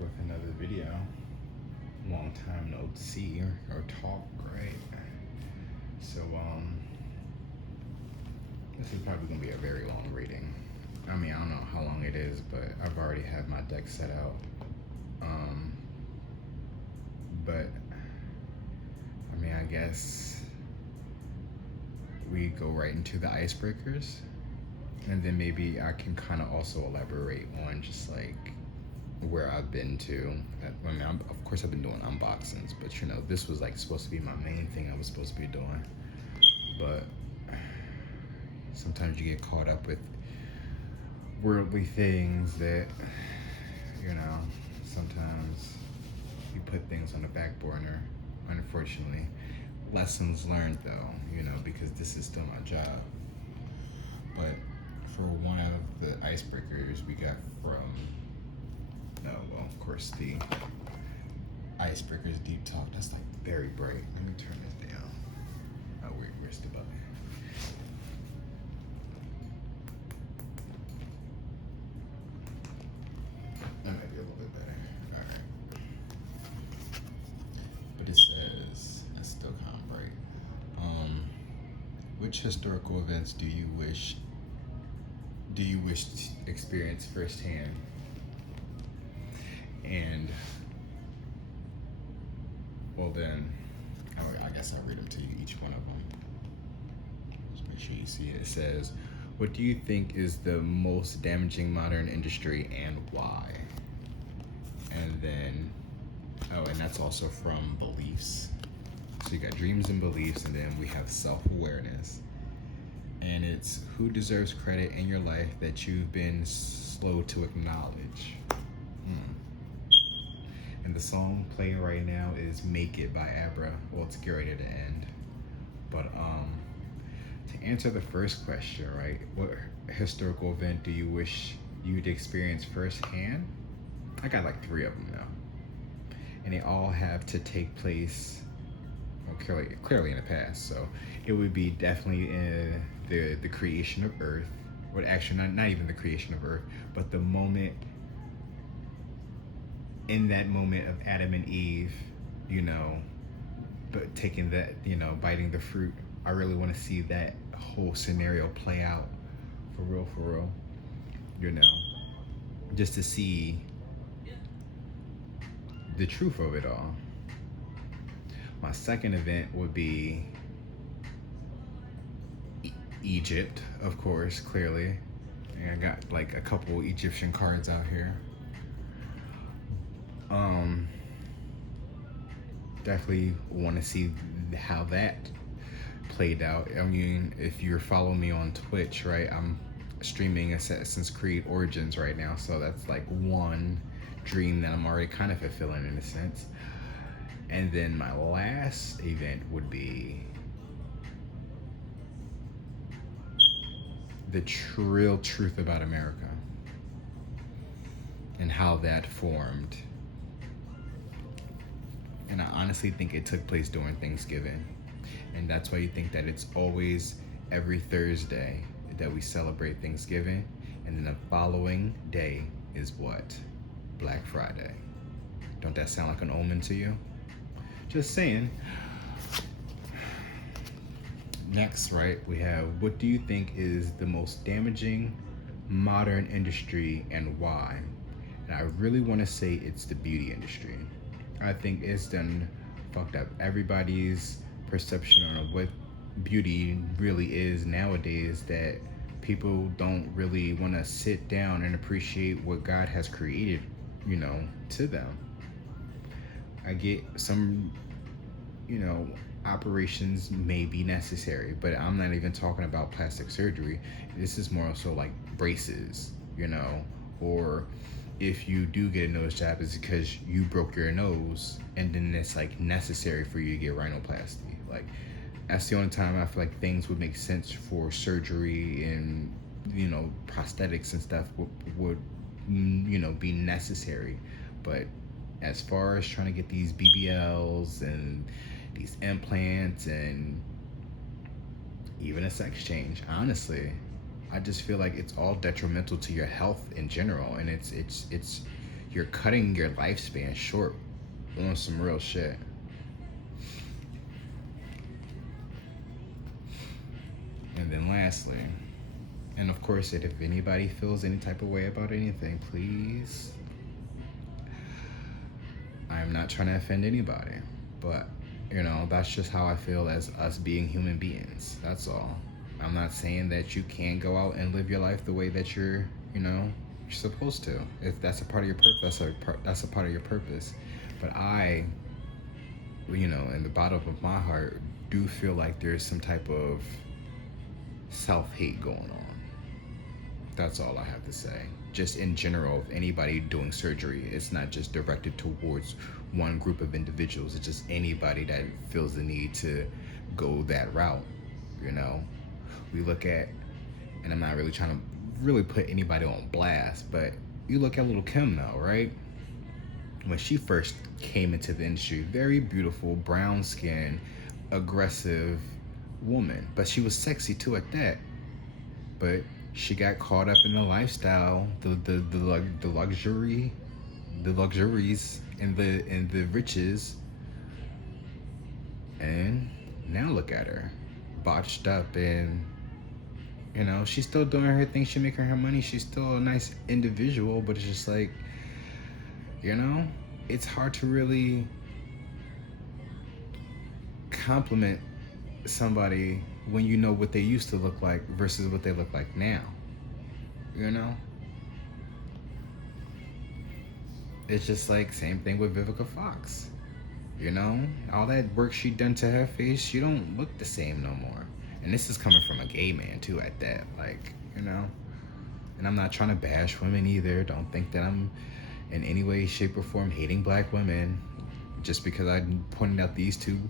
with another video. Long time no see or talk, right? So this is probably gonna be a very long reading. I mean, I don't know how long it is, but I've already had my deck set out. But I mean, I guess we go right into the icebreakers, and then maybe I can kind of also elaborate on just like where I've been to. I mean, of course I've been doing unboxings, but you know, this was like supposed to be my main thing I was supposed to be doing. But sometimes you get caught up with worldly things that, you know, sometimes you put things on the back burner, unfortunately. Lessons learned though, you know, because this is still my job. But for one of the icebreakers we got from, well, of course, the icebreakers deep talk. That's like very bright. Let me turn this down. Oh, where's the button? That might be a little bit better. All right. But it says, it's still kind of bright. Which historical events do you wish to experience firsthand? And well then, I guess I'll read them to you, each one of them. Just make sure you see it. It says, what do you think is the most damaging modern industry and why? And then, and that's also from beliefs. So you got dreams and beliefs, and then we have self-awareness. And it's who deserves credit in your life that you've been slow to acknowledge. And the song playing right now is Make It by Abra. Well, it's getting ready to end. But to answer the first question, right? What historical event do you wish you'd experience firsthand? I got like 3 of them now. And they all have to take place, well, clearly in the past. So it would be definitely in the creation of Earth. Or actually, not even the creation of Earth, but the moment, in that moment of Adam and Eve, you know, but taking that, you know, biting the fruit. I really want to see that whole scenario play out for real, you know, just to see the truth of it all. My second event would be Egypt, of course, clearly. And I got like a couple Egyptian cards out here. Definitely want to see how that played out. I mean, if you're following me on Twitch, right, I'm streaming Assassin's Creed Origins right now, so that's like one dream that I'm already kind of fulfilling in a sense. And then my last event would be the real truth about America and how that formed. And I honestly think it took place during Thanksgiving. And that's why you think that it's always every Thursday that we celebrate Thanksgiving. And then the following day is what? Black Friday. Don't that sound like an omen to you? Just saying. Next, right, we have, what do you think is the most damaging modern industry and why? And I really want to say it's the beauty industry. I think it's done fucked up everybody's perception on what beauty really is nowadays, that people don't really want to sit down and appreciate what God has created, you know, to them. I get some, you know, operations may be necessary, but I'm not even talking about plastic surgery. This is more so like braces, you know, or if you do get a nose job, it's because you broke your nose and then it's like necessary for you to get rhinoplasty. Like, that's the only time I feel like things would make sense for surgery, and, you know, prosthetics and stuff would you know, be necessary. But as far as trying to get these BBLs and these implants and even a sex change, honestly, I just feel like it's all detrimental to your health in general. And it's you're cutting your lifespan short on some real shit. And then lastly, and of course, if anybody feels any type of way about anything, please, I'm not trying to offend anybody, but that's just how I feel as us being human beings. That's all. I'm not saying that you can't go out and live your life the way that you're supposed to. If that's a part of your purpose, that's a part of your purpose. But I, in the bottom of my heart, do feel like there's some type of self-hate going on. That's all I have to say. Just in general, if anybody doing surgery, it's not just directed towards one group of individuals. It's just anybody that feels the need to go that route. We look at, and I'm not really trying to really put anybody on blast, but you look at little Kim now, right? When she first came into the industry, very beautiful, brown skin, aggressive woman, but she was sexy too at that. But she got caught up in the lifestyle, the luxuries, and the riches, and now look at her, botched up, and she's still doing her thing. She's making her money. She's still a nice individual, but it's just like, it's hard to really compliment somebody when you know what they used to look like versus what they look like now. It's just like same thing with Vivica Fox. All that work she done to her face, she don't look the same no more. And this is coming from a gay man too at that, and I'm not trying to bash women either. Don't think that I'm in any way, shape, or form hating black women just because I pointed out these two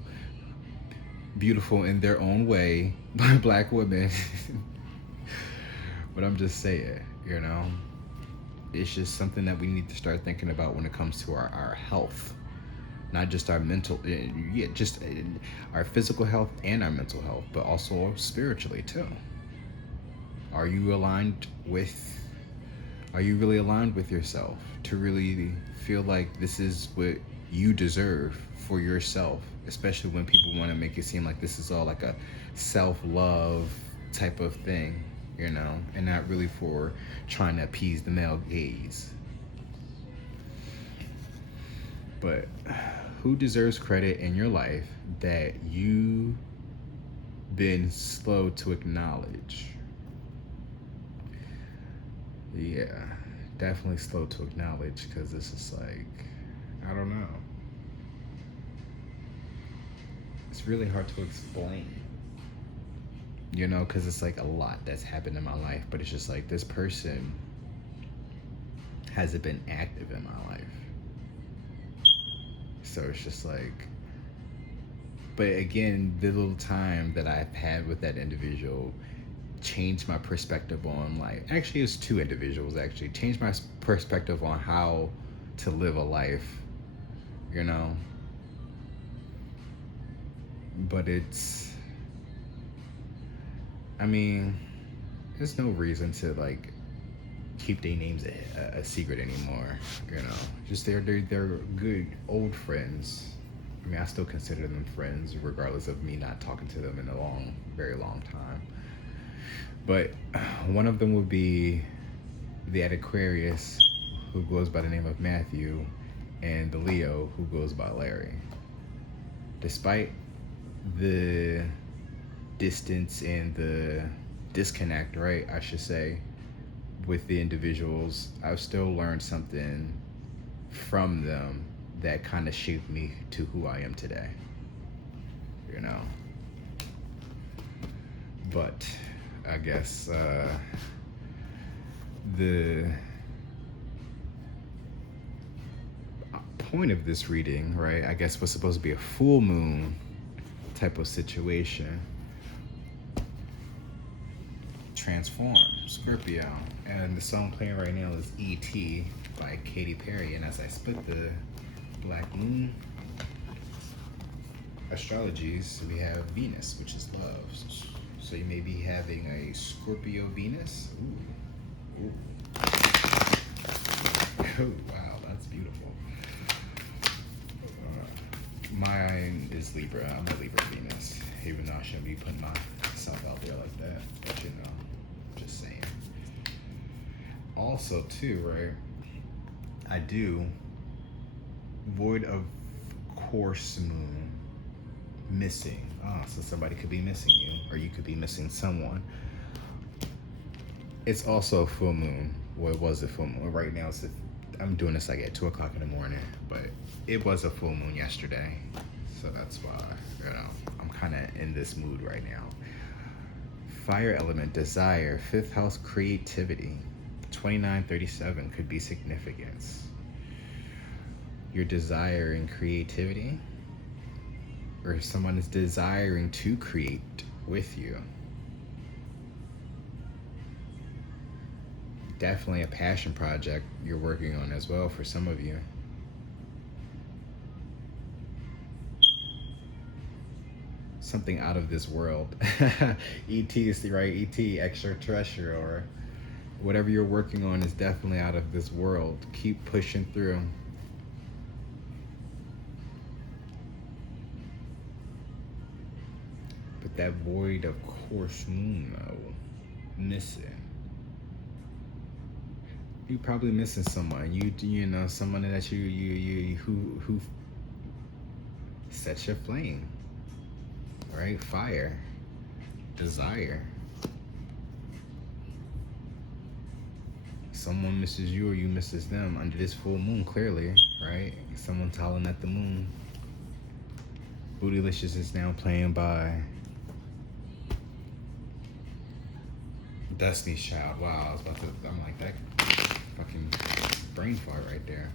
beautiful in their own way black women. But I'm just saying, it's just something that we need to start thinking about when it comes to our health. Not just our mental, just our physical health and our mental health, but also spiritually too. Are you really aligned with yourself to really feel like this is what you deserve for yourself, especially when people want to make it seem like this is all like a self-love type of thing, and not really for trying to appease the male gaze. But who deserves credit in your life that you've been slow to acknowledge? Yeah, definitely slow to acknowledge, because this is like, I don't know. It's really hard to explain, because it's like a lot that's happened in my life, but it's just like this person hasn't been active in my life. So it's just like, but again, the little time that I've had with that individual changed my perspective on life. Actually, it's two individuals actually changed my perspective on how to live a life, But there's no reason to like keep their names a secret anymore. Just they're good old friends. I still consider them friends regardless of me not talking to them in a very long time. But one of them would be the Aquarius, who goes by the name of Matthew, and the Leo, who goes by Larry. Despite the distance and the disconnect, right, I should say, with the individuals, I've still learned something from them that kind of shaped me to who I am today. But I guess the point of this reading, right, I guess was supposed to be a full moon type of situation. Transform, Scorpio, and the song playing right now is E.T. by Katy Perry. And as I split the Black Moon astrologies, we have Venus, which is love. So you may be having a Scorpio Venus. Ooh. Oh, wow, beautiful. Mine is Libra. I'm a Libra Venus, even though I shouldn't be putting myself out there like that. But you know, just saying. Also, too, right? I do void of course moon missing. Ah, so somebody could be missing you, or you could be missing someone. It's also a full moon. Well, it was a full moon. Right now, I'm doing this like at 2 o'clock in the morning, but it was a full moon yesterday. So that's why, you know, I'm kind of in this mood right now. Fire element, desire, fifth house, creativity. 2937 could be significance. Your desire and creativity, or someone is desiring to create with you. Definitely a passion project you're working on as well for some of you. Something out of this world. ET is the right ET, extraterrestrial, or whatever you're working on is definitely out of this world. Keep pushing through. But that void of course moon though, missing. You're probably missing someone. You know, someone that you who sets your flame. Right? Fire. Desire. Someone misses you or you misses them under this full moon, clearly, right? Someone's howling at the moon. Bootylicious is now playing by Destiny's Child. Wow, I was about to, I'm like, that fucking brain fart right there.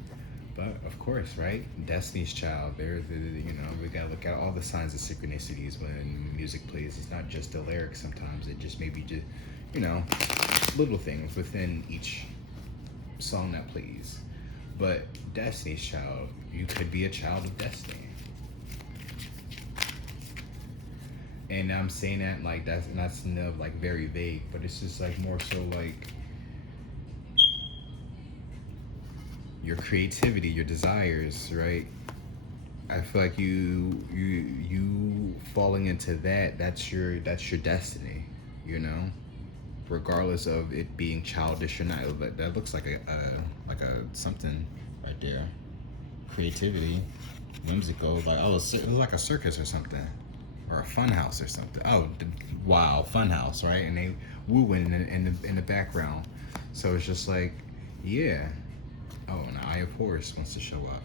But of course, right? Destiny's Child. There's, you know, we gotta look at all the signs of synchronicities when music plays. It's not just the lyrics. Sometimes it just maybe just, you know, little things within each song that plays. But Destiny's Child, you could be a child of destiny. And I'm saying that like that's like very vague, but it's just like more so like your creativity, your desires, right? I feel like you falling into that's your destiny, you know, regardless of it being childish or not. That looks like a something right there. Creativity, whimsical, like it was like a circus or something. Or a fun house or something. Oh, wow, fun house, right? And they wooing in the background. So it's just like, yeah. Oh, and Eye of Horus wants to show up.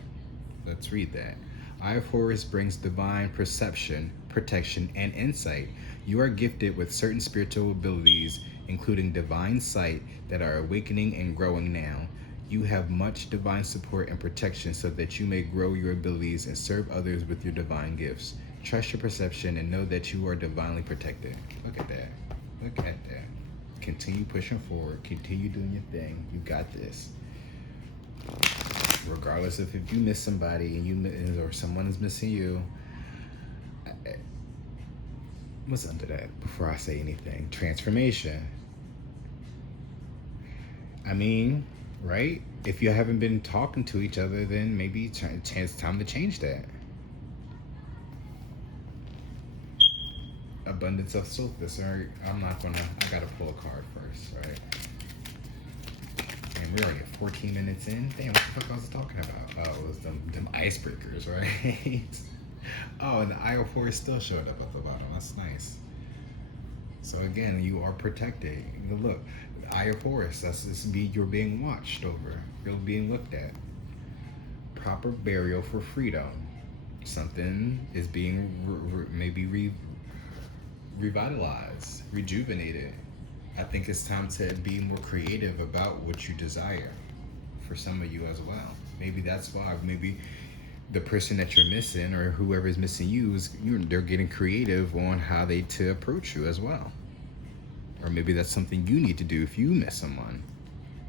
Let's read that. Eye of Horus brings divine perception, protection, and insight. You are gifted with certain spiritual abilities, including divine sight, that are awakening and growing now. You have much divine support and protection so that you may grow your abilities and serve others with your divine gifts. Trust your perception and know that you are divinely protected. Look at that. Look at that. Continue pushing forward. Continue doing your thing. You got this. Regardless of if you miss somebody and or someone is missing you. What's under that before I say anything? Transformation. I mean, right? If you haven't been talking to each other, then maybe it's time to change that. Abundance of solstice. All right, I gotta pull a card first, right? And we're already at 14 minutes in. Damn, what the fuck I was talking about? Oh, it was them icebreakers, right? Oh, and the Eye of Horus still showed up at the bottom. That's nice. So again, you are protected. Look, Eye of Horus, you're being watched over. You're being looked at. Proper burial for freedom. Something is being revitalized, rejuvenated. I think it's time to be more creative about what you desire for some of you as well. Maybe that's why the person that you're missing or whoever is missing you they're getting creative on how to approach you as well. Or maybe that's something you need to do if you miss someone.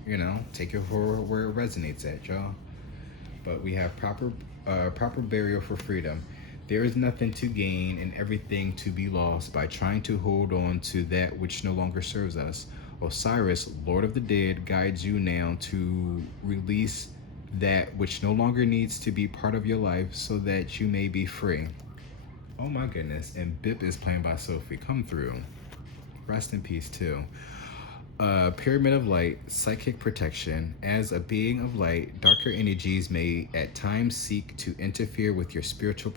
You know, take it for where it resonates at, y'all. But we have proper burial for freedom. There is nothing to gain and everything to be lost by trying to hold on to that which no longer serves us. Osiris, Lord of the Dead, guides you now to release that which no longer needs to be part of your life so that you may be free. Oh my goodness. And Bip is playing by Sophie. Come through. Rest in peace too. Pyramid of Light, psychic protection. As a being of light, darker energies may at times seek to interfere with your spiritual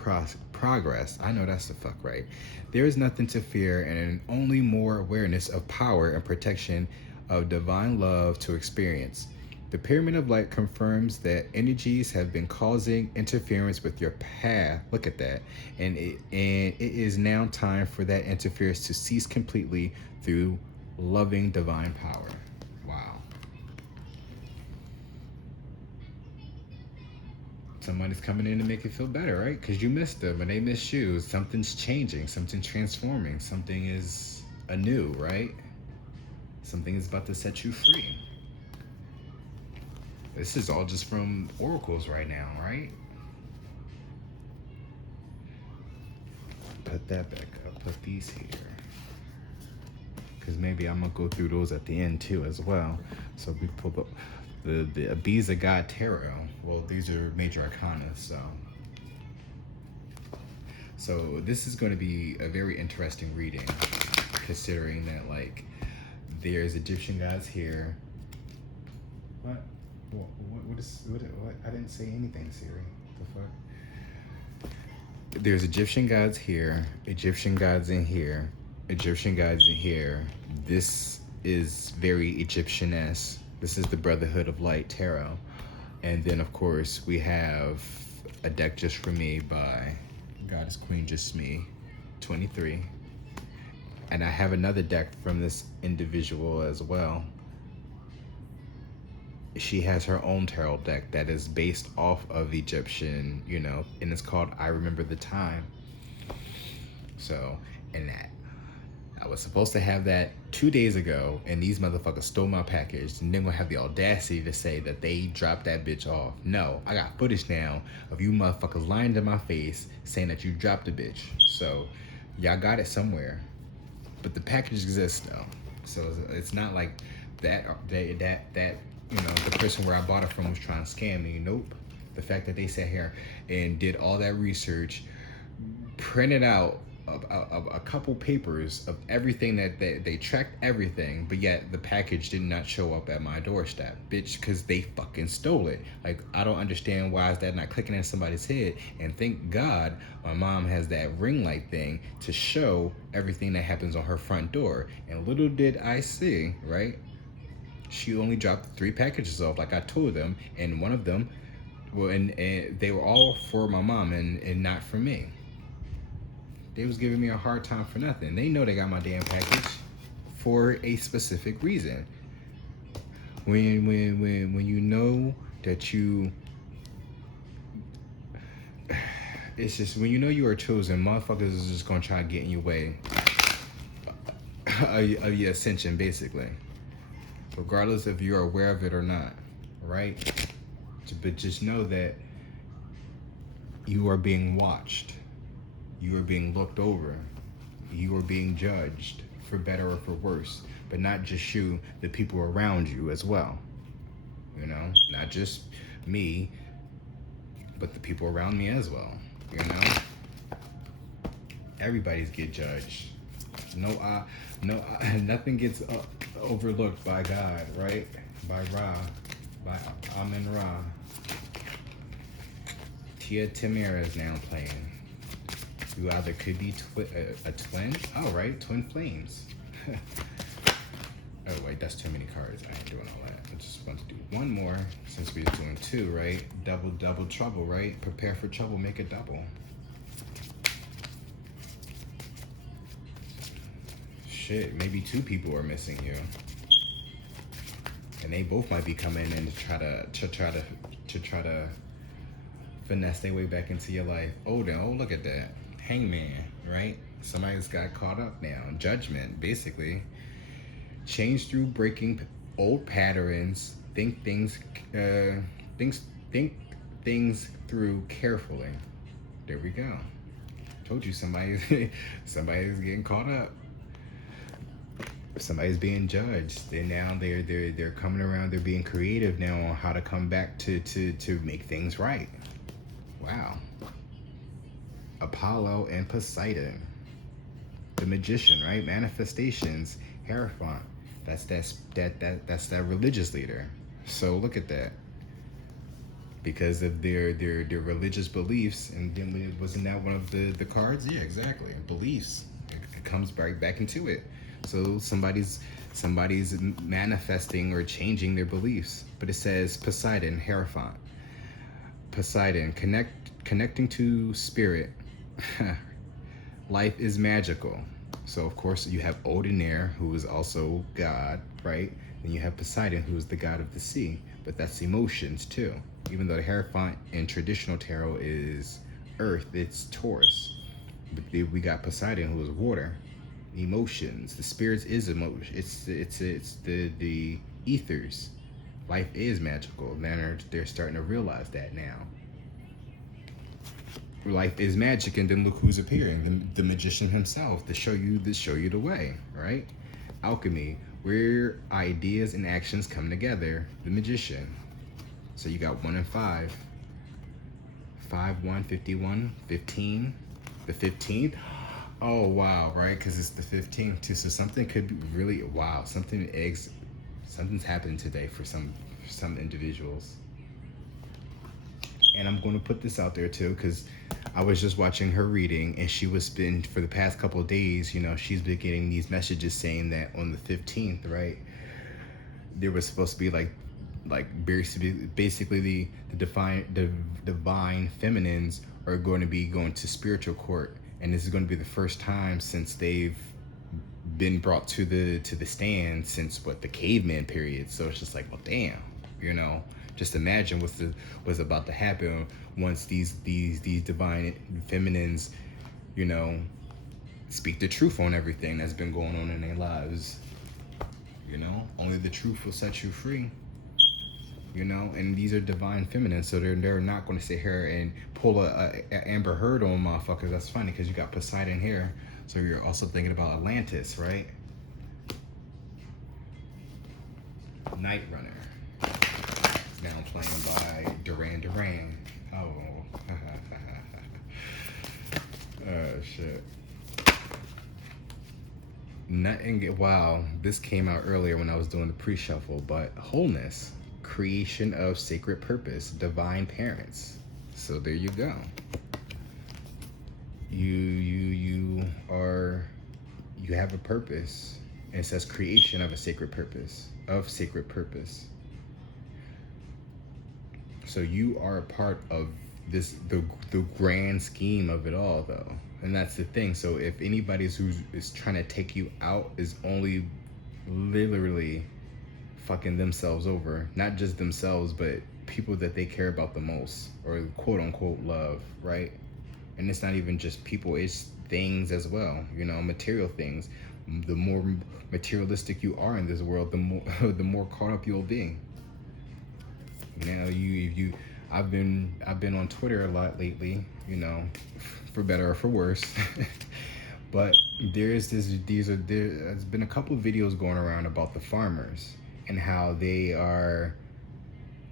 progress. I know that's the fuck right. There is nothing to fear and only more awareness of power and protection of divine love to experience. The Pyramid of Light confirms that energies have been causing interference with your path. Look at that. And it is now time for that interference to cease completely through loving divine power. Wow. Somebody's coming in to make you feel better, right? Because you missed them and they missed you. Something's changing, something's transforming, something is anew, right? Something is about to set you free. This is all just from oracles right now, right? Put that back up. Put these here. Because maybe I'm going to go through those at the end too as well. So we pull up the Ibiza God Tarot. Well, these are major arcana, so this is going to be a very interesting reading, considering that, like, there's Egyptian gods here. What? What? I didn't say anything, Siri. The fuck? There's Egyptian gods here, Egyptian gods in here, Egyptian gods in here. This is very Egyptian-esque. This is the Brotherhood of Light Tarot. And then, of course, we have a deck just for me by Goddess Queen Just Me, 23. And I have another deck from this individual as well. She has her own tarot deck that is based off of Egyptian, you know, and it's called I Remember the Time. So, and that. I was supposed to have that 2 days ago, and these motherfuckers stole my package, and then gonna have the audacity to say that they dropped that bitch off. No, I got footage now of you motherfuckers lying to my face saying that you dropped the bitch. So, y'all got it somewhere, but the package exists though. So it's not like that you know, the person where I bought it from was trying to scam me. Nope. The fact that they sat here and did all that research, printed out a couple papers of everything that they tracked everything, but yet the package did not show up at my doorstep, bitch, because they fucking stole it. Like, I don't understand why is that not clicking in somebody's head. And thank God my mom has that ring light thing to show everything that happens on her front door. And little did I see, right? She only dropped 3 packages off, like I told them, and one of them, well, and they were all for my mom and not for me. They was giving me a hard time for nothing. They know they got my damn package for a specific reason. When you know that you, it's just when you know you are chosen, motherfuckers is just gonna try to get in your way of your ascension, basically. Regardless if you're aware of it or not, right? But just know that you are being watched. You are being looked over. You are being judged, for better or for worse. But not just you, the people around you as well. You know, not just me, but the people around me as well. You know, everybody's get judged. Nothing gets overlooked by God, right? By Ra, by Amen Ra. Tia Tamara is now playing. You either could be a twin. Oh, right, twin flames. Oh wait, that's too many cards. I ain't doing all that. I just want to do one more since we're doing 2, right? Double trouble, right? Prepare for trouble, make it double. Shit, maybe 2 people are missing you, and they both might be coming in to try to finesse their way back into your life. Oh, look at that. Hangman, right? Somebody's got caught up now. Judgment, basically. Change through breaking old patterns. Think things through carefully. There we go. Told you somebody's getting caught up. Somebody's being judged. They're coming around. They're being creative now on how to come back to make things right. Wow. Apollo and Poseidon, the magician, right? Manifestations, Hierophant. That's that religious leader. So look at that. Because of their religious beliefs, and then wasn't that one of the cards? Yeah, exactly. Beliefs. It comes back into it. So somebody's manifesting or changing their beliefs. But it says Poseidon, Hierophant. Poseidon, connecting to spirit. Life is magical. So of course you have Odin, who is also God, right? Then you have Poseidon, who is the god of the sea, but that's emotions too. Even though the Hierophant in traditional tarot is earth, it's Taurus. But we got Poseidon, who is water, emotions. The spirits is emotion. It's the ethers. Life is magical. Then they're starting to realize that now. Life is magic, and then look who's appearing, the magician himself, to show you the way, right? Alchemy, where ideas and actions come together, the magician. So you got 1 and 5. 5, 1, 51, 15. The 15th. Oh wow, right? Because it's the 15th too. So something could be really wow. Something's happening today for some individuals. And I'm going to put this out there too, because I was just watching her reading, and she was been for the past couple of days, she's been getting these messages saying that on the 15th, right, there was supposed to be like basically the divine feminines are going to be going to spiritual court, and this is going to be the first time since they've been brought to the stand since the caveman period. So it's just like, well, damn, just imagine what's about to happen once these divine feminines, speak the truth on everything that's been going on in their lives. Only the truth will set you free. And these are divine feminines, so they're not going to sit here and pull a Amber Heard on motherfuckers. That's funny because you got Poseidon here, so you're also thinking about Atlantis, right? Night Runner. Now playing by Duran. Oh. Oh shit. Wow, this came out earlier when I was doing the pre-shuffle, but wholeness, creation of sacred purpose, divine parents. So there you go. You have a purpose, and it says creation of a sacred purpose, So you are a part of this, the grand scheme of it all, though. And that's the thing. So if anybody is trying to take you out, is only literally fucking themselves over. Not just themselves, but people that they care about the most, or quote unquote love, right? And it's not even just people, it's things as well, material things. The more materialistic you are in this world, the more caught up you'll be. I've been on Twitter a lot lately, for better or for worse. But there's been a couple of videos going around about the farmers and how they are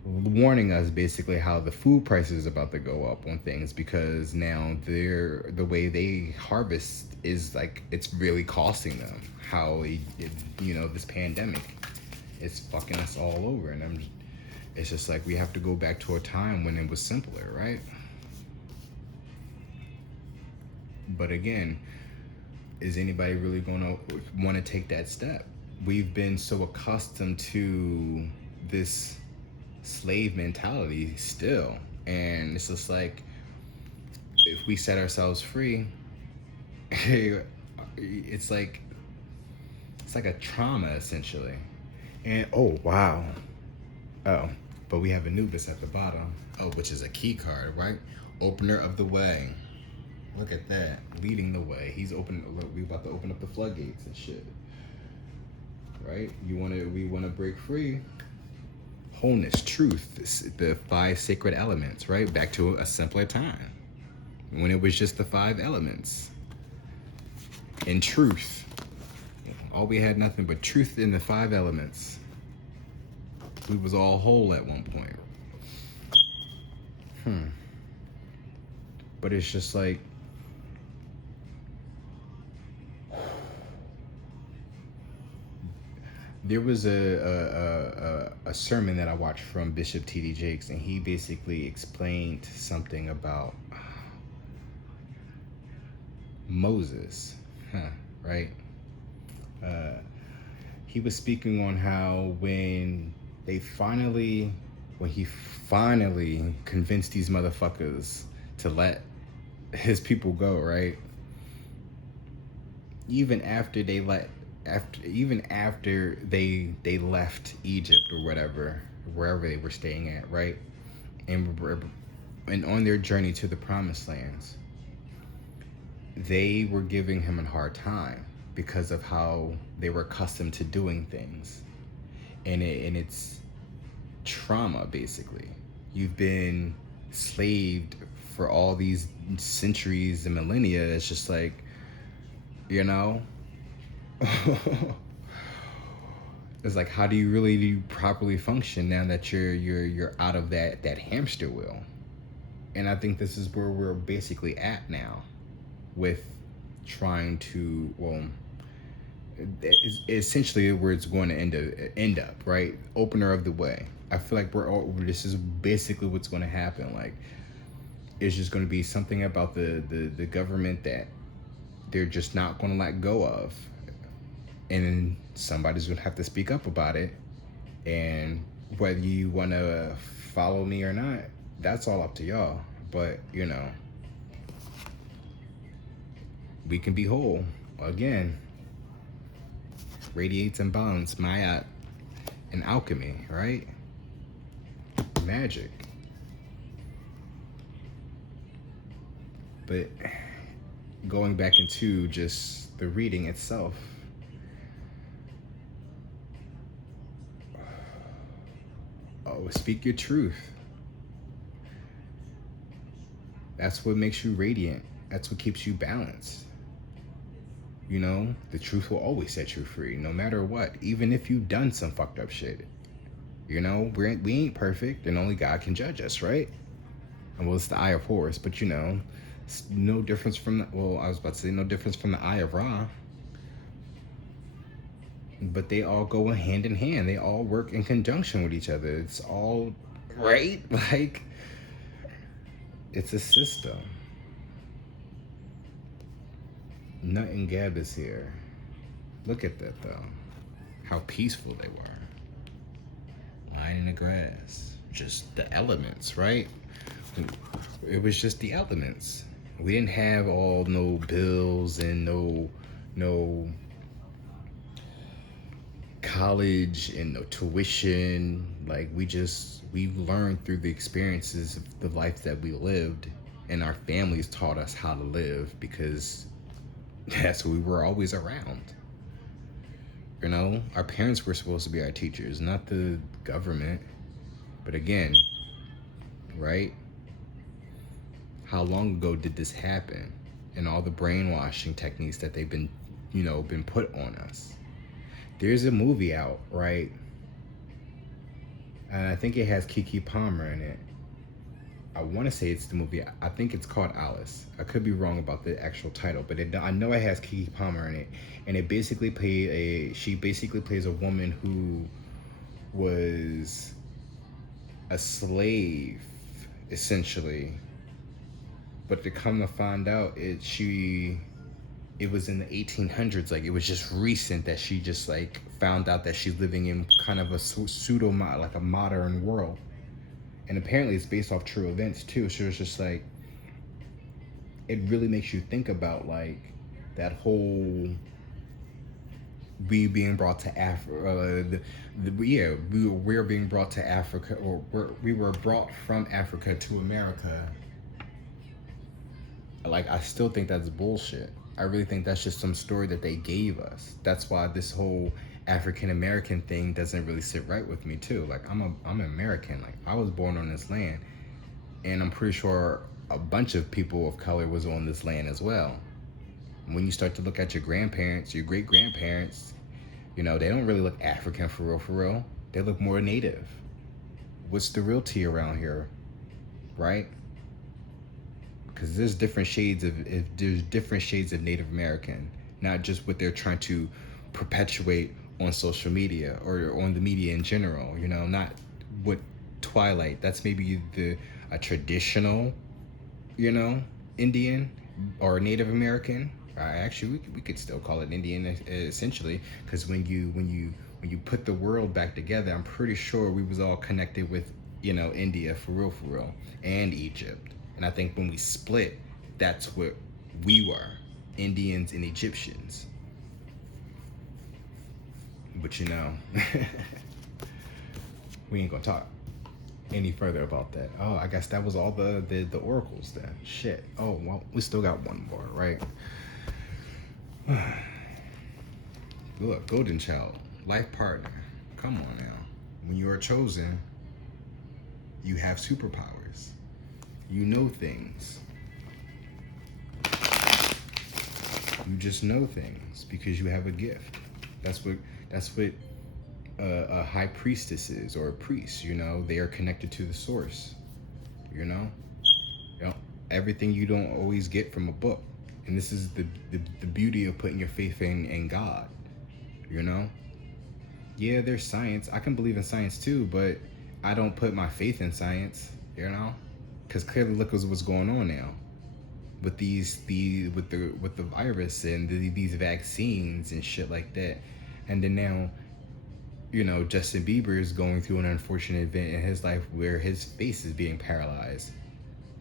warning us basically how the food prices is about to go up on things, because now the way they harvest is like, it's really costing them. How this pandemic is fucking us all over, and it's just like, we have to go back to a time when it was simpler, right? But again, is anybody really going to want to take that step? We've been so accustomed to this slave mentality still, and it's just like, if we set ourselves free, it's like a trauma essentially. And oh wow, but we have Anubis at the bottom, which is a key card, right? Opener of the way. Look at that, leading the way. He's we about to open up the floodgates and shit, right? We want to break free. Wholeness, truth, the 5 sacred elements, right? Back to a simpler time when it was just the 5 elements. And truth, All we had nothing but truth in the five elements. We was all whole at one point. But it's just like, there was a sermon that I watched from Bishop T.D. Jakes, and he basically explained something about Moses, right? He was speaking on how when he finally convinced these motherfuckers to let his people go, right? Even after they left Egypt or whatever, wherever they were staying at, right? And on their journey to the promised lands, they were giving him a hard time because of how they were accustomed to doing things. And it's trauma, basically. You've been slaved for all these centuries and millennia. It's just like, it's like, how do you really properly function now that you're out of that hamster wheel? And I think this is where we're basically at now, with trying to, essentially where it's going to end up, right? Opener of the way. I feel like this is basically what's going to happen. Like, it's just going to be something about the government that they're just not going to let go of, and then somebody's going to have to speak up about it. And whether you want to follow me or not, that's all up to y'all. But we can be whole again. Radiates and bonds, Maya, and alchemy, right? Magic. But going back into just the reading itself, speak your truth. That's what makes you radiant. That's what keeps you balanced. The truth will always set you free, no matter what. Even if you've done some fucked up shit. We ain't perfect, and only God can judge us, right? And it's the eye of Horus, but it's no difference from I was about to say no difference from the eye of Ra. But they all go hand in hand. They all work in conjunction with each other. It's all right. Like, it's a system. Nut and Gab is here. Look at that, though. How peaceful they were. Lying in the grass. Just the elements, right? It was just the elements. We didn't have no bills and no college and no tuition. Like, we learned through the experiences of the life that we lived, and our families taught us how to live, because that's who we were always around. Our parents were supposed to be our teachers, not the government. But again, right? How long ago did this happen? And all the brainwashing techniques that they've been put on us. There's a movie out, right? And I think it has Keke Palmer in it. I want to say it's the movie. I think it's called Alice. I could be wrong about the actual title, but I know it has Keke Palmer in it. And it basically she plays a woman who was a slave, essentially. But to come to find out, it was in the 1800s. Like, it was just recent that she just found out that she's living in kind of a pseudo, like a modern world. And apparently it's based off true events too. So it's just it really makes you think about that whole we being brought to Africa. We're being brought to Africa, or we were brought from Africa to America. I still think that's bullshit. I really think that's just some story that they gave us. That's why this whole African American thing doesn't really sit right with me too. I'm American. I was born on this land, and I'm pretty sure a bunch of people of color was on this land as well. When you start to look at your grandparents, your great grandparents, You know, they don't really look African for real, for real. They look more native. What's the real tea around here, right? Because there's different shades of Native American, not just what they're trying to perpetuate on social media or on the media in general. You know, not what Twilight. That's maybe a traditional, you know, Indian or Native American. Actually, we could still call it Indian essentially, because when you put the world back together, I'm pretty sure we was all connected with, you know, India for real, and Egypt. And I think when we split, that's what we were, Indians and Egyptians. But you know, we ain't gonna talk any further about that. Oh, I guess that was all the oracles then. Shit. Oh well, we still got one more, right? Look, golden child, life partner. Come on now. When you are chosen, you have superpowers. You know things. You just know things because you have a gift. That's what a high priestess is, or a priest. You know, they are connected to the source. You know, everything you don't always get from a book, and this is the beauty of putting your faith in God. You know, yeah, there's science. I can believe in science too, but I don't put my faith in science. You know, because clearly look what's going on now with with the virus and these vaccines and shit like that. And then now, you know, Justin Bieber is going through an unfortunate event in his life where his face is being paralyzed,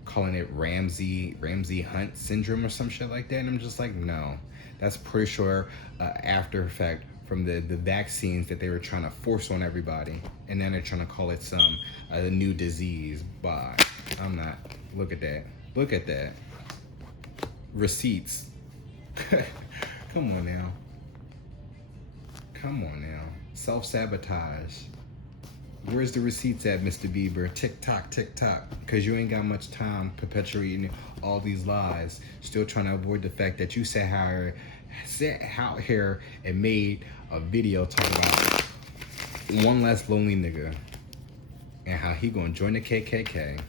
calling it Ramsey Hunt syndrome or some shit like that. And I'm just like, no, that's pretty sure after effect from the vaccines that they were trying to force on everybody, and then they're trying to call it some new disease. Bye. I'm not. Look at that. Look at that. Receipts. Come on now. Come on now. Self-sabotage. Where's the receipts at, Mr. Bieber? Tick tock, tick tock. Because you ain't got much time perpetuating all these lies. Still trying to avoid the fact that you sat out here and made a video talking about one less lonely nigga and how he gonna join the KKK.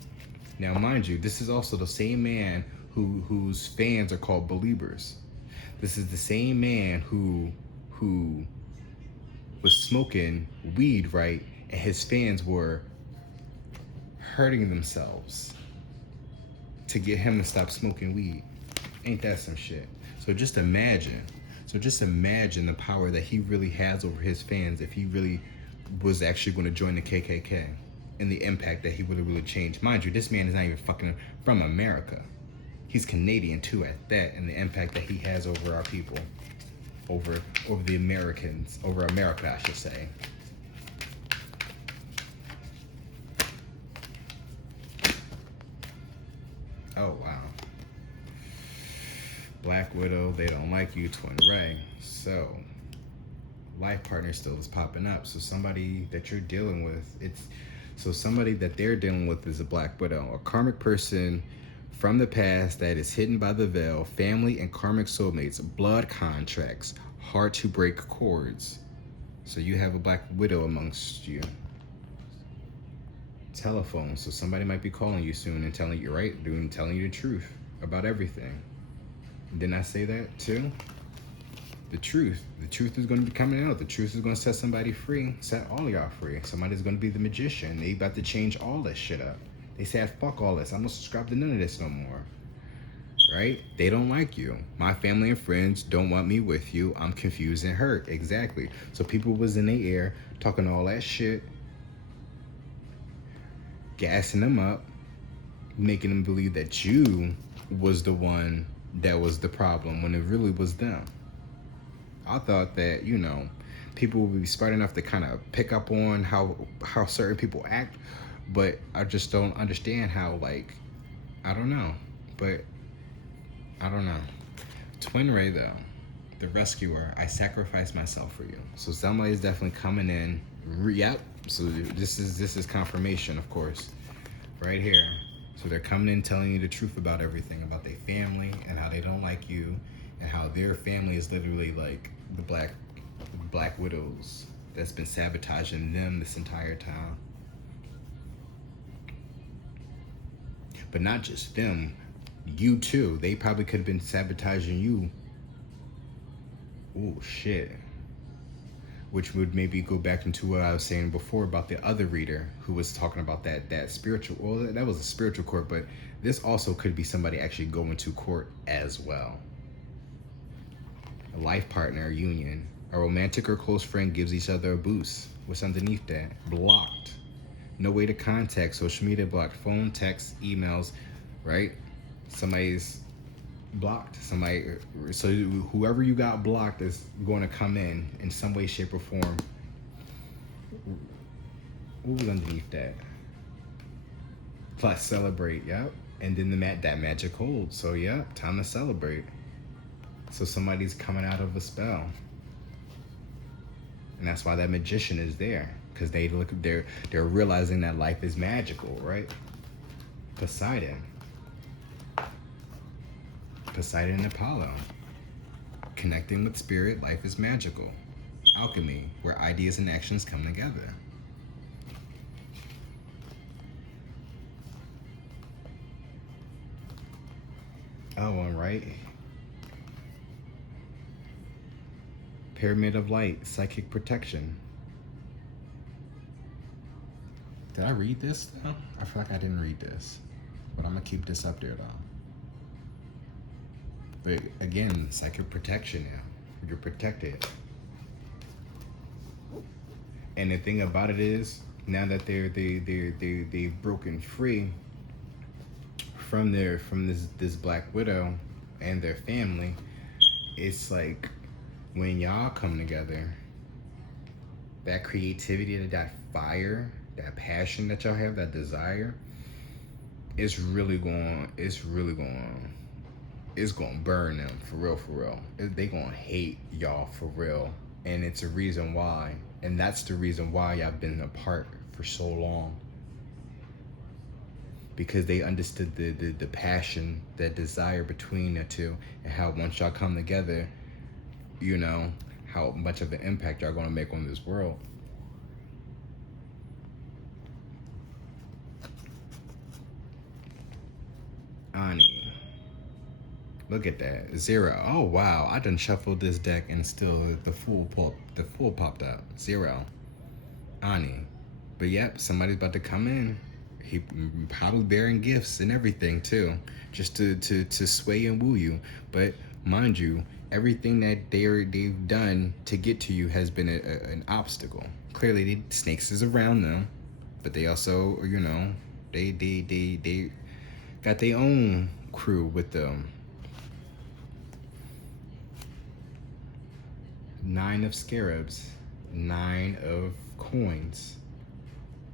Now, mind you, this is also the same man whose fans are called believers. This is the same man who was smoking weed, right? And his fans were hurting themselves to get him to stop smoking weed. Ain't that some shit? So just imagine the power that he really has over his fans if he really was actually going to join the KKK, and the impact that he would have really changed. Mind you, this man is not even fucking from America. He's Canadian too at that, and the impact that he has over our people, over the Americans, over America, I should say. Oh wow. Black Widow, they don't like you, Twin Ray. So life partner still is popping up. So somebody that you're dealing with, somebody that they're dealing with is a Black Widow, a karmic person from the past that is hidden by the veil, family and karmic soulmates, blood contracts, hard to break cords. So you have a Black Widow amongst you. Telephone, so somebody might be calling you soon and telling you, right, telling you the truth about everything. Didn't I say that too? The truth is going to be coming out. The truth is going to set somebody free, set all y'all free. Somebody's going to be the magician. They about to change all this shit up. They said, fuck all this. I'm going to subscribe to none of this no more. Right? They don't like you. My family and friends don't want me with you. I'm confused and hurt. Exactly. So people was in their ear talking all that shit, gassing them up, making them believe that you was the one that was the problem when it really was them. I thought that, you know, people would be smart enough to kind of pick up on how certain people act, but I just don't understand how, like, I don't know. Twin Ray, though, the rescuer, I sacrificed myself for you. So somebody's definitely coming in. Yep. So this is confirmation, of course, right here. So they're coming in telling you the truth about everything, about their family and how they don't like you, and how their family is literally like the black Black widows that's been sabotaging them this entire time. But not just them, you too. They probably could have been sabotaging you. Oh shit. Which would maybe go back into what I was saying before about the other reader who was talking about that spiritual, well, that was a spiritual court, but this also could be somebody actually going to court as well. A life partner, a union, a romantic or close friend gives each other a boost. What's underneath that? Blocked. No way to contact, social media blocked, phone, text, emails, right? Somebody's blocked. Somebody, so whoever you got blocked is going to come in some way, shape, or form. What was underneath that? Plus celebrate, yep. And then that magic holds. So yeah, time to celebrate. So somebody's coming out of a spell. And that's why that magician is there. Because they're realizing that life is magical, right? Poseidon and Apollo. Connecting with spirit, life is magical. Alchemy, where ideas and actions come together. Oh, and right. Pyramid of Light, psychic protection. Did I read this though? I feel like I didn't read this. But I'm gonna keep this up there though. But again, psychic protection now. You're protected. And the thing about it is, now that they've broken free from this Black Widow and their family, it's like when y'all come together, that creativity, that fire, that passion that y'all have, that desire, it's gonna burn them for real. They gonna hate y'all for real. And it's a reason why. And that's the reason why y'all been apart for so long. Because they understood the passion, that desire between the two, and how once y'all come together, you know, how much of an impact y'all gonna make on this world. Ani. Look at that. 0. Oh wow, I done shuffled this deck and still the fool popped up. 0. Ani. But yep, somebody's about to come in. He probably bearing gifts and everything too, just to sway and woo you. But mind you, everything that they've done to get to you has been an obstacle. Clearly, the snakes is around them, but they also, you know, they got their own crew with them. 9 of scarabs, 9 of coins,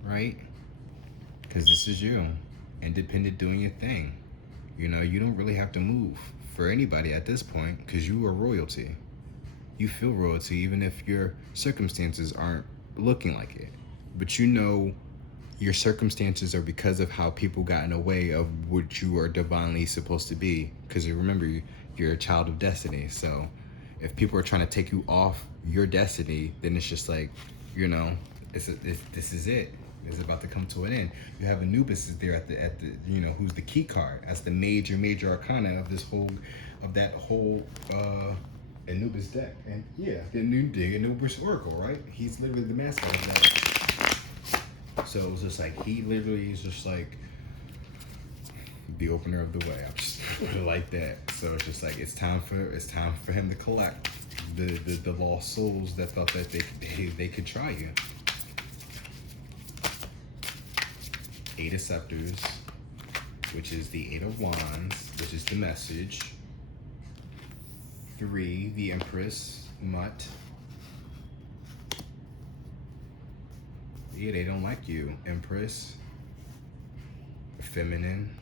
right? Because this is you, independent, doing your thing. You know, you don't really have to move for anybody at this point, because you are royalty. You feel royalty even if your circumstances aren't looking like it. But you know your circumstances are because of how people got in the way of what you are divinely supposed to be. Because remember, you're a child of destiny. So if people are trying to take you off your destiny, then it's just like, you know, this is it. It's about to come to an end. You have Anubis is there at the you know, who's the key card. That's the major arcana of that whole Anubis deck. And yeah, the Anubis Oracle, right? He's literally the mascot of that. So it was just like, he literally is just like the opener of the way. I just put it like that. So it's just like, it's time for him to collect the lost souls that thought that they could try you. 8 of Scepters, which is the 8 of Wands, which is the message. 3, the Empress, Mutt. Yeah, they don't like you, Empress. Feminine.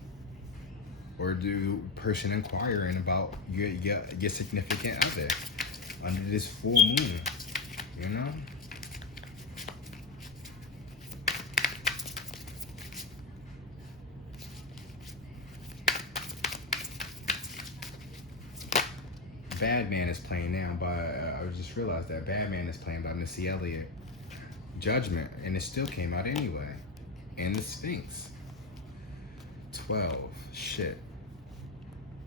Or do person inquiring about your significant other under this full moon, you know? Bad Man is playing now by, I just realized that Bad Man is playing by Missy Elliott. Judgment, and it still came out anyway. And the Sphinx. 12. Shit.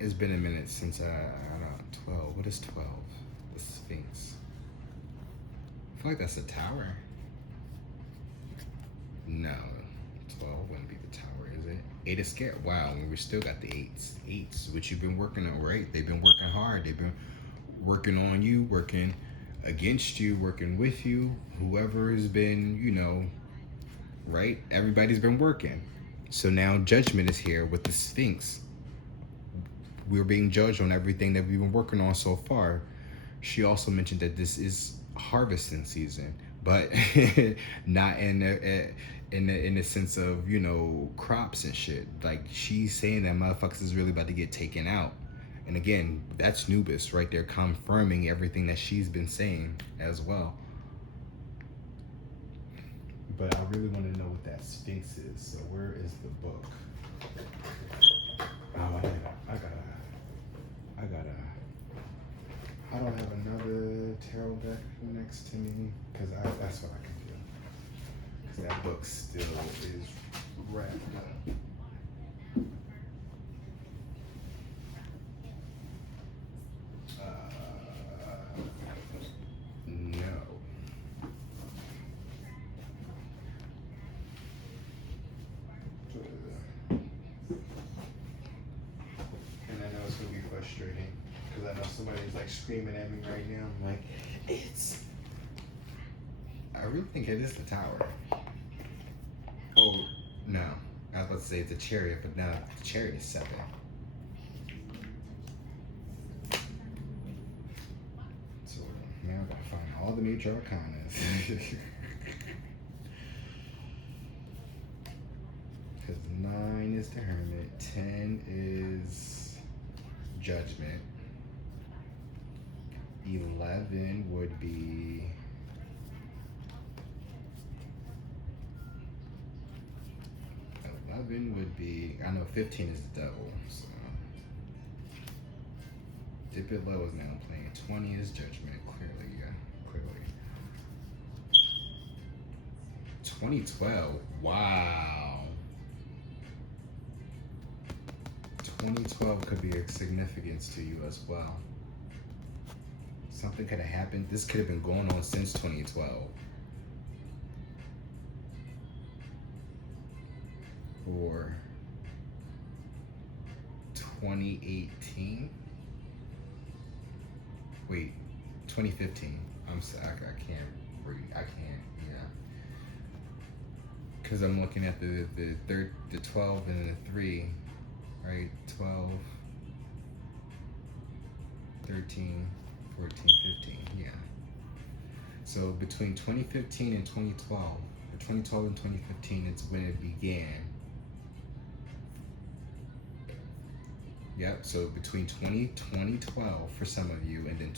It's been a minute since I don't know. 12. What is 12? The Sphinx. I feel like that's a tower. No. 12 wouldn't be the tower, is it? 8 is scared. Wow, we still got the 8s. 8s, which you've been working on, right? They've been working hard. They've been working on you, working against you, working with you. Whoever has been, you know, right? Everybody's been working. So now Judgment is here with the Sphinx. We're being judged on everything that we've been working on so far. She also mentioned that this is harvesting season, but not in the sense of, you know, crops and shit. Like, she's saying that motherfuckers is really about to get taken out. And again, that's Nubis right there, confirming everything that she's been saying as well. But I really want to know what that Sphinx is. So where is the book? Oh, I don't have another tarot deck next to me, because that's what I can do. Because that book still is wrapped up. No. And I know it's going to be frustrating. Because I know somebody's like screaming at me right now. I'm like, I really think it is the tower. Oh, no. I was about to say it's a chariot, but no, the chariot is 7. So now I gotta find all the major arcanas. Because 9 is the Hermit, 10 is Judgment. 11 would be I know 15 is the devil, so Dip It Low is now playing. 20 is Judgment, clearly, yeah, clearly. 2012, wow. 2012 could be of significance to you as well. Something could have happened. This could have been going on since 2012. Or 2018. Wait, 2015. I'm sorry, I can't read. I can't, yeah. Because I'm looking at the 12 and the 3, right? 12, 13, 14, 15, yeah. So between 2015 and 2012, or 2012 and 2015, it's when it began. Yep, so between 2012 for some of you, and then,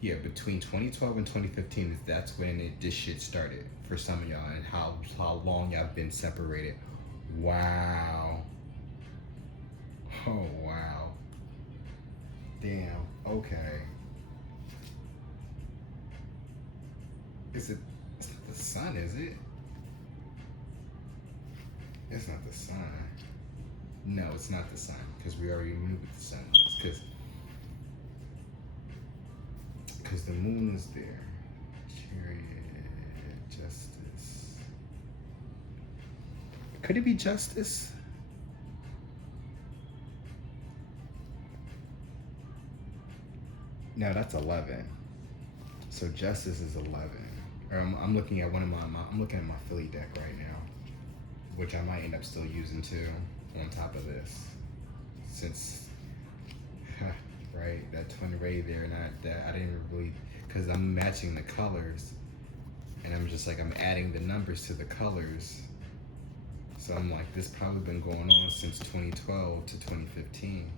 yeah, between 2012 and 2015, that's when this shit started for some of y'all, and how long y'all been separated. Wow. Oh, wow. Damn, okay. It's not the sun, is it? It's not the sun. No, it's not the sun, because we already knew what the sun was, because the moon is there. Chariot, justice. Could it be justice? No, that's 11. So justice is 11. I'm looking at I'm looking at my Philly deck right now, which I might end up still using too, on top of this, since right, that twin ray there, not that I didn't really, because I'm matching the colors, and I'm just like, I'm adding the numbers to the colors, so I'm like, this probably been going on since 2012 to 2015,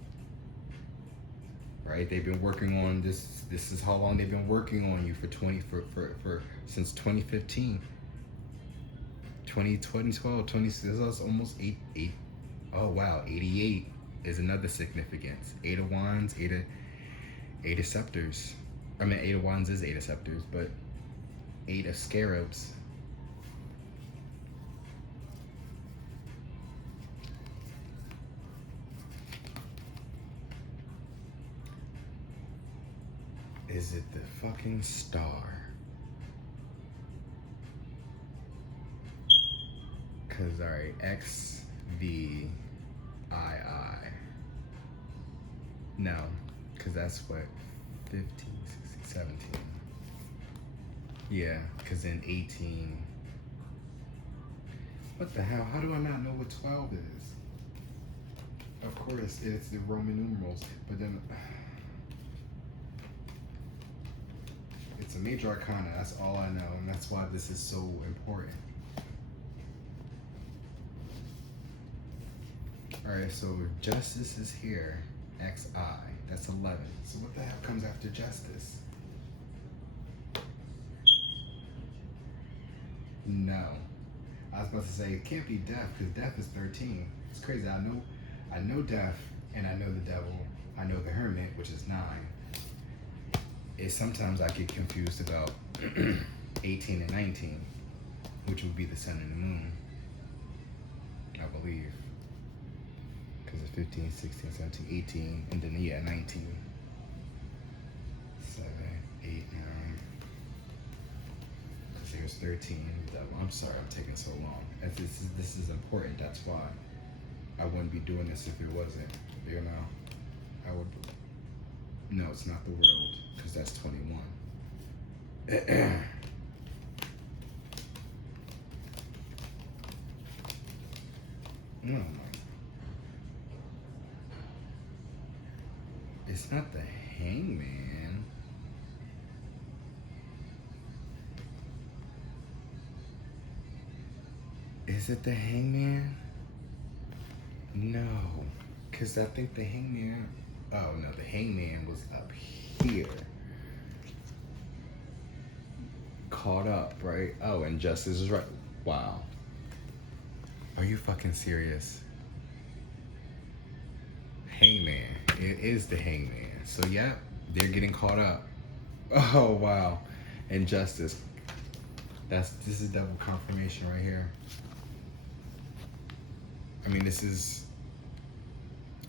right? They've been working on this. This is how long they've been working on you for since 2015. 2012, this is almost eight. Oh wow, 88 is another significance. 8 of Wands, 8 Eight of scepters. I mean, eight of wands is eight of scepters, but eight of scarabs. Is it the fucking star? Cause alright, XVII. No, cause that's what 15, 16, 17. Yeah, cause in 18. What the hell? How do I not know what 12 is? Of course, it's the Roman numerals, but then it's a major arcana. That's all I know, and that's why this is so important. Alright, so justice is here, XI, that's 11. So what the hell comes after justice? No. I was about to say, it can't be death, because death is 13. It's crazy. I know death, and I know the devil. I know the hermit, which is 9. Sometimes I get confused about 18 and 19, which would be the sun and the moon, I believe. Because it's 15, 16, 17, 18, and then, yeah, 19. 7, 8, 9. Because there's 13, the devil. I'm sorry I'm taking so long. This is important. That's why I wouldn't be doing this if it wasn't. You know, I would. No, it's not the world, because that's 21. No, it's not the hangman. Is it the hangman? No, because I think the hangman. Oh no, the hangman was up here. Caught up, right? Oh, and justice is right. Wow. Are you fucking serious? Hangman. It is the hangman. So yeah, they're getting caught up. Oh wow. And justice. This is double confirmation right here. I mean, this is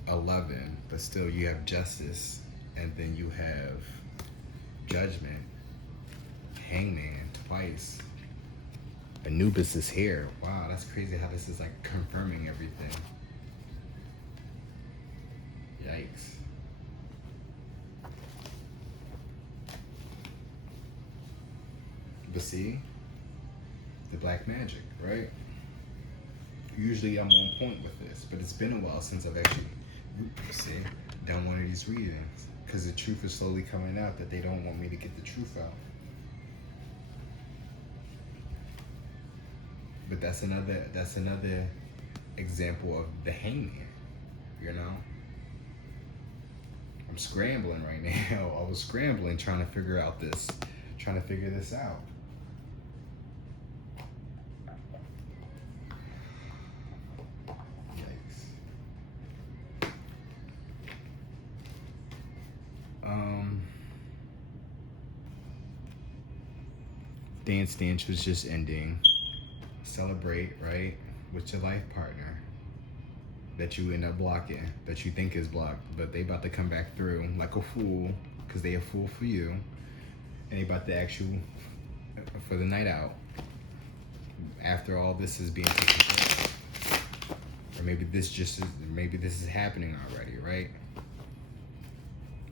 11, but still you have justice, and then you have judgment, hangman twice. Anubis is here. Wow, that's crazy how this is like confirming everything. Yikes. But see, the black magic, right? Usually I'm on point with this, but it's been a while since I've actually done one of these readings, because the truth is slowly coming out that they don't want me to get the truth out. But that's another example of the hangman, you know? I'm scrambling right now. I was scrambling trying to figure this out. Dance was just ending. Celebrate, right, with your life partner that you end up blocking, that you think is blocked, but they about to come back through like a fool, because they a fool for you, and they about to ask you for the night out after all this is being taken care of. Or maybe this is happening already, right?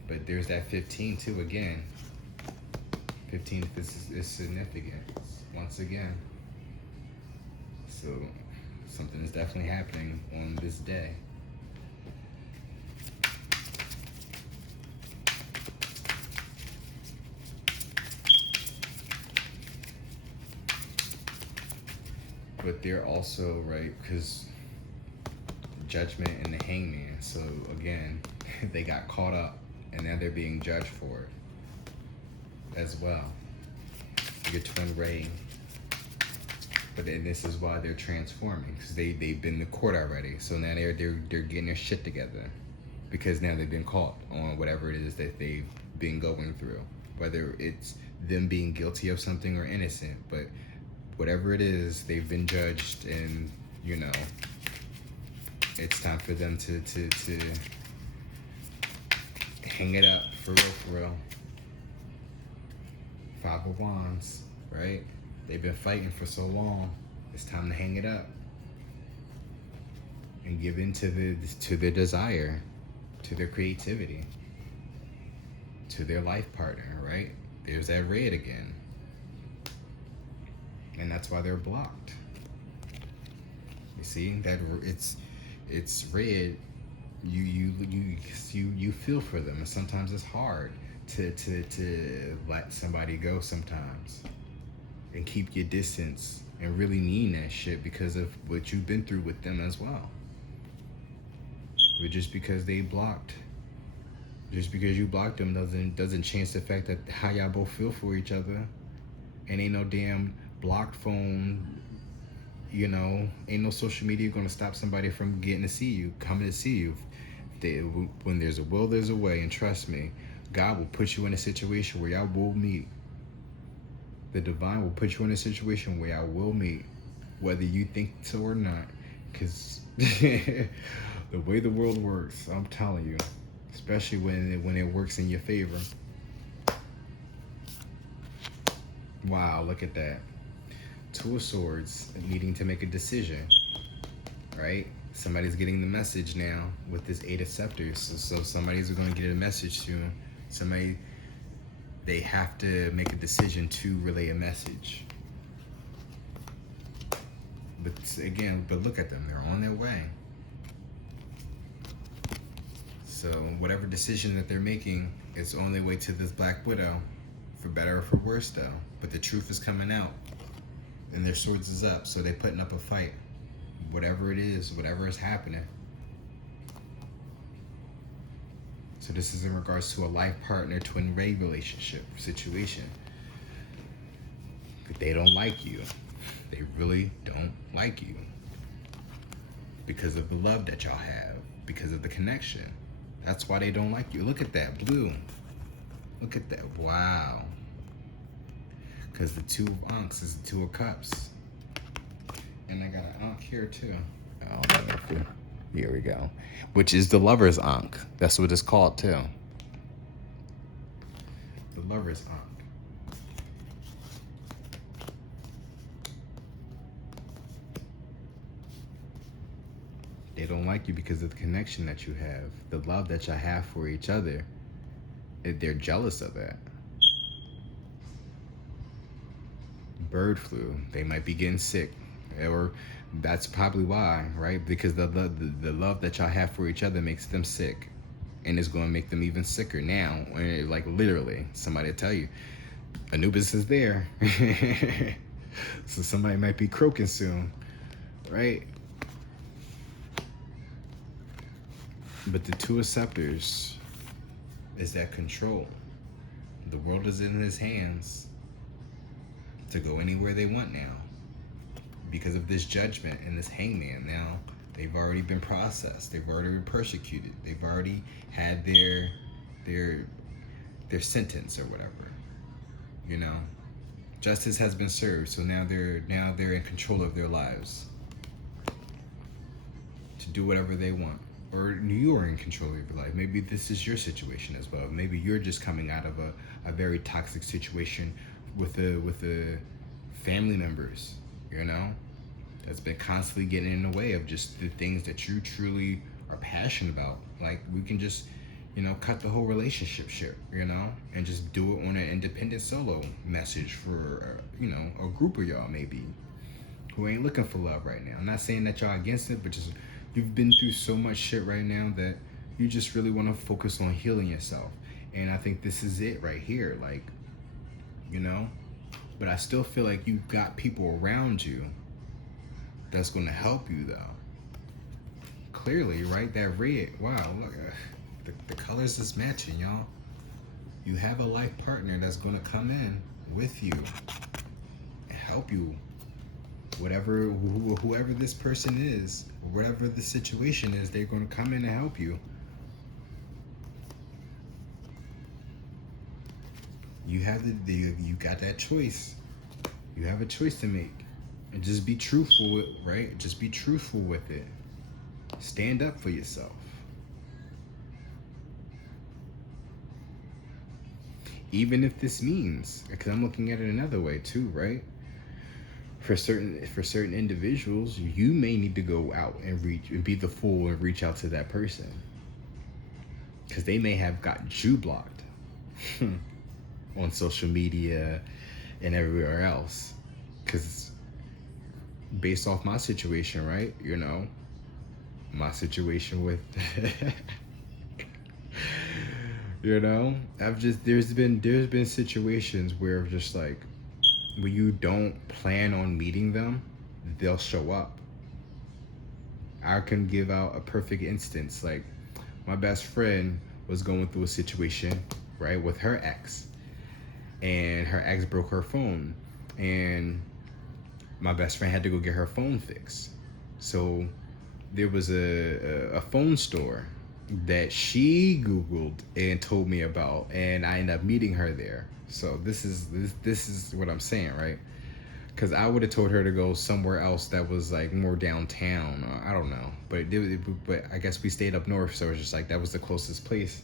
But there's that 15 too again. 15 is significant once again. So something is definitely happening on this day. But they're also, right, because judgment and the hangman. So again, they got caught up and now they're being judged for it as well. Your twin ray. But then this is why they're transforming, because they've been to court already. So now they're getting their shit together, because now they've been caught on whatever it is that they've been going through, whether it's them being guilty of something or innocent, but whatever it is, they've been judged, and you know, it's time for them to hang it up for real, for real. Five of Wands, right? They've been fighting for so long. It's time to hang it up and give in to their desire, to their creativity, to their life partner, right? There's that red again. And that's why they're blocked. You see that it's red. You feel for them, and sometimes it's hard to let somebody go sometimes, and keep your distance, and really mean that shit because of what you've been through with them as well. But just because they blocked, just because you blocked them doesn't change the fact that how y'all both feel for each other. And ain't no damn blocked phone, you know, ain't no social media gonna stop somebody from getting to see you, coming to see you. When there's a will, there's a way, and trust me, God will put you in a situation where y'all will meet. The divine will put you in a situation where y'all will meet, whether you think so or not. Because the way the world works, I'm telling you, especially when it works in your favor. Wow, look at that. Two of Swords, needing to make a decision, right? Somebody's getting the message now with this Eight of Scepters. So somebody's going to get a message to them. Somebody, they have to make a decision to relay a message. But again, look at them. They're on their way. So whatever decision that they're making, it's on their way to this Black Widow, for better or for worse though. But the truth is coming out, and their swords is up, so they're putting up a fight. Whatever it is, whatever is happening. So this is in regards to a life partner, twin ray relationship situation. But they don't like you. They really don't like you. Because of the love that y'all have. Because of the connection. That's why they don't like you. Look at that blue. Look at that. Wow. Because the Two of Ankhs is the Two of Cups. And I got an Ankh here too. Oh, here we go. Which is the Lover's Ankh. That's what it's called too. The Lover's Ankh. They don't like you because of the connection that you have, the love that you have for each other. They're jealous of that. Bird flu. They might be getting sick. Or that's probably why, right? Because the love that y'all have for each other makes them sick, and it's going to make them even sicker now. Like literally, somebody will tell you, Anubis is there, so somebody might be croaking soon, right? But the Two of Scepters is that control. The world is in his hands to go anywhere they want now. Because of this judgment and this hangman, now they've already been processed. They've already been persecuted. They've already had their sentence or whatever. You know, justice has been served. So now they're in control of their lives to do whatever they want. Or you are in control of your life. Maybe this is your situation as well. Maybe you're just coming out of a very toxic situation with the family members, you know, that's been constantly getting in the way of just the things that you truly are passionate about. Like, we can just, you know, cut the whole relationship shit, you know, and just do it on an independent solo message for, you know, a group of y'all maybe who ain't looking for love right now. I'm not saying that y'all against it, but just you've been through so much shit right now that you just really want to focus on healing yourself. And I think this is it right here, like, you know. But I still feel like you've got people around you that's going to help you though. Clearly, right? That red, wow, look, the colors is matching, y'all. You have a life partner that's going to come in with you and help you. Whoever this person is, whatever the situation is, they're going to come in and help you. you got that choice. You have a choice to make. And just be truthful with, right? Just be truthful with it. Stand up for yourself. Even if this means, because I'm looking at it another way too, right? For certain individuals, you may need to go out and reach and be the fool and reach out to that person, because they may have got you blocked on social media and everywhere else. Because based off my situation, right? You know, my situation with you know, there's been situations where just like when you don't plan on meeting them, they'll show up. I can give out a perfect instance. Like, my best friend was going through a situation, right, with her ex, and her ex broke her phone, and my best friend had to go get her phone fixed. So there was a phone store that she Googled and told me about, and I ended up meeting her there. So this is what I'm saying, right? Because I would have told her to go somewhere else that was like more downtown. Or, I don't know, but I guess we stayed up north, so it was just like that was the closest place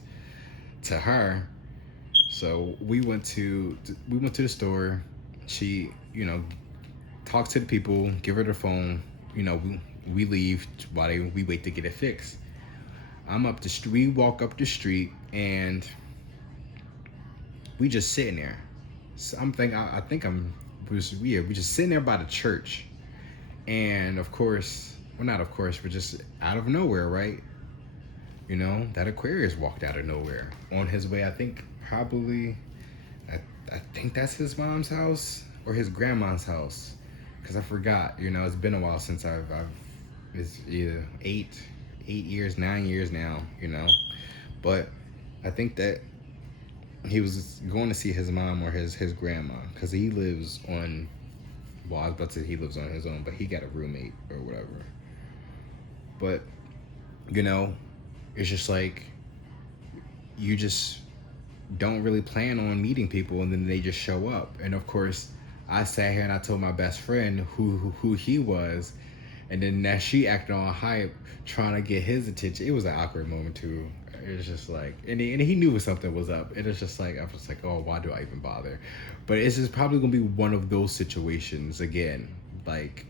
to her. So we went to the store. She, you know, talked to the people, give her the phone. You know, we leave while we wait to get it fixed. I'm up the street. We walk up the street, and we just sitting there. So I think we just sitting there by the church, and of course, well, not of course, but just out of nowhere, right? You know, that Aquarius walked out of nowhere on his way. I think probably, I think that's his mom's house or his grandma's house, because I forgot. You know, it's been a while since I've it's either 8 years, 9 years now. You know, but I think that he was going to see his mom or his grandma, because he lives on, well, I was about to say he lives on his own, but he got a roommate or whatever. But, you know, it's just like, you just don't really plan on meeting people, and then they just show up. And of course, I sat here and I told my best friend who he was, and then now she acted on hype trying to get his attention. It was an awkward moment too. It was just like, and he knew something was up. It was just like, I was like, oh, why do I even bother? But it's just probably gonna be one of those situations again. Like,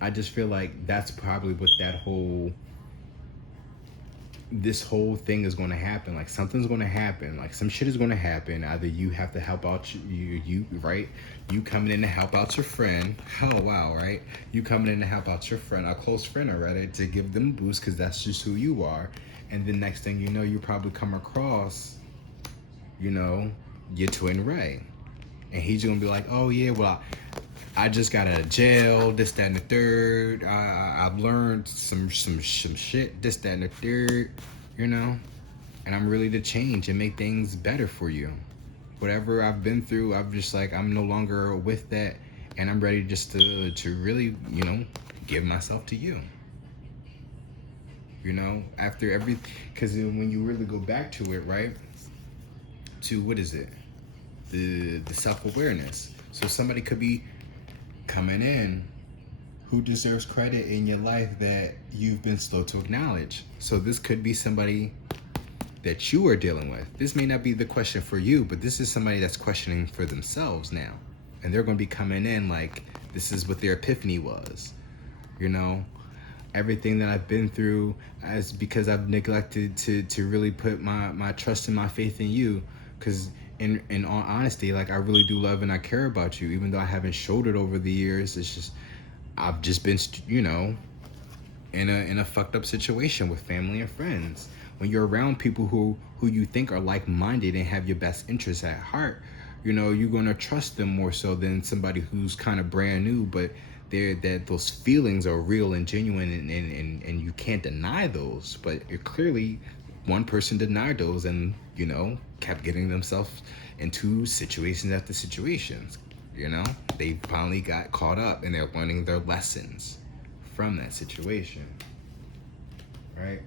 I just feel like that's probably what this whole thing is going to happen. Like, something's going to happen. Like, some shit is going to happen. Either you have to help out you right, you coming in to help out your friend. Oh wow, right? You coming in to help out your friend, a close friend already, to give them a boost, because that's just who you are. And then next thing you know, you probably come across, you know, your twin Ray, and he's gonna be like, oh yeah, well, I just got out of jail, this, that, and the third. I've learned some shit, this, that, and the third, you know, and I'm ready to change and make things better for you. Whatever I've been through, I'm just like, I'm no longer with that, and I'm ready just to really, you know, give myself to you. You know, after every, because when you really go back to it, right, to what is it, the self-awareness. So somebody could be coming in who deserves credit in your life that you've been slow to acknowledge. So this could be somebody that you are dealing with. This may not be the question for you, but this is somebody that's questioning for themselves now, and they're going to be coming in like this is what their epiphany was. You know, everything that I've been through is because I've neglected to really put my trust and my faith in you. Because in all honesty, like, I really do love and I care about you, even though I haven't showed it over the years. It's just, I've just been, you know, in a fucked up situation with family and friends. When you're around people who you think are like-minded and have your best interests at heart, you know, you're gonna trust them more so than somebody who's kind of brand new, but that those feelings are real and genuine, and you can't deny those. But it clearly, one person denied those, and, you know, kept getting themselves into situations after situations. You know, they finally got caught up, and they're learning their lessons from that situation, right?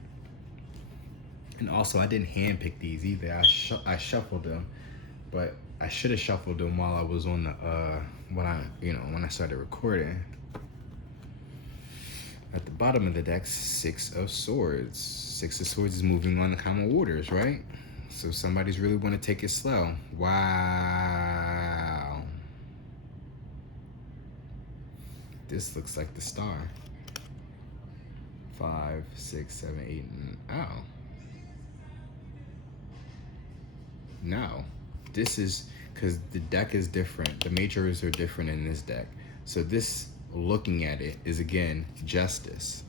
And also, I didn't handpick these either. I shuffled them, but I should have shuffled them while I was on the when I started recording. At the bottom of the deck, Six of Swords. Six of Swords is moving on the common waters, right? So somebody's really want to take it slow. Wow. This looks like the star. 5, 6, 7, 8, and oh. No. This is because the deck is different. The majors are different in this deck. So this, looking at it, is again justice.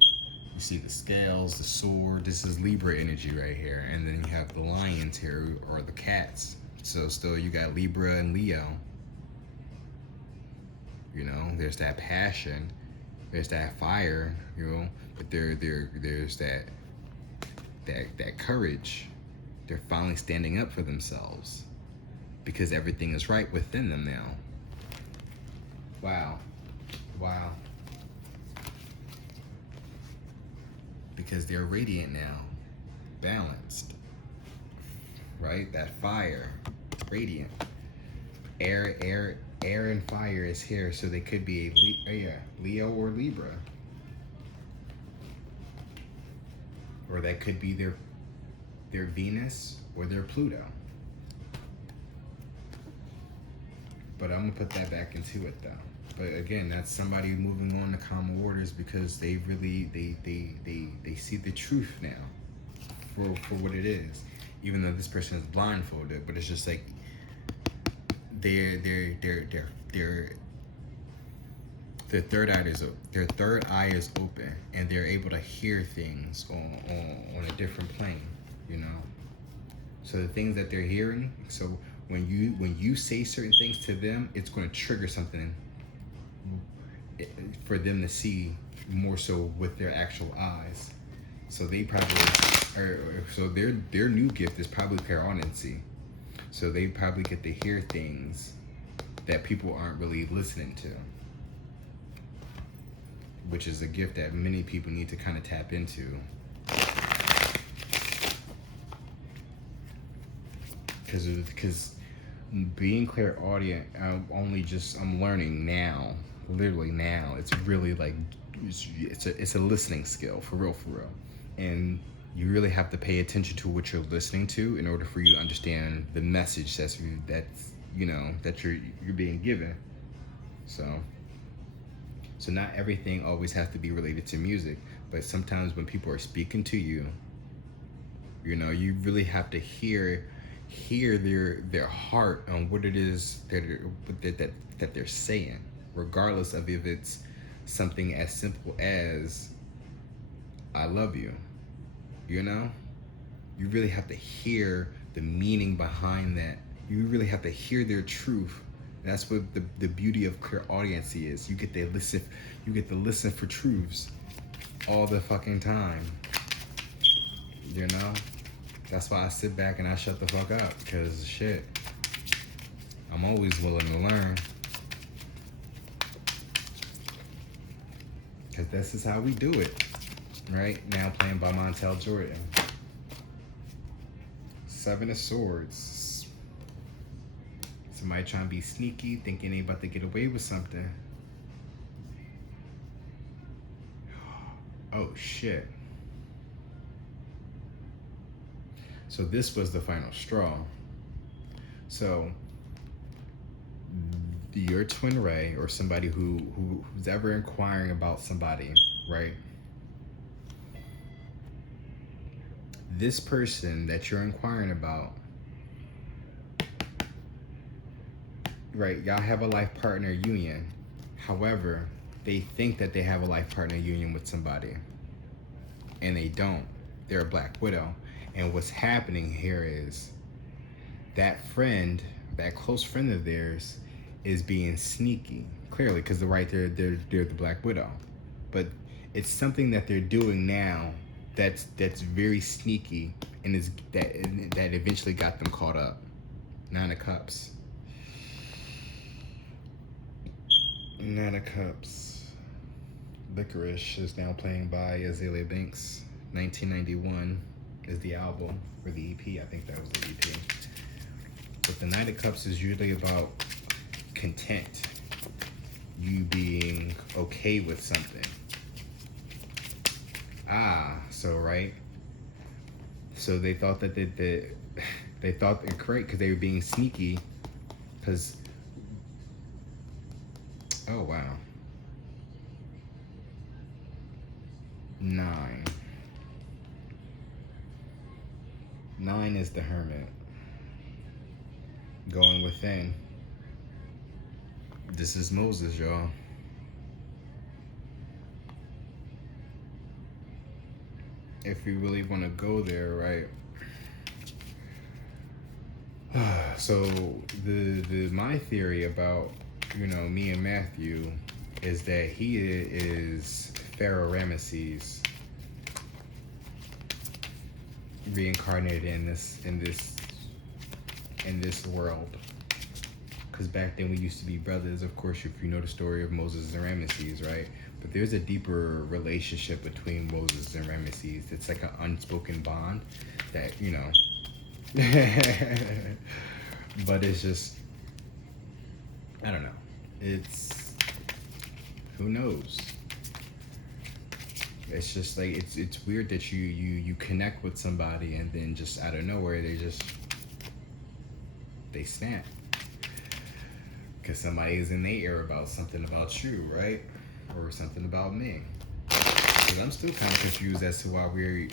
You see the scales, the sword. This is Libra energy right here. And then you have the lions here, or the cats. So still you got Libra and Leo. You know, there's that passion, there's that fire, you know, but there's that courage. They're finally standing up for themselves because everything is right within them now. Wow. Wow. Because they're radiant now, balanced, right? That fire, radiant. Air and fire is here, so they could be Leo or Libra. Or that could be their Venus or their Pluto. But I'm gonna put that back into it though. But again, that's somebody moving on to common waters because they really they see the truth now for what it is. Even though this person is blindfolded, but it's just like their third eye is open and they're able to hear things on a different plane, you know. So the things that they're hearing, so when you say certain things to them, it's going to trigger something for them to see more so with their actual eyes. So they probably so their new gift is probably clairaudiency. So they probably get to hear things that people aren't really listening to, which is a gift that many people need to kind of tap into. Because being clairaudient, I'm learning now, literally now. It's really like it's a listening skill for real, and you really have to pay attention to what you're listening to in order for you to understand the message that you're being given. So not everything always has to be related to music, but sometimes when people are speaking to you, you know, you really have to hear their heart on what it is that they're saying, regardless of if it's something as simple as "I love you." You know, you really have to hear the meaning behind that. You really have to hear their truth. That's what the beauty of clairaudiency is. You get to listen for truths all the fucking time. You know? That's why I sit back and I shut the fuck up, because shit, I'm always willing to learn. Because this is how we do it. Right? Now playing by Montel Jordan. 7 of Swords. Somebody trying to be sneaky, thinking they about to get away with something. Oh shit. So this was the final straw. So your twin ray, or somebody who's ever inquiring about somebody, right? This person that you're inquiring about, right, y'all have a life partner union. However, they think that they have a life partner union with somebody, and they don't. They're a Black Widow. And what's happening here is that friend, that close friend of theirs, is being sneaky, clearly, because they're the Black Widow. But it's something that they're doing now that's very sneaky, and is that eventually got them caught up. 9 of Cups. 9 of Cups. Licorice is now playing by Azalea Banks, 1991. is the album, or the EP. I think that was the EP. But the Knight of Cups is usually about content, you being okay with something. So right. So they thought that they thought they're correct because they were being sneaky. Because oh wow, 9. 9 is the Hermit. Going within. This is Moses, y'all. If we really want to go there, right? So the my theory about, me and Matthew is that he is Pharaoh Ramesses reincarnated in this world. Because back then we used to be brothers, of course, if you know the story of Moses and Ramesses, right? But there's a deeper relationship between Moses and Ramesses. It's like an unspoken bond that, but it's just, I don't know. It's, who knows? It's just like, it's weird that you connect with somebody and then just out of nowhere, they snap. Because somebody is in their ear about something about you, right? Or something about me. Because I'm still kind of confused as to why we're,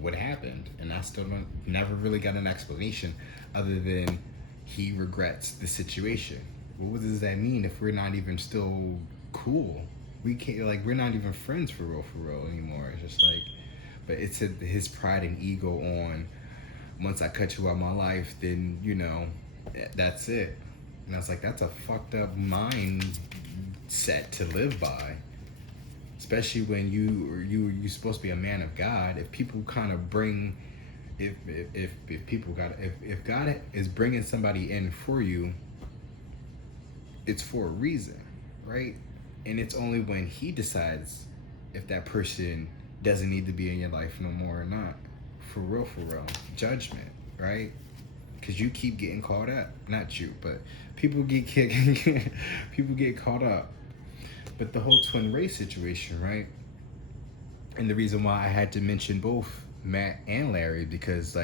what happened. And I still never really got an explanation other than he regrets the situation. What does that mean if we're not even still cool? We can't, we're not even friends for real anymore. It's just like, but it's his pride and ego on, once I cut you out of my life, then, that's it. And I was like, that's a fucked up mindset to live by. Especially when you're supposed to be a man of God. If people kind of bring, if God is bringing somebody in for you, it's for a reason, right? And it's only when he decides if that person doesn't need to be in your life no more or not. For real. Judgment, right? Because you keep getting caught up. Not you, but people get caught up. But the whole twin race situation, right? And the reason why I had to mention both Matt and Larry, because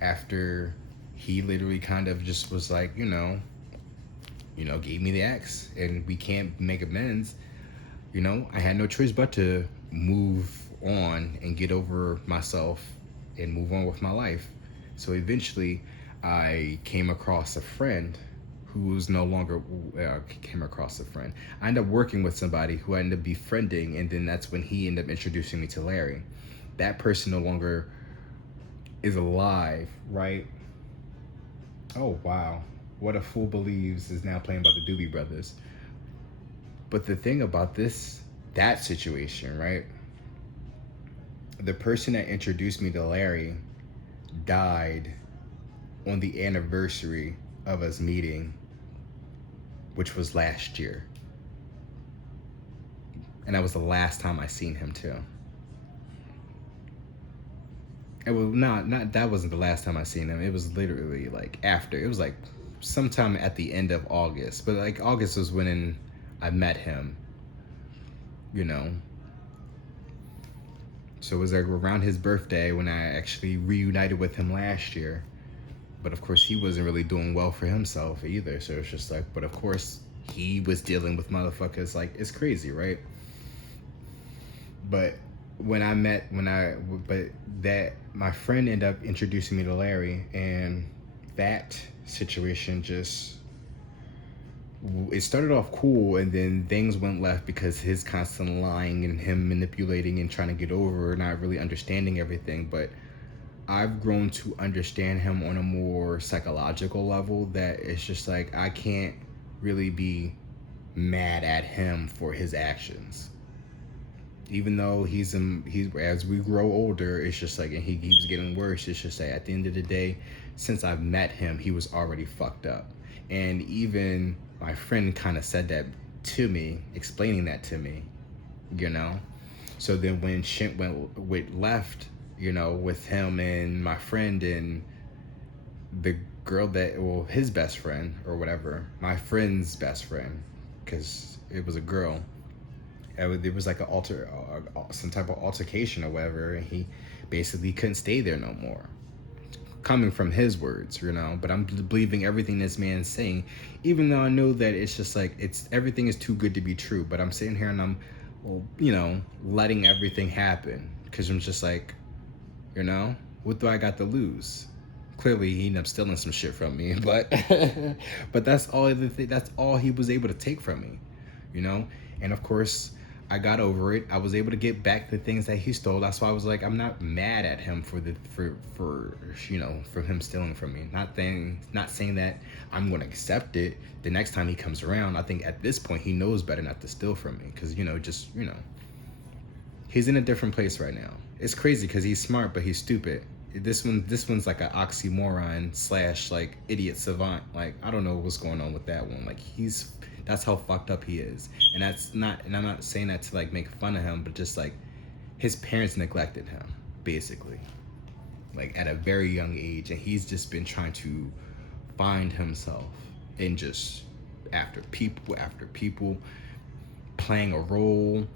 after he literally kind of just was like, gave me the X and we can't make amends, I had no choice but to move on and get over myself and move on with my life. So eventually I came across a friend who's no longer I ended up working with somebody who I ended up befriending, and then that's when he ended up introducing me to Larry. That person no longer is alive, right? Oh wow. What a Fool Believes is now playing about the Doobie Brothers. But the thing about that situation, right? The person that introduced me to Larry died on the anniversary of us meeting, which was last year. And that was the last time I seen him too. It was not that wasn't the last time I seen him. It was literally after. It was sometime at the end of August. But August was when I met him. So it was around his birthday when I actually reunited with him last year. But of course he wasn't really doing well for himself either. So it's just but of course he was dealing with motherfuckers. It's crazy, right? But my friend ended up introducing me to Larry, and that situation it started off cool, and then things went left because his constant lying and him manipulating and trying to get over, not really understanding everything. But I've grown to understand him on a more psychological level, that it's just I can't really be mad at him for his actions. Even though he's as we grow older, it's just and he keeps getting worse. It's just at the end of the day, since I've met him, he was already fucked up. And even my friend kind of said that to me, explaining that to me, So then when shit went left, with him and my friend and the girl that, well, his best friend or whatever, my friend's best friend, because it was a girl. There was like some type of altercation or whatever, and he basically couldn't stay there no more. Coming from his words, but I'm believing everything this man's saying, even though I know that it's just like everything is too good to be true. But I'm sitting here and I'm, letting everything happen because I'm just like, what do I got to lose? Clearly, he ended up stealing some shit from me, but but that's all that's all he was able to take from me, And of course, I got over it. I was able to get back the things that he stole. That's why I was like, I'm not mad at him for him stealing from me. Not saying that I'm gonna accept it the next time he comes around. I think at this point he knows better not to steal from me because he's in a different place right now. It's crazy because he's smart but he's stupid. This one's like an oxymoron / like idiot savant. Like, I don't know what's going on with that one. Like, that's how fucked up he is. And I'm not saying that to like make fun of him, but just like his parents neglected him, basically. Like at a very young age, and he's just been trying to find himself in just after people, playing a role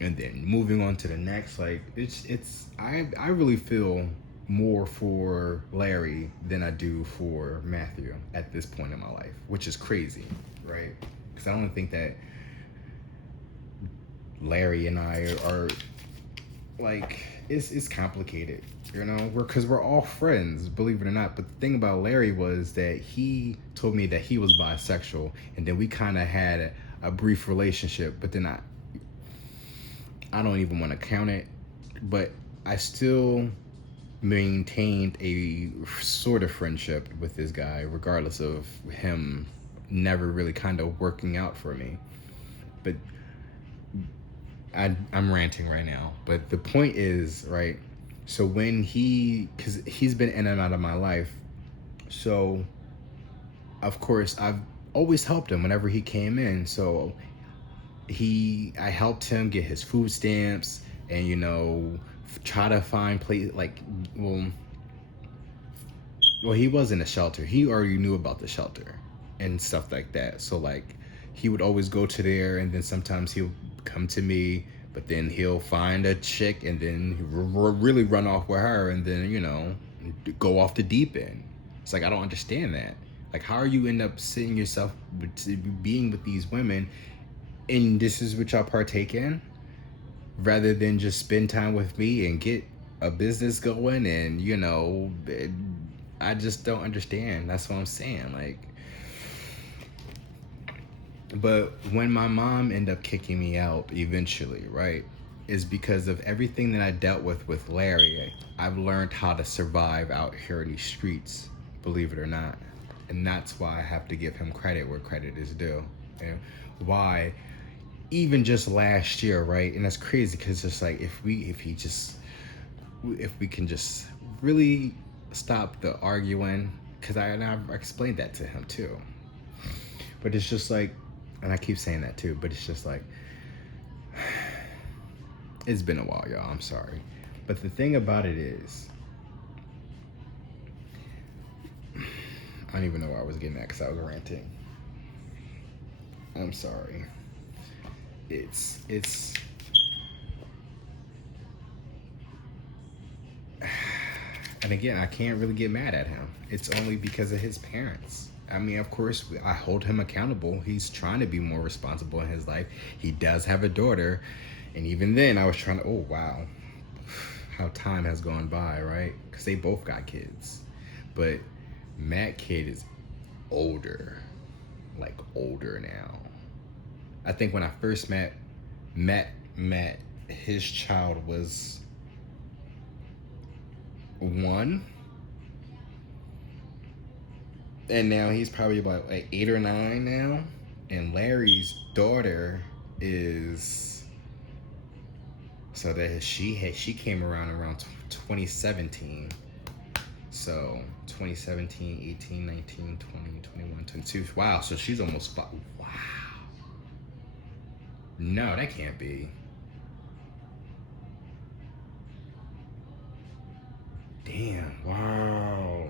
and then moving on to the next. Like I really feel more for Larry than I do for Matthew at this point in my life, which is crazy, right? Because I don't think that Larry and I are like, it's complicated, because we're all friends, believe it or not. But the thing about Larry was that he told me that he was bisexual, and then we kind of had a brief relationship, but then I don't even want to count it, but I still maintained a sort of friendship with this guy, regardless of him never really kind of working out for me. But I'm ranting right now. But the point is, right, so because he's been in and out of my life, so of course I've always helped him whenever he came in. So I helped him get his food stamps and try to find place, like, well, he was in a shelter. He already knew about the shelter and stuff like that. So like he would always go to there, and then sometimes he'll come to me, but then he'll find a chick and then really run off with her, and then go off the deep end. It's like, I don't understand that. Like, how are you end up sitting yourself being with these women, and this is what y'all partake in, rather than just spend time with me and get a business going? And I just don't understand. That's what I'm saying. Like, but when my mom ended up kicking me out eventually, right, is because of everything that I dealt with Larry. I've learned how to survive out here in these streets, believe it or not. And that's why I have to give him credit where credit is due. Why? Even just last year, right? And that's crazy because it's like, if we can just really stop the arguing, because I've explained that to him too. But it's just like, and I keep saying that too, but it's just like, it's been a while, y'all. I'm sorry. But the thing about it is, I don't even know where I was getting at because I was ranting. I'm sorry. It's and again, I can't really get mad at him. It's only because of his parents. I mean, of course, I hold him accountable. He's trying to be more responsible in his life. He does have a daughter. And even then, I was trying to, oh, wow, how time has gone by, right? Because they both got kids. But Matt kid is older, like older now. I think when I first met Matt, his child was 1. And now he's probably about like 8 or 9 now. And Larry's daughter is, so that she came around 2017. So 2017, 18, 19, 20, 21, 22. Wow, so she's almost 5. Wow. No, that can't be. Damn, wow.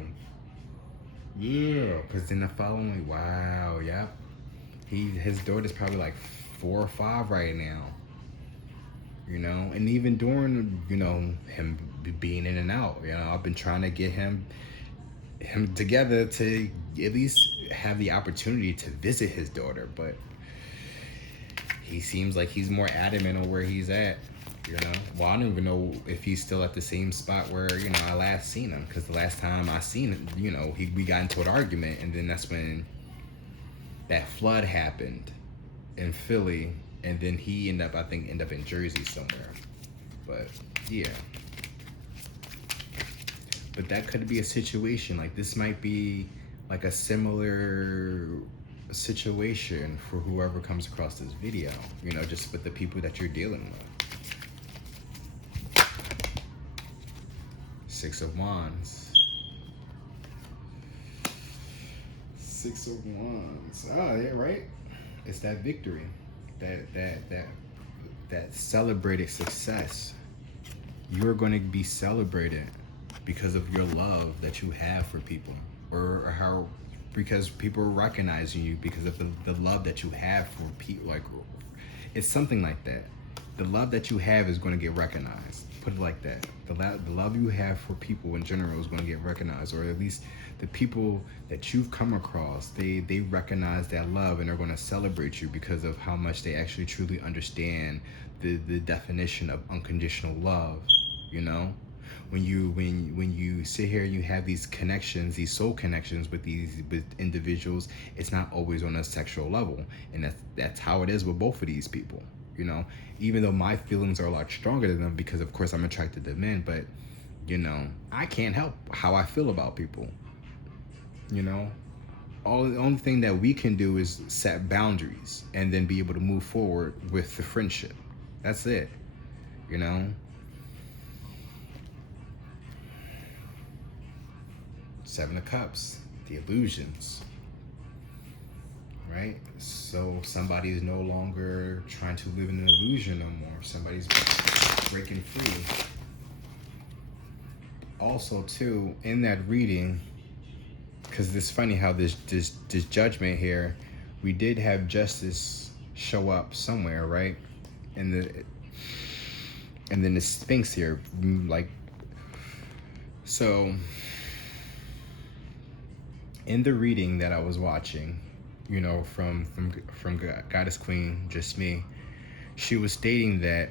Yeah, because then the following, wow, yep. His daughter's probably like 4 or 5 right now. And even during, him being in and out, I've been trying to get him together to at least have the opportunity to visit his daughter, but he seems like he's more adamant on where he's at. Well, I don't even know if he's still at the same spot where I last seen him, because the last time I seen him, we got into an argument, and then that's when that flood happened in Philly, and then he ended up in Jersey somewhere. But yeah, but that could be a situation. Like, this might be like a similar situation for whoever comes across this video, just with the people that you're dealing with. 6 of Wands. 6 of Wands. Ah, yeah, right. It's that victory, that celebrated success. You're going to be celebrated because of your love that you have for people, or how, because people are recognizing you because of the love that you have for people. Like, it's something like that. The love that you have is going to get recognized. Put it like that. The love you have for people in general is going to get recognized, or at least the people that you've come across, they recognize that love, and they're going to celebrate you because of how much they actually truly understand the definition of unconditional love. When you sit here and you have these connections, these soul connections with individuals, it's not always on a sexual level, and that's how it is with both of these people. Even though my feelings are a lot stronger than them, because of course I'm attracted to men, but I can't help how I feel about people. The only thing that we can do is set boundaries and then be able to move forward with the friendship. That's it. 7 of Cups, the illusions, right? So somebody is no longer trying to live in an illusion no more. Somebody's breaking free. Also, too, in that reading, because it's funny how this judgment here, we did have justice show up somewhere, right? And then the Sphinx here, like, so in the reading that I was watching, from Goddess Queen, just me, she was stating that,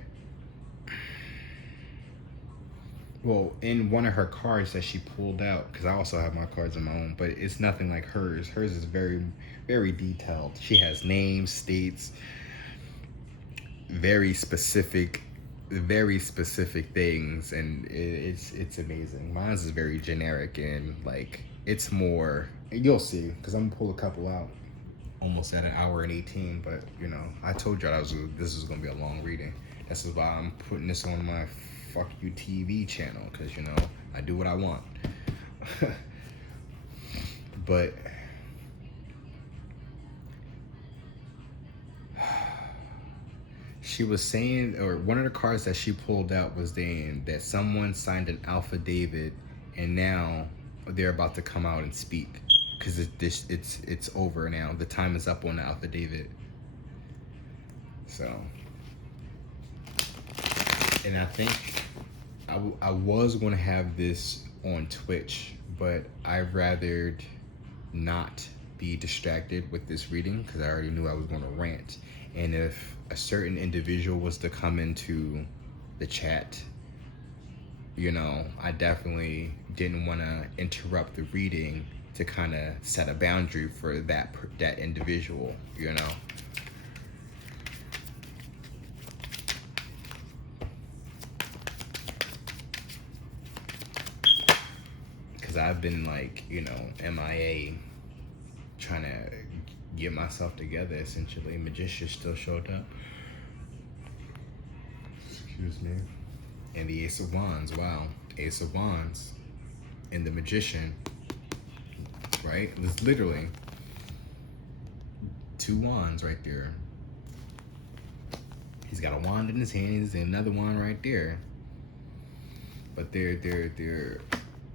well, in one of her cards that she pulled out, because I also have my cards of my own, but it's nothing like hers. Hers is very, very detailed. She has names, states, very specific things, and it's amazing. Mine's is very generic, and like, it's more, you'll see, because I'm gonna pull a couple out almost at 1:18, but I told y'all this was gonna be a long reading. This is why I'm putting this on my Fuck You TV channel, because I do what I want. But she was saying, or one of the cards that she pulled out was saying that someone signed an affidavit, and now they're about to come out and speak, because it's over now. The time is up on the affidavit. So, and I think I was going to have this on Twitch, but I'd rather not be distracted with this reading, because I already knew I was going to rant. And if a certain individual was to come into the chat, I definitely didn't want to interrupt the reading to kind of set a boundary for that individual, Because I've been like, MIA, trying to get myself together, essentially. Magician still showed up. Excuse me. And the Ace of Wands, wow. Ace of Wands. And the Magician, right? It's literally 2 wands right there. He's got a wand in his hands and another wand right there. But they're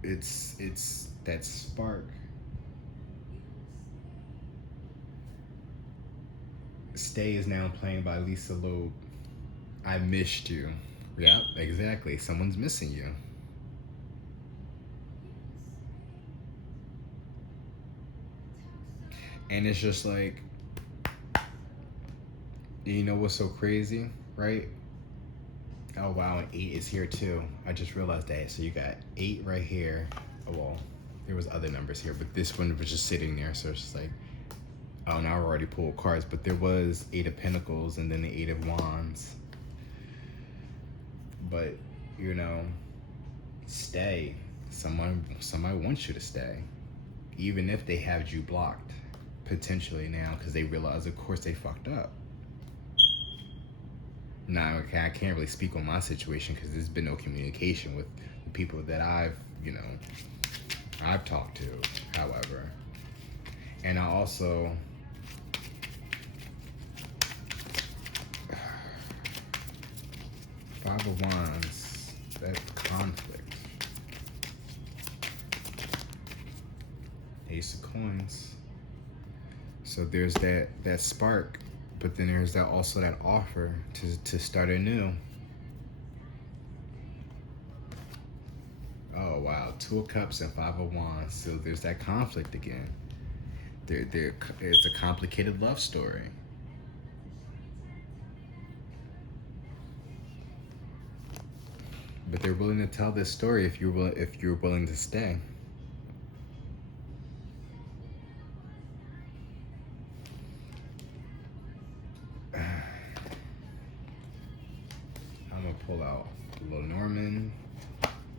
it's that spark. Stay is now playing by Lisa Loeb. I missed you. Yep, exactly. Someone's missing you. And it's just like, you know what's so crazy, right? Oh wow, and 8 is here too. I just realized that. So you got 8 right here. Oh well, there was other numbers here, but this one was just sitting there. So it's just like, oh, now I already pulled cards, but there was 8 of Pentacles and then the 8 of Wands. But you know, stay. Somebody wants you to stay, even if they have you blocked potentially now because they realize, of course, they fucked up. Now, okay, I can't really speak on my situation because there's been no communication with the people that I've talked to, however. And I also, Five of Wands, that conflict. Ace of Coins. So there's that spark, but then there's that also that offer to start anew. Oh wow, 2 of Cups and 5 of Wands. So there's that conflict again. It's a complicated love story. But they're willing to tell this story if you're willing to stay. I'm gonna pull out Lenormand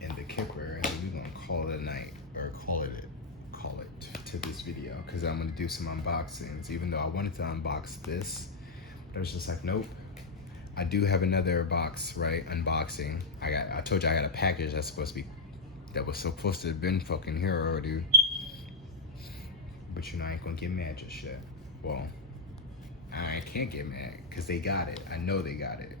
and the Kipper, and we're gonna call it a night, or call it to this video, because I'm gonna do some unboxings. Even though I wanted to unbox this, but I was just like, nope. I do have another box, right? Unboxing. I told you I got a package that was supposed to have been fucking here already. But you know, I ain't gonna get mad just yet. Well, I can't get mad because they got it. I know they got it.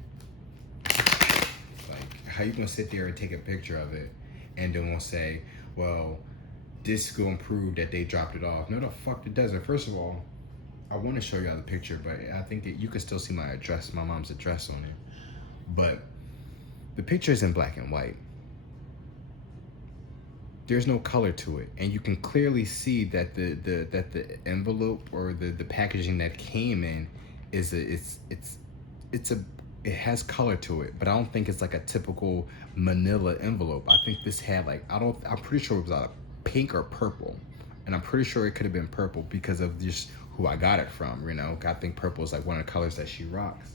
Like, how you gonna sit there and take a picture of it and then we'll say, well, this is gonna prove that they dropped it off? No, the fuck it doesn't. First of all, I want to show y'all the picture, but I think that you can still see my address, my mom's address on it. But the picture is in black and white. There's no color to it, and you can clearly see that the envelope or the packaging that came in is it has color to it, but I don't think it's like a typical manila envelope. I think this had like, I'm pretty sure it was either pink or purple, and I'm pretty sure it could have been purple because of just who I got it from, you know. I think purple is like one of the colors that she rocks.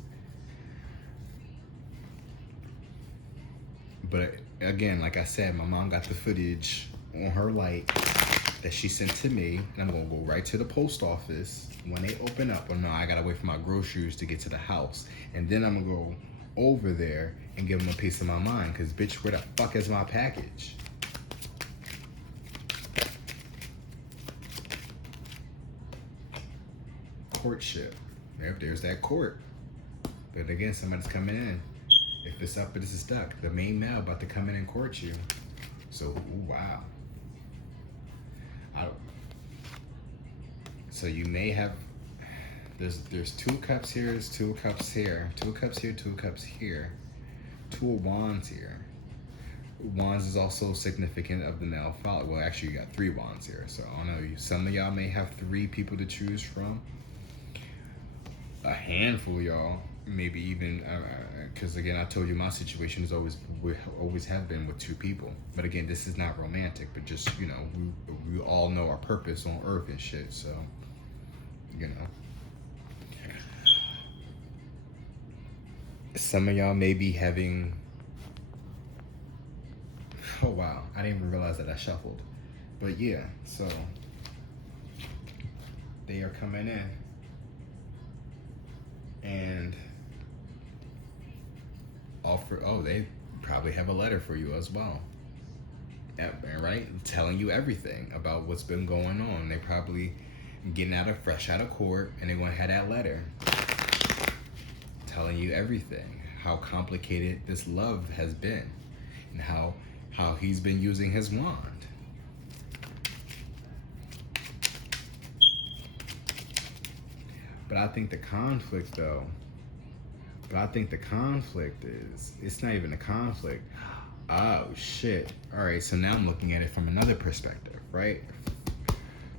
But again, like I said, my mom got the footage on her light that she sent to me, and I'm gonna go right to the post office when they open up. Well, no, I gotta wait for my groceries to get to the house, and then I'm gonna go over there and give them a piece of my mind, because bitch, where the fuck is my package? Courtship. There's that court. But again, somebody's coming in. If it's up, but it's stuck. The main male about to come in and court you. So, ooh, wow. So you may have, there's 2 cups here, there's 2 cups here, 2 cups here, 2 cups here, 2 of Wands here. Wands is also significant of the male follower. Well, actually, you got 3 Wands here. So I don't know, some of y'all may have 3 people to choose from. A handful of y'all, maybe even, because again, I told you my situation is always have been with 2 people. But again, this is not romantic, but just, you know, we all know our purpose on earth and shit, so, you know. Some of y'all may be having, oh wow, I didn't even realize that I shuffled. But yeah, so they are coming in. And offer, oh, they probably have a letter for you as well. Right? Telling you everything about what's been going on. They probably getting fresh out of court, and they're gonna have that letter telling you everything. How complicated this love has been, and how how he's been using his wand. But I think the conflict, though, is, it's not even a conflict. Oh, shit. All right, so now I'm looking at it from another perspective, right?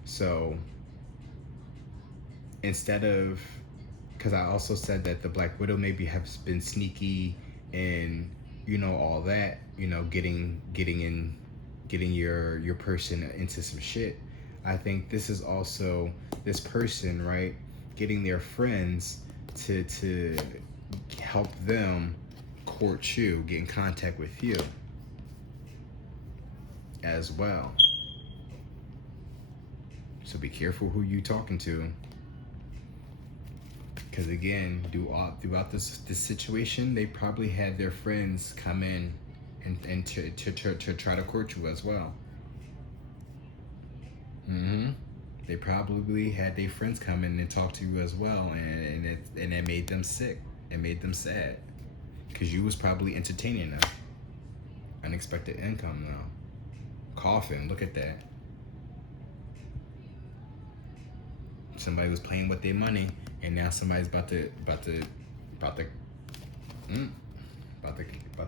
So instead of, because I also said that the Black Widow maybe has been sneaky and, you know, all that, you know, getting your person into some shit. I think this is also this person, right, getting their friends to help them court you, get in contact with you as well. So be careful who you talking to. Because again, throughout this situation, they probably had their friends come in and to try to court you as well. They probably had their friends come in and talk to you as well, and it made them sick. It made them sad. Because you was probably entertaining them. Unexpected income, though. Coughing, look at that. Somebody was playing with their money, and now somebody's about to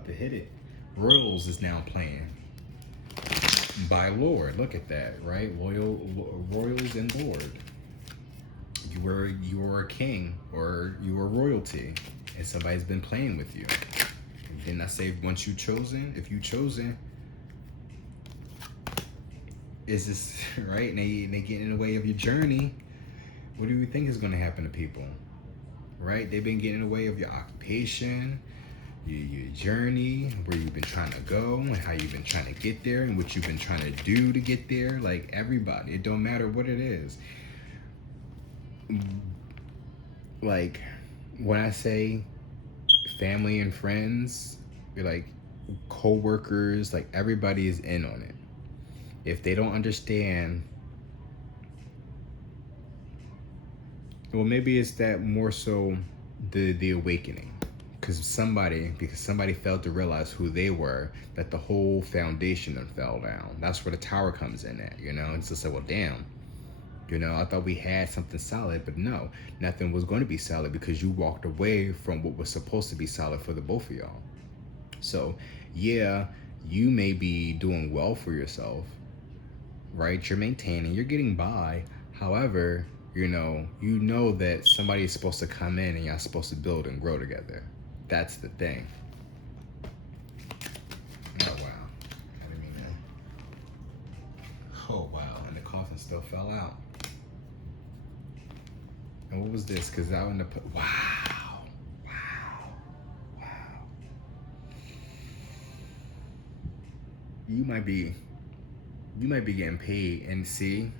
hit it. Royals is now playing. By Lord, look at that, right? Royals and Lord. You were a king, or you were royalty, and somebody's been playing with you. And didn't I say once you chosen, if you chosen, is this right? And they get in the way of your journey. What do you think is going to happen to people? Right? They've been getting in the way of your occupation, your journey, where you've been trying to go, and how you've been trying to get there, and what you've been trying to do to get there. Like everybody, it don't matter what it is. Like when I say family and friends, like co-workers, like everybody is in on it. If they don't understand, well, maybe it's that more so the awakening, because somebody failed to realize who they were, that the whole foundation then fell down. That's where the tower comes in at, you know. It's just like, well, damn, you know, I thought we had something solid, but no, nothing was going to be solid because you walked away from what was supposed to be solid for the both of y'all. So yeah, you may be doing well for yourself, right? You're maintaining, you're getting by. However, you know that somebody is supposed to come in and y'all supposed to build and grow together. That's the thing. Oh, wow. I didn't mean that. Oh, wow. And the coffin still fell out. And what was this? Because I ended up... Wow. You might be getting paid, and see,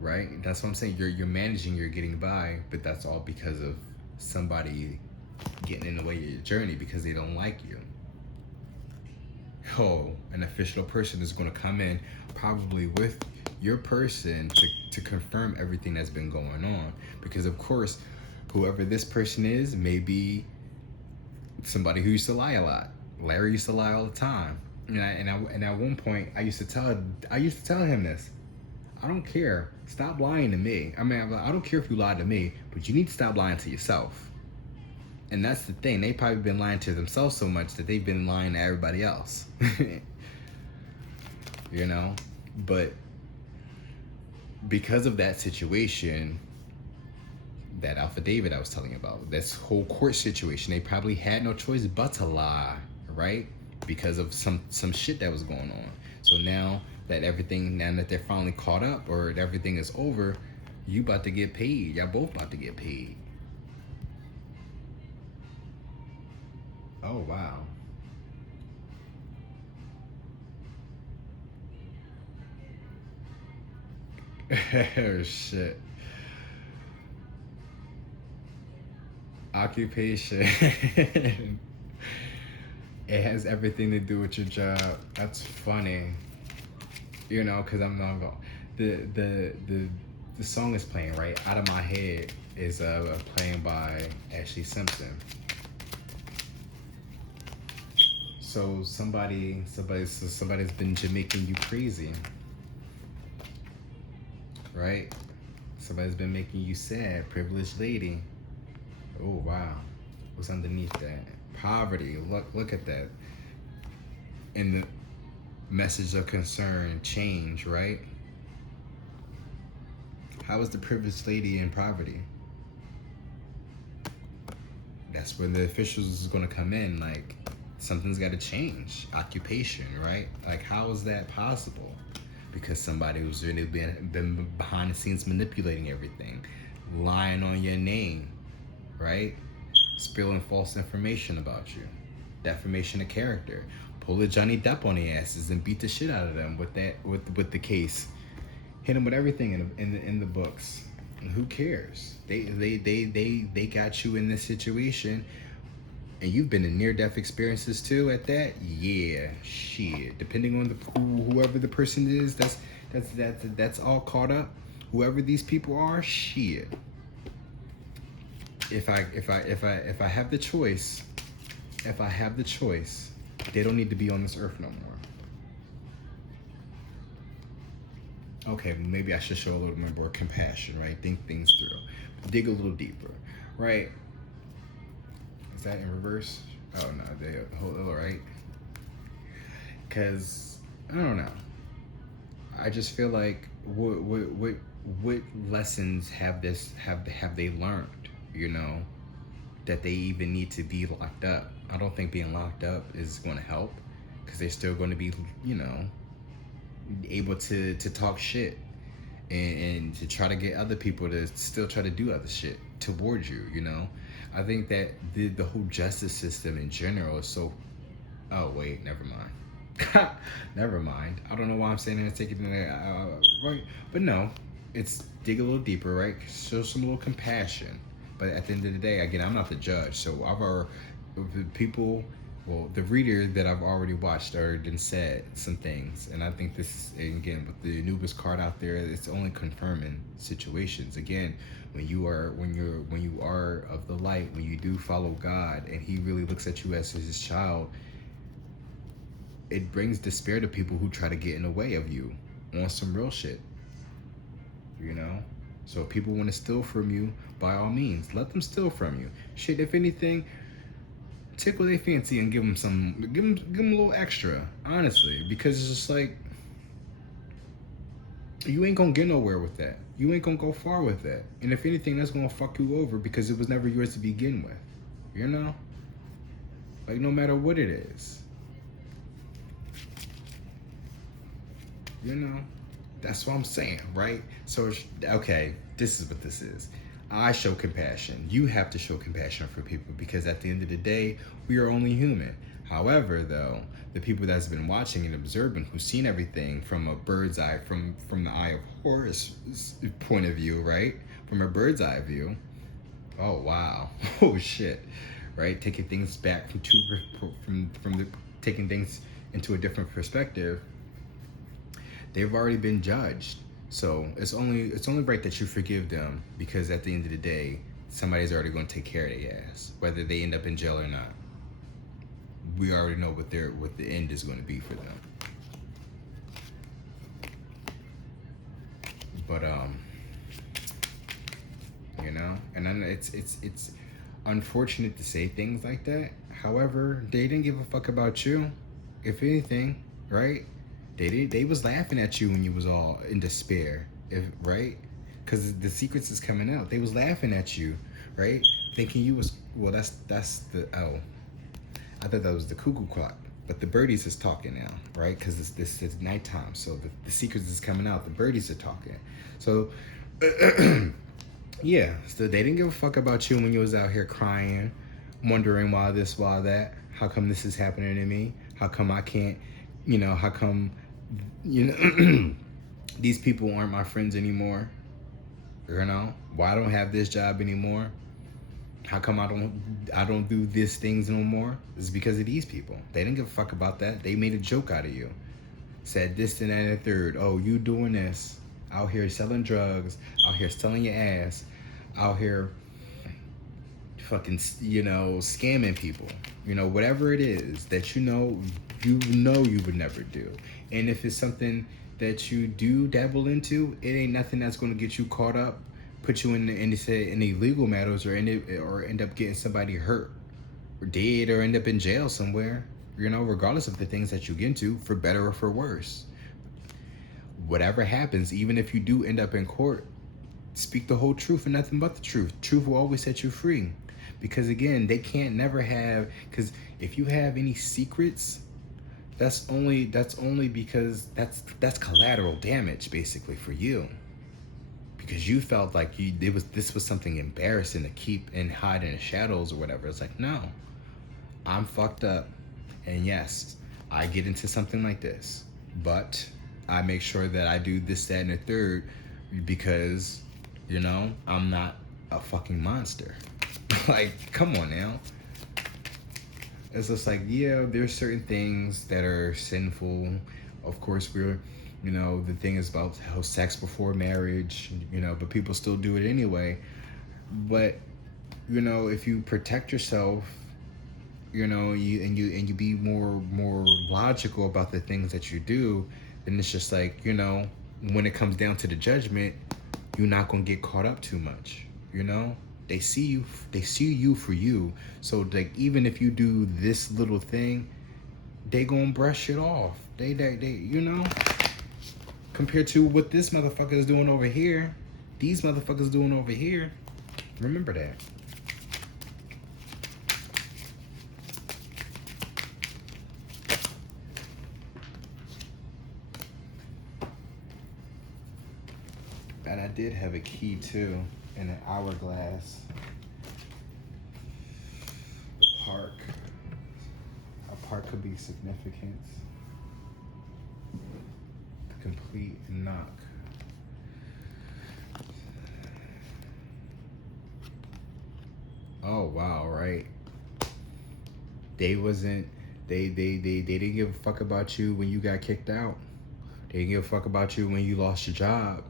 right? That's what I'm saying. You're managing, you're getting by, but that's all because of somebody getting in the way of your journey because they don't like you. Oh, an official person is going to come in probably with your person to confirm everything that's been going on, because of course whoever this person is may be somebody who used to lie a lot. Larry used to lie all the time. And at one point I used to tell him this. I don't care. Stop lying to me. I mean, I don't care if you lied to me, but you need to stop lying to yourself. And that's the thing. They've probably been lying to themselves so much that they've been lying to everybody else. You know? But because of that situation, that affidavit I was telling you about, this whole court situation, they probably had no choice but to lie, right? Because of some shit that was going on. So now that they're finally caught up, or everything is over, you about to get paid. Y'all both about to get paid. Oh, wow. Oh, shit. Occupation. It has everything to do with your job. That's funny. You know, because I'm not going. The song is playing, right? Out of My Head is playing by Ashley Simpson. So somebody's been Jamaican you crazy, right? Somebody's been making you sad, privileged lady. Oh wow, what's underneath that? Poverty. Look at that. In the message of concern, change, right? How is the privileged lady in poverty? That's when the officials is gonna come in. Like something's got to change. Occupation, right? Like how is that possible? Because somebody who's really been behind the scenes manipulating everything, lying on your name, right? Spilling false information about you, defamation of character. Pull a Johnny Depp on the asses and beat the shit out of them with that with the case. Hit them with everything in the books. And who cares? They got you in this situation, and you've been in near-death experiences too. At that, yeah, shit. Depending on whoever the person is, that's all caught up. Whoever these people are, shit. If I have the choice, they don't need to be on this earth no more. Okay, maybe I should show a little bit more compassion, right? Think things through. Dig a little deeper, right? Is that in reverse? Oh no, they all right. Because I don't know. I just feel like what lessons have they learned? You know, that they even need to be locked up. I don't think being locked up is going to help, because they're still going to be, you know, able to talk shit and to try to get other people to still try to do other shit towards you, you know. I think that the whole justice system in general is so... Oh wait, never mind. Never mind. I don't know why I'm saying that, take it in there, right? But no, it's dig a little deeper, right? Show some little compassion. But at the end of the day, again, I'm not the judge, so the reader that I've already watched already said some things, and I think this is, again, with the Anubis card out there, it's only confirming situations. Again, when you are of the light, when you do follow God, and He really looks at you as His child, it brings despair to people who try to get in the way of you on some real shit. You know? So if people want to steal from you, by all means, let them steal from you. Shit, if anything, tickle their fancy and give them a little extra, honestly, because it's just like, you ain't gonna get nowhere with that. You ain't gonna go far with that. And if anything, that's gonna fuck you over, because it was never yours to begin with. You know? Like, no matter what it is. You know? That's what I'm saying, right? So, okay, this is what this is. I show compassion. You have to show compassion for people, because at the end of the day, we are only human. However, though, the people that's been watching and observing, who've seen everything from a bird's eye, from the eye of Horus' point of view, right? From a bird's eye view. Oh wow. Oh shit. Right? Taking things back taking things into a different perspective. They've already been judged. So it's only right that you forgive them, because at the end of the day, somebody's already going to take care of their ass, whether they end up in jail or not. We already know what the end is going to be for them. But you know, and then it's unfortunate to say things like that. However, they didn't give a fuck about you. If anything, right? They was laughing at you when you was all in despair, right? Because the secrets is coming out. They was laughing at you, right? Thinking you was, well, that's the, oh, I thought that was the cuckoo clock, but the birdies is talking now, right? Because this is nighttime, so the secrets is coming out. The birdies are talking, so yeah. So they didn't give a fuck about you when you was out here crying, wondering why this, why that. How come this is happening to me? How come I can't? You know, how come? You know, these people aren't my friends anymore. You know, why I don't have this job anymore? How come I don't do these things no more? It's because of these people. They didn't give a fuck about that. They made a joke out of you. Said this and that and the third. Oh, you doing this? Out here selling drugs. Out here selling your ass. Out here fucking, scamming people. Whatever it is that you would never do. And if it's something that you do dabble into, it ain't nothing that's going to get you caught up, put you in illegal matters, or end up getting somebody hurt or dead, or end up in jail somewhere. Regardless of the things that you get into, for better or for worse. Whatever happens, even if you do end up in court, speak the whole truth and nothing but the truth. Truth will always set you free. Because again, they can't never have, because if you have any secrets, that's only because that's collateral damage basically for you. Because you felt like this was something embarrassing to keep and hide in the shadows or whatever. It's like, no, I'm fucked up. And yes, I get into something like this, but I make sure that I do this, that, and the third, because, I'm not a fucking monster. Like, come on now. It's just like, yeah, there's certain things that are sinful. Of course, the thing is about how sex before marriage, but people still do it anyway. But, if you protect yourself, you be more logical about the things that you do, then it's just like, when it comes down to the judgment, you're not gonna get caught up too much. They see you for you. So like, even if you do this little thing, they gonna brush it off. They compared to what this motherfucker is doing over here, these motherfuckers doing over here. Remember that. And I did have a key too, in an hourglass. The park. A park could be significance. The complete knock. Oh wow, right. They didn't give a fuck about you when you got kicked out. They didn't give a fuck about you when you lost your job.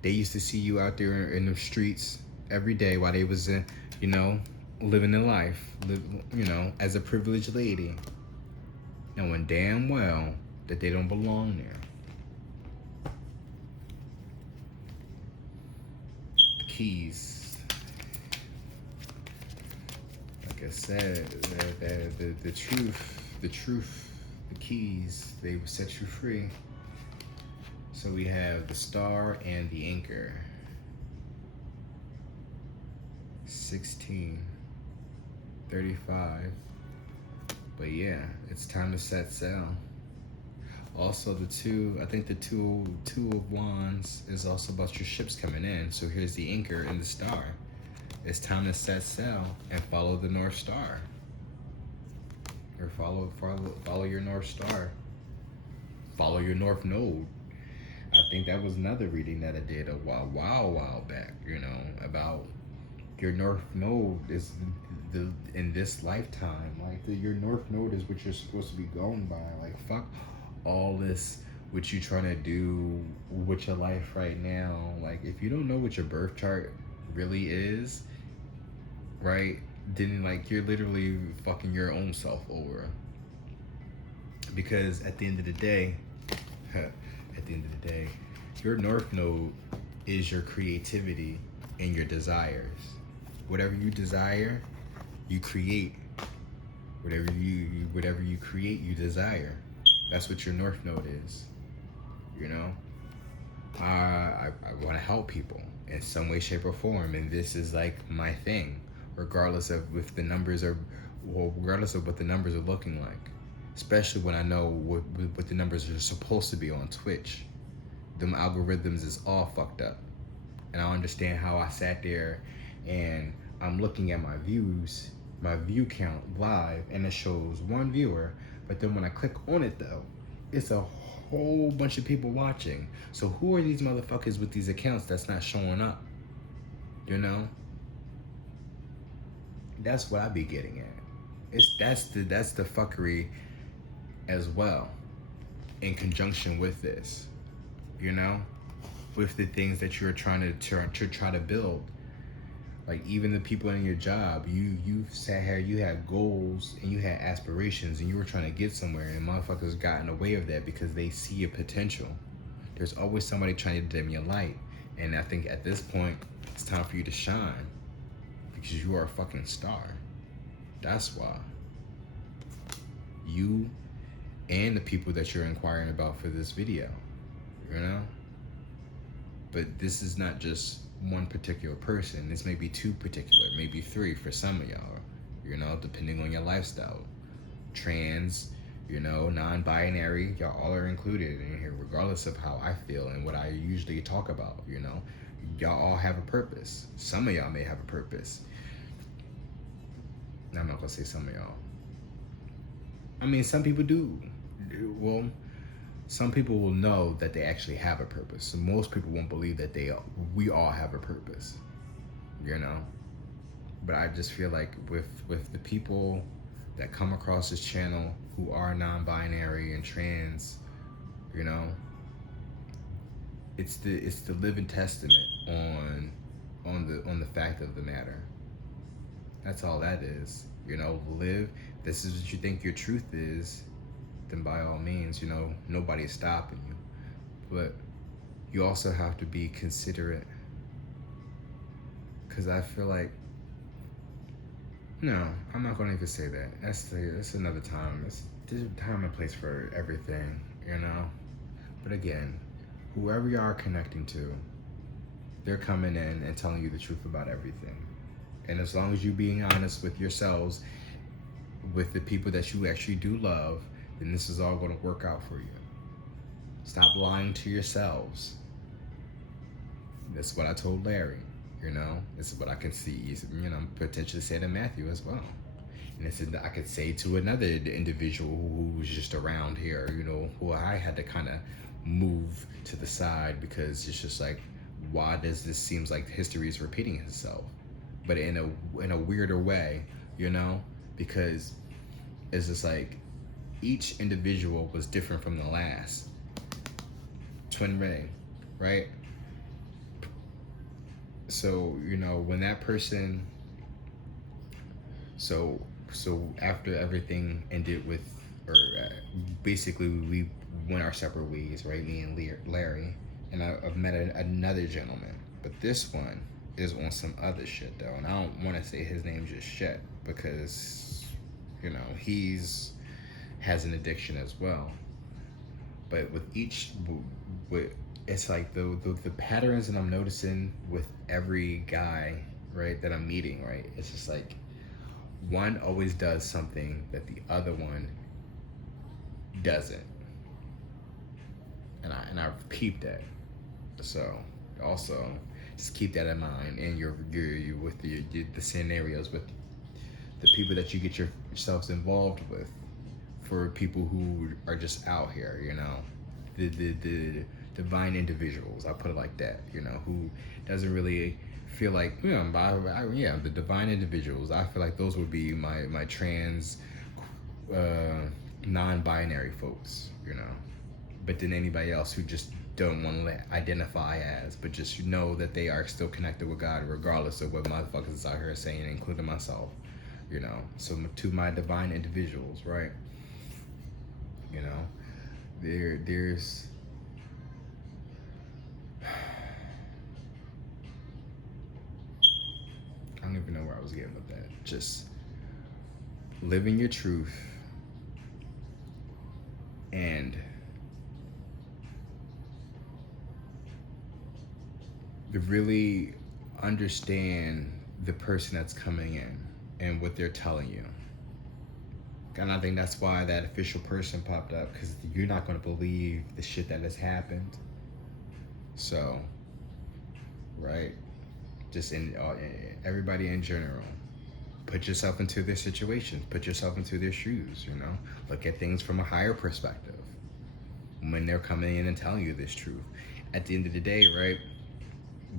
They used to see you out there in the streets every day while they was living their life, as a privileged lady, knowing damn well that they don't belong there. The keys. Like I said, the truth, the keys, they will set you free. So we have the star and the anchor. 16, 35. But yeah, it's time to set sail. Also the two of wands is also about your ships coming in. So here's the anchor and the star. It's time to set sail and follow the North Star. Or follow your North Star. Follow your North Node. I think that was another reading that I did a while back, about your North Node is in this lifetime. Like, your North Node is what you're supposed to be going by. Like, fuck all this, what you trying to do with your life right now. Like, if you don't know what your birth chart really is, right, then, like, you're literally fucking your own self over. Because at the end of the day, your North Node is your creativity and your desires. Whatever you desire, you create. Whatever you create, you desire. That's what your North Node is. I want to help people in some way, shape, or form, and this is like my thing, regardless of what the numbers are looking like. Especially when I know what the numbers are supposed to be on Twitch. Them algorithms is all fucked up. And I understand how I sat there and I'm looking at my views, my view count live, and it shows one viewer. But then when I click on it though, it's a whole bunch of people watching. So who are these motherfuckers with these accounts that's not showing up? That's what I be getting at. That's the fuckery as well, in conjunction with this, with the things that you're trying to build. Like even the people in your job, you sat here, you had goals and you had aspirations and you were trying to get somewhere, and motherfuckers got in the way of that because they see your potential. There's always somebody trying to dim your light, and I think at this point it's time for you to shine because you are a fucking star. That's why you and the people that you're inquiring about for this video, you know. But this is not just one particular person. This may be two particular, maybe three for some of y'all, you know, depending on your lifestyle. Trans, you know, non-binary, y'all all are included in here, regardless of how I feel and what I usually talk about, you know. Y'all all have a purpose. Some of y'all may have a purpose. Now, I'm not gonna say some of y'all. I mean, some people do. Well, some people will know that they actually have a purpose. So most people won't believe that we all have a purpose, you know. But I just feel like with the people that come across this channel who are non-binary and trans, you know, it's the living testament on the fact of the matter. That's all that is, you know. Live. This is what you think your truth is, then by all means, you know, nobody's stopping you. But you also have to be considerate, because I feel like, no, I'm not going to even say that. That's another time. There's a time and place for everything, you know. But again, whoever you are connecting to, they're coming in and telling you the truth about everything. And as long as you're being honest with yourselves, with the people that you actually do love, then this is all going to work out for you. Stop lying to yourselves. That's what I told Larry, you know. This is what I can see, you know, potentially say to Matthew as well. And this is, I could say to another individual who was just around here, you know, who I had to kind of move to the side, because it's just like, why does this seems like history is repeating itself? But in a weirder way, you know, because it's just like each individual was different from the last. Twin Ray, right? So, you know, when that person, so after everything ended with, or basically we went our separate ways, right? Me and Larry, and I've met another gentleman, but this one is on some other shit though, and I don't want to say his name just yet because, you know, has an addiction as well. But with each, it's like the patterns that I'm noticing with every guy, right, that I'm meeting, right, it's just like one always does something that the other one doesn't, and I've peeped that. So also just keep that in mind in your with the scenarios with the people that you get yourselves involved with, for people who are just out here, you know, the divine individuals, I put it like that, you know, who doesn't really feel like, you know, yeah, the divine individuals, I feel like those would be my trans, non-binary folks, you know. But then anybody else who just don't want to identify as, but just know that they are still connected with God regardless of what motherfuckers is out here saying, including myself, you know. So to my divine individuals, right, you know, there's I don't even know where I was getting with that. Just living your truth and to really understand the person that's coming in and what they're telling you. And I think that's why that official person popped up, because you're not going to believe the shit that has happened. So, right, just in everybody in general, put yourself into their situations, put yourself into their shoes, you know, look at things from a higher perspective when they're coming in and telling you this truth. At the end of the day, right,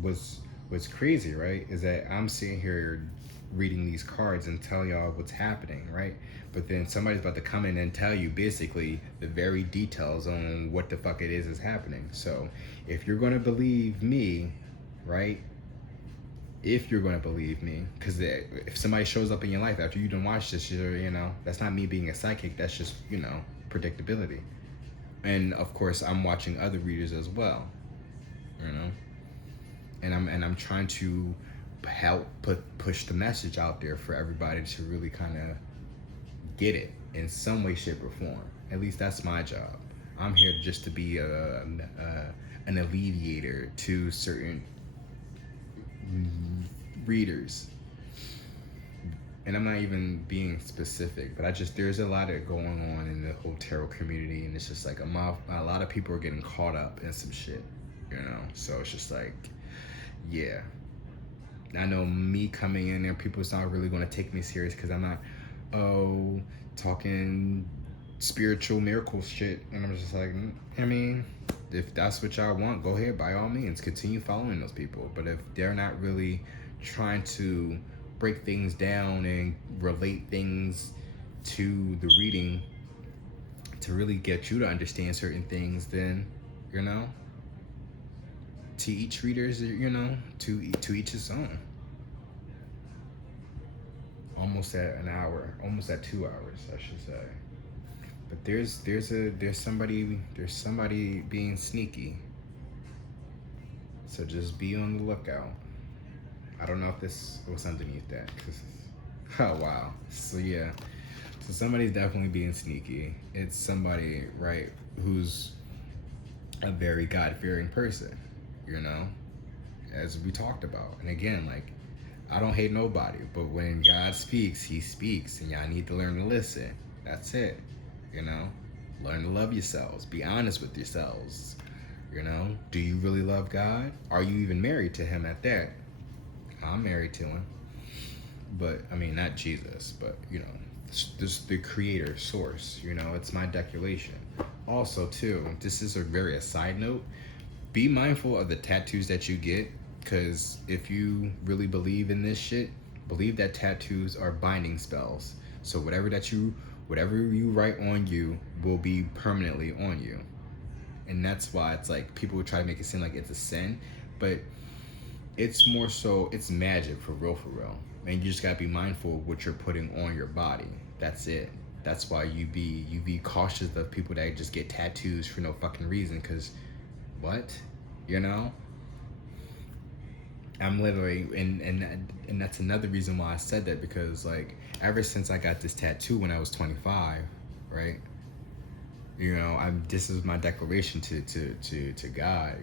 what's crazy, right, is that I'm sitting here reading these cards and tell y'all what's happening, right? But then somebody's about to come in and tell you basically the very details on what the fuck it is happening. So if you're going to believe me, right, if you're going to believe me, because if somebody shows up in your life after you done watch this, that's not me being a psychic. That's just predictability. And of course, I'm watching other readers as well, you know, and I'm trying to help push the message out there for everybody to really kind of get it in some way, shape, or form. At least that's my job. I'm here just to be an alleviator to certain readers. And I'm not even being specific, but there's a lot of going on in the whole tarot community, and it's just like a lot of people are getting caught up in some shit, So it's just like, yeah. I know me coming in there, people's not really going to take me serious because I'm not, talking spiritual miracle shit. And I'm just like, I mean, if that's what y'all want, go ahead, by all means, continue following those people. But if they're not really trying to break things down and relate things to the reading to really get you to understand certain things, then, to each reader's, to each his own. Almost at an hour, almost at 2 hours, I should say. But there's somebody being sneaky. So just be on the lookout. I don't know if this was underneath that. Oh wow. So yeah. So somebody's definitely being sneaky. It's somebody, right, who's a very God-fearing person, as we talked about. And again, like, I don't hate nobody, but when God speaks, he speaks, and y'all need to learn to listen. That's it. Learn to love yourselves. Be honest with yourselves. Do you really love God? Are you even married to him at that? I'm married to him. But, I mean, not Jesus, but, this the creator source, it's my declaration. Also, too, this is a side note. Be mindful of the tattoos that you get, because if you really believe in this shit, believe that tattoos are binding spells. So whatever you write on you will be permanently on you. And that's why it's like people try to make it seem like it's a sin, but it's more so, it's magic for real. And you just gotta be mindful of what you're putting on your body. That's it. That's why you be cautious of people that just get tattoos for no fucking reason, because what? I'm literally, and that's another reason why I said that, because like ever since I got this tattoo when I was 25, right? This is my declaration to God,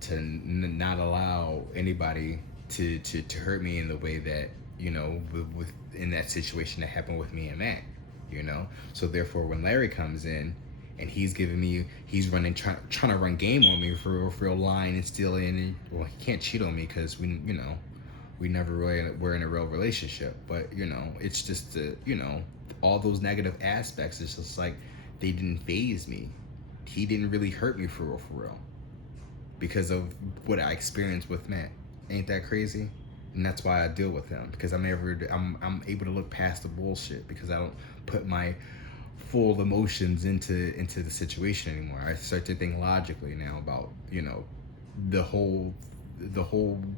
to not allow anybody to hurt me in the way that with in that situation that happened with me and Matt, So therefore, when Larry comes in and he's running, trying to run game on me for real, lying and stealing, and well, he can't cheat on me because we never really were in a real relationship. But it's just all those negative aspects. It's just like they didn't faze me. He didn't really hurt me for real, because of what I experienced with Matt. Ain't that crazy? And that's why I deal with him, because I'm able to look past the bullshit, because I don't put my full emotions into the situation anymore. I start to think logically now about the whole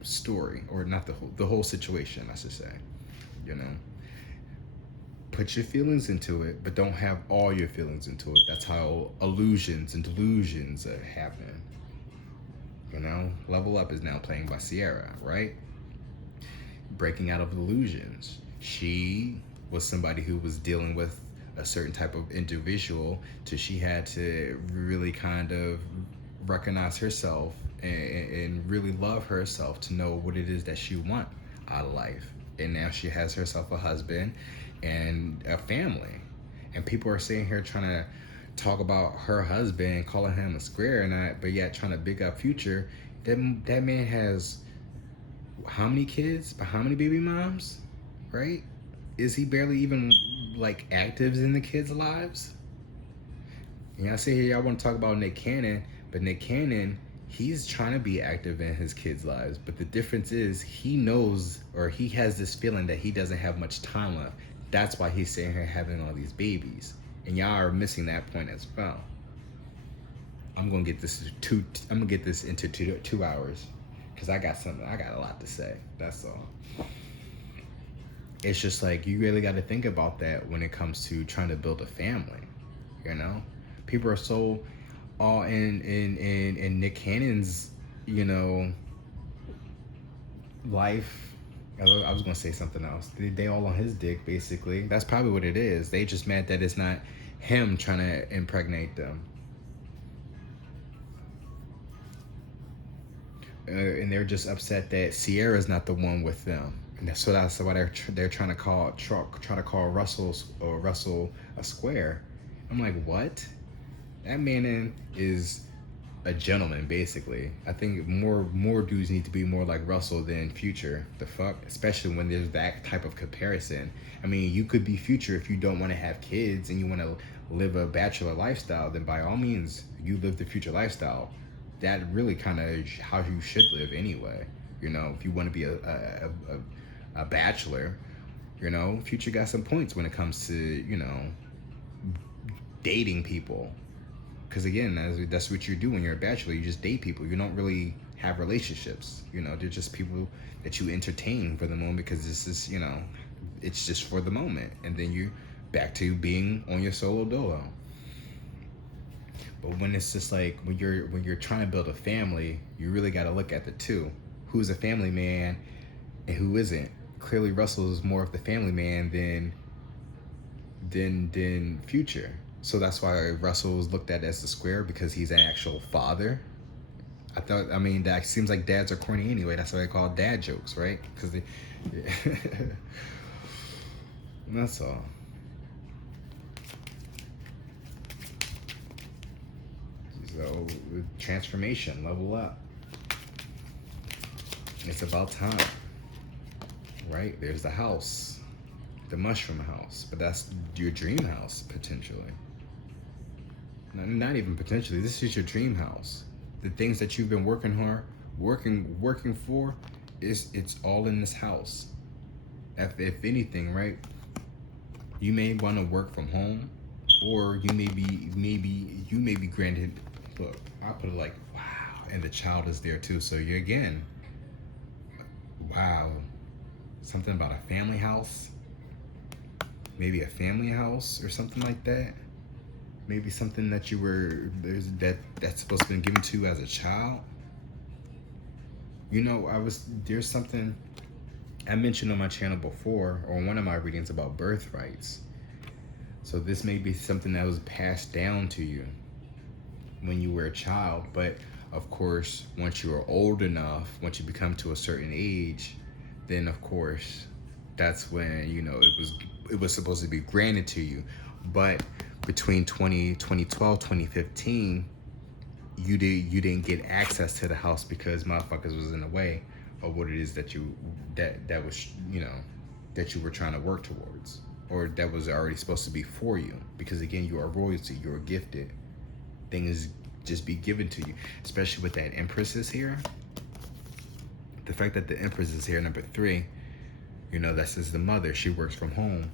story, or not the whole situation, I should say. Put your feelings into it, but don't have all your feelings into it. That's how illusions and delusions happen. Level Up is now playing by Sierra, right? Breaking out of illusions. She was somebody who was dealing with a certain type of individual, till she had to really kind of recognize herself and really love herself to know what it is that she wants out of life. And now she has herself a husband and a family. And people are sitting here trying to talk about her husband, calling him a square, but yet trying to big up Future. That man has how many kids? But how many baby moms? Right? Is he barely even like active in the kids' lives? I say here y'all want to talk about Nick Cannon, but Nick Cannon, he's trying to be active in his kids' lives. But the difference is he knows, or he has this feeling that he doesn't have much time left. That's why he's sitting here having all these babies. And y'all are missing that point as well. I'm gonna get this into 2 hours, because I got a lot to say. That's all. It's just like you really got to think about that when it comes to trying to build a family. You know, people are so all in Nick Cannon's, you know, life. I was gonna say something else. They all on his dick, basically. That's probably what it is. They just mad that it's not him trying to impregnate them. And they're just upset that Sierra's not the one with them. And so that's why they're trying to call Russell a square. I'm like, what? That man is a gentleman, basically. I think more dudes need to be more like Russell than Future. The fuck, especially when there's that type of comparison. I mean, you could be Future if you don't want to have kids and you want to live a bachelor lifestyle. Then by all means, you live the Future lifestyle. That really kind of how you should live anyway. You know, if you want to be a bachelor, you know, Future got some points when it comes to, you know, dating people. Because again, that's what you do when you're a bachelor. You just date people. You don't really have relationships. You know, they're just people that you entertain for the moment because this is, you know, it's just for the moment. And then you back to being on your solo dolo. But when it's just like when you're trying to build a family, you really got to look at the two. Who's a family man and who isn't? Clearly, Russell is more of the family man than Future. So that's why Russell was looked at as the square, because he's an actual father. I mean, that seems like dads are corny anyway. That's why they call dad jokes, right? Because that's all. So, transformation, level up. It's about time, right? There's the house, the mushroom house, but that's your dream house, potentially. Not even potentially. This is your dream house. The things that you've been working for, it's all in this house. If anything, right? You may want to work from home, or you may be granted. Look, I'll put it like, wow, and the child is there too. So you again, wow, something about a family house, maybe a family house or something like that. Maybe something that that's supposed to be given to you as a child. You know, there's something I mentioned on my channel before, or one of my readings about birthrights. So this may be something that was passed down to you when you were a child, but of course, once you are old enough, once you become to a certain age, then of course, that's when, you know, it was supposed to be granted to you. But between 2012, 2015, you didn't get access to the house because motherfuckers was in the way of what it is that was, you know, that you were trying to work towards, or that was already supposed to be for you. Because again, you are royalty, you're gifted. Things just be given to you, especially with that Empress is here. The fact that the Empress is here, number 3, you know, that's just the mother. She works from home,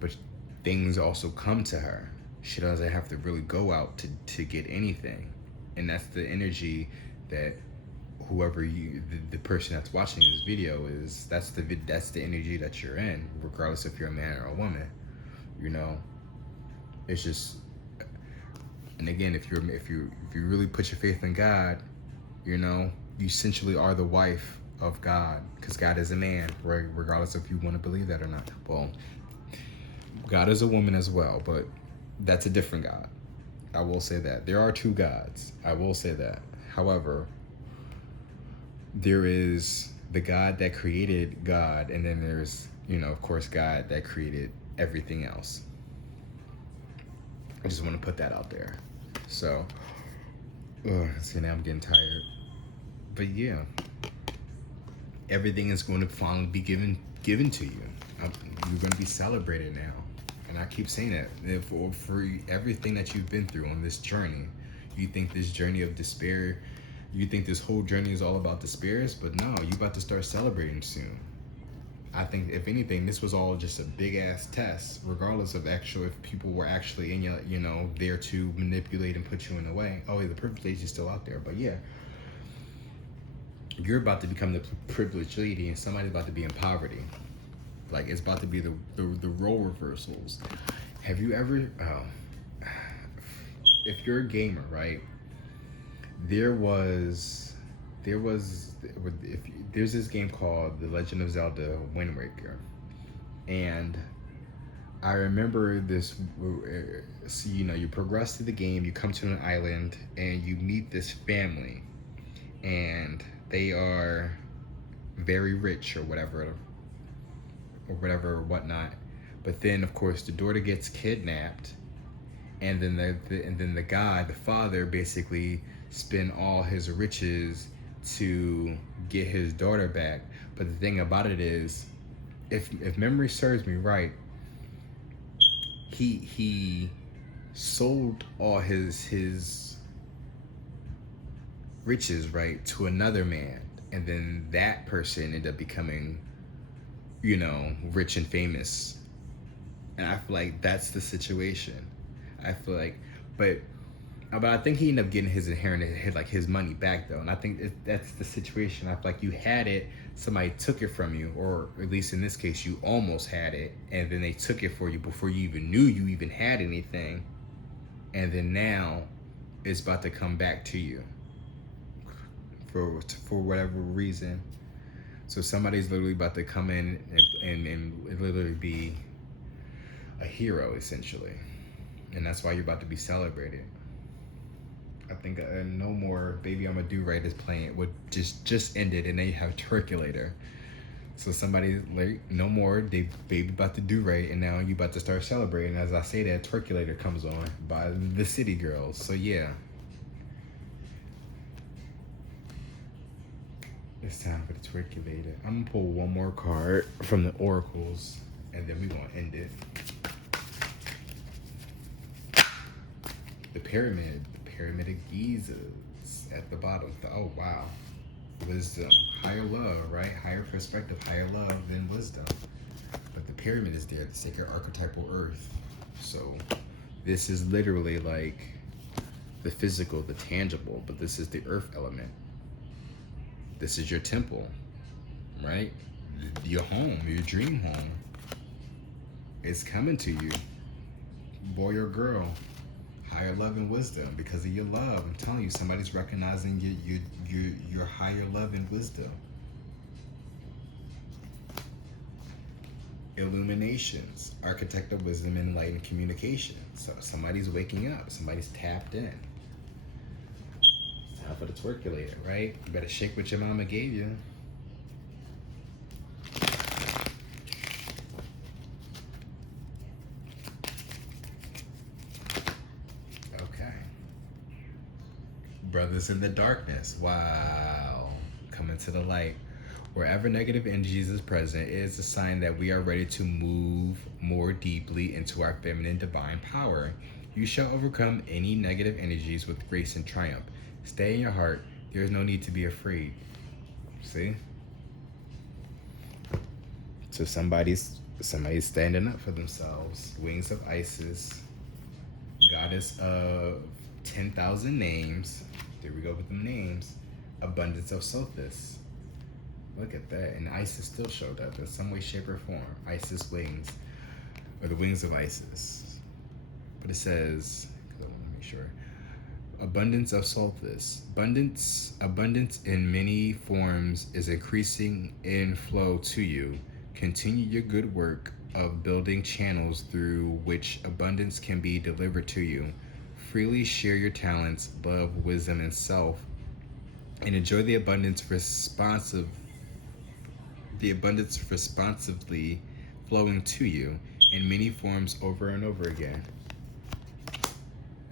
but things also come to her. She doesn't have to really go out to get anything. And that's the energy that whoever the person that's watching this video is, that's the energy that you're in, regardless if you're a man or a woman. You know, it's just, and again, if you really put your faith in God, you know, you essentially are the wife of God, because God is a man, right? Regardless if you want to believe that or not. Well, God is a woman as well, but that's a different God. I will say that. There are 2 gods. I will say that. However, there is the God that created God, and then there's, you know, of course, God that created everything else. I just want to put that out there. So, see, now I'm getting tired. But yeah, everything is going to finally be given to you. You're going to be celebrated now. And I keep saying that for everything that you've been through on this journey. You think this journey of despair, you think this whole journey is all about despairs, but no, you about to start celebrating soon. I think if anything, this was all just a big ass test, regardless of if people were actually in you know, there to manipulate and put you in the way. Oh yeah, the perfect age is still out there, but yeah. you're about to become the privileged lady and somebody's about to be in poverty. Like it's about to be the role reversals. Have you ever if you're a gamer, right? There was if there's this game called The Legend of Zelda Wind Waker, and I remember this. So, you progress through the game, you come to an island, and you meet this family, and they are very rich or whatever or whatnot. But then, of course, the daughter gets kidnapped, and then the guy, the father, basically spend all his riches to get his daughter back. But the thing about it is, if memory serves me right, he sold all his riches, right, to another man, and then that person ended up becoming, rich and famous. And I feel like that's the situation. I feel like, but I think he ended up getting his inheritance, like his money back though. And I think that's the situation. I feel like you had it, somebody took it from you, or at least in this case, you almost had it, and then they took it for you before you even knew you even had anything. And then now it's about to come back to you for whatever reason. So somebody's literally about to come in and literally be a hero essentially, and that's why you're about to be celebrated. I think No More Baby I'm a Do Right is playing. What just ended, and then you have Turkulator. So somebody like No More, they baby about to do right, and now you about to start celebrating. As I say that, Turkulator comes on by the City Girls. So yeah, it's time for the Turkulator. I'm gonna pull one more card from the oracles, and then we gonna end it. The pyramid of Giza at the bottom. Oh wow, wisdom, higher love, right? Higher perspective, higher love than wisdom. But the pyramid is there, the sacred archetypal earth. So this is literally like the physical, the tangible, but this is the earth element. This is your temple, right? Your home, your dream home. It's coming to you, boy or girl. Higher love and wisdom because of your love. I'm telling you, somebody's recognizing your higher love and wisdom. Illuminations, architect of wisdom and light and communication. So somebody's waking up. Somebody's tapped in. It's time for the Twerkulator, right? You better shake what your mama gave you. Brothers in the darkness. Wow. Coming to the light. Wherever negative energies is present, it is a sign that we are ready to move more deeply into our feminine divine power. You shall overcome any negative energies with grace and triumph. Stay in your heart. There is no need to be afraid. See? So somebody's standing up for themselves. Wings of Isis. Goddess of 10,000 names. There we go with the names. Abundance of Sothis. Look at that. And Isis still showed up in some way, shape, or form. Isis wings. Or the wings of Isis. But it says, because I want to make sure. Abundance of Sothis. Abundance in many forms is increasing in flow to you. Continue your good work of building channels through which abundance can be delivered to you. Freely share your talents, love, wisdom, and self, and enjoy the abundance responsively flowing to you in many forms over and over again.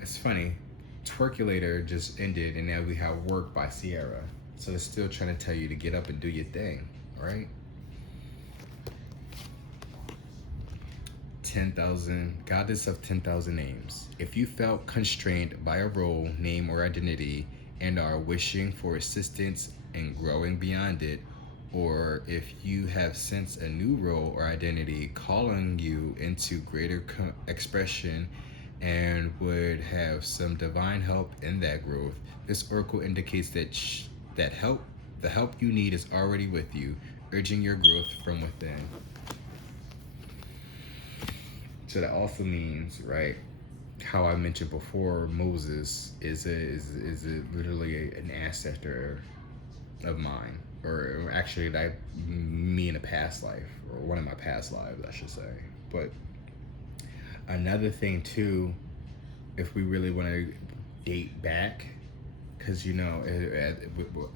It's funny, Twerkulator just ended, and now we have Work by Sierra. So it's still trying to tell you to get up and do your thing, right? 10,000, Goddess of 10,000 names. If you felt constrained by a role, name, or identity and are wishing for assistance in growing beyond it, or if you have sensed a new role or identity calling you into greater expression and would have some divine help in that growth, this oracle indicates that help The help you need is already with you, urging your growth from within. So that also means, right, how I mentioned before, Moses is literally an ancestor of mine, or actually like me in a past life, or one of my past lives, I should say. But another thing too, if we really want to date back, because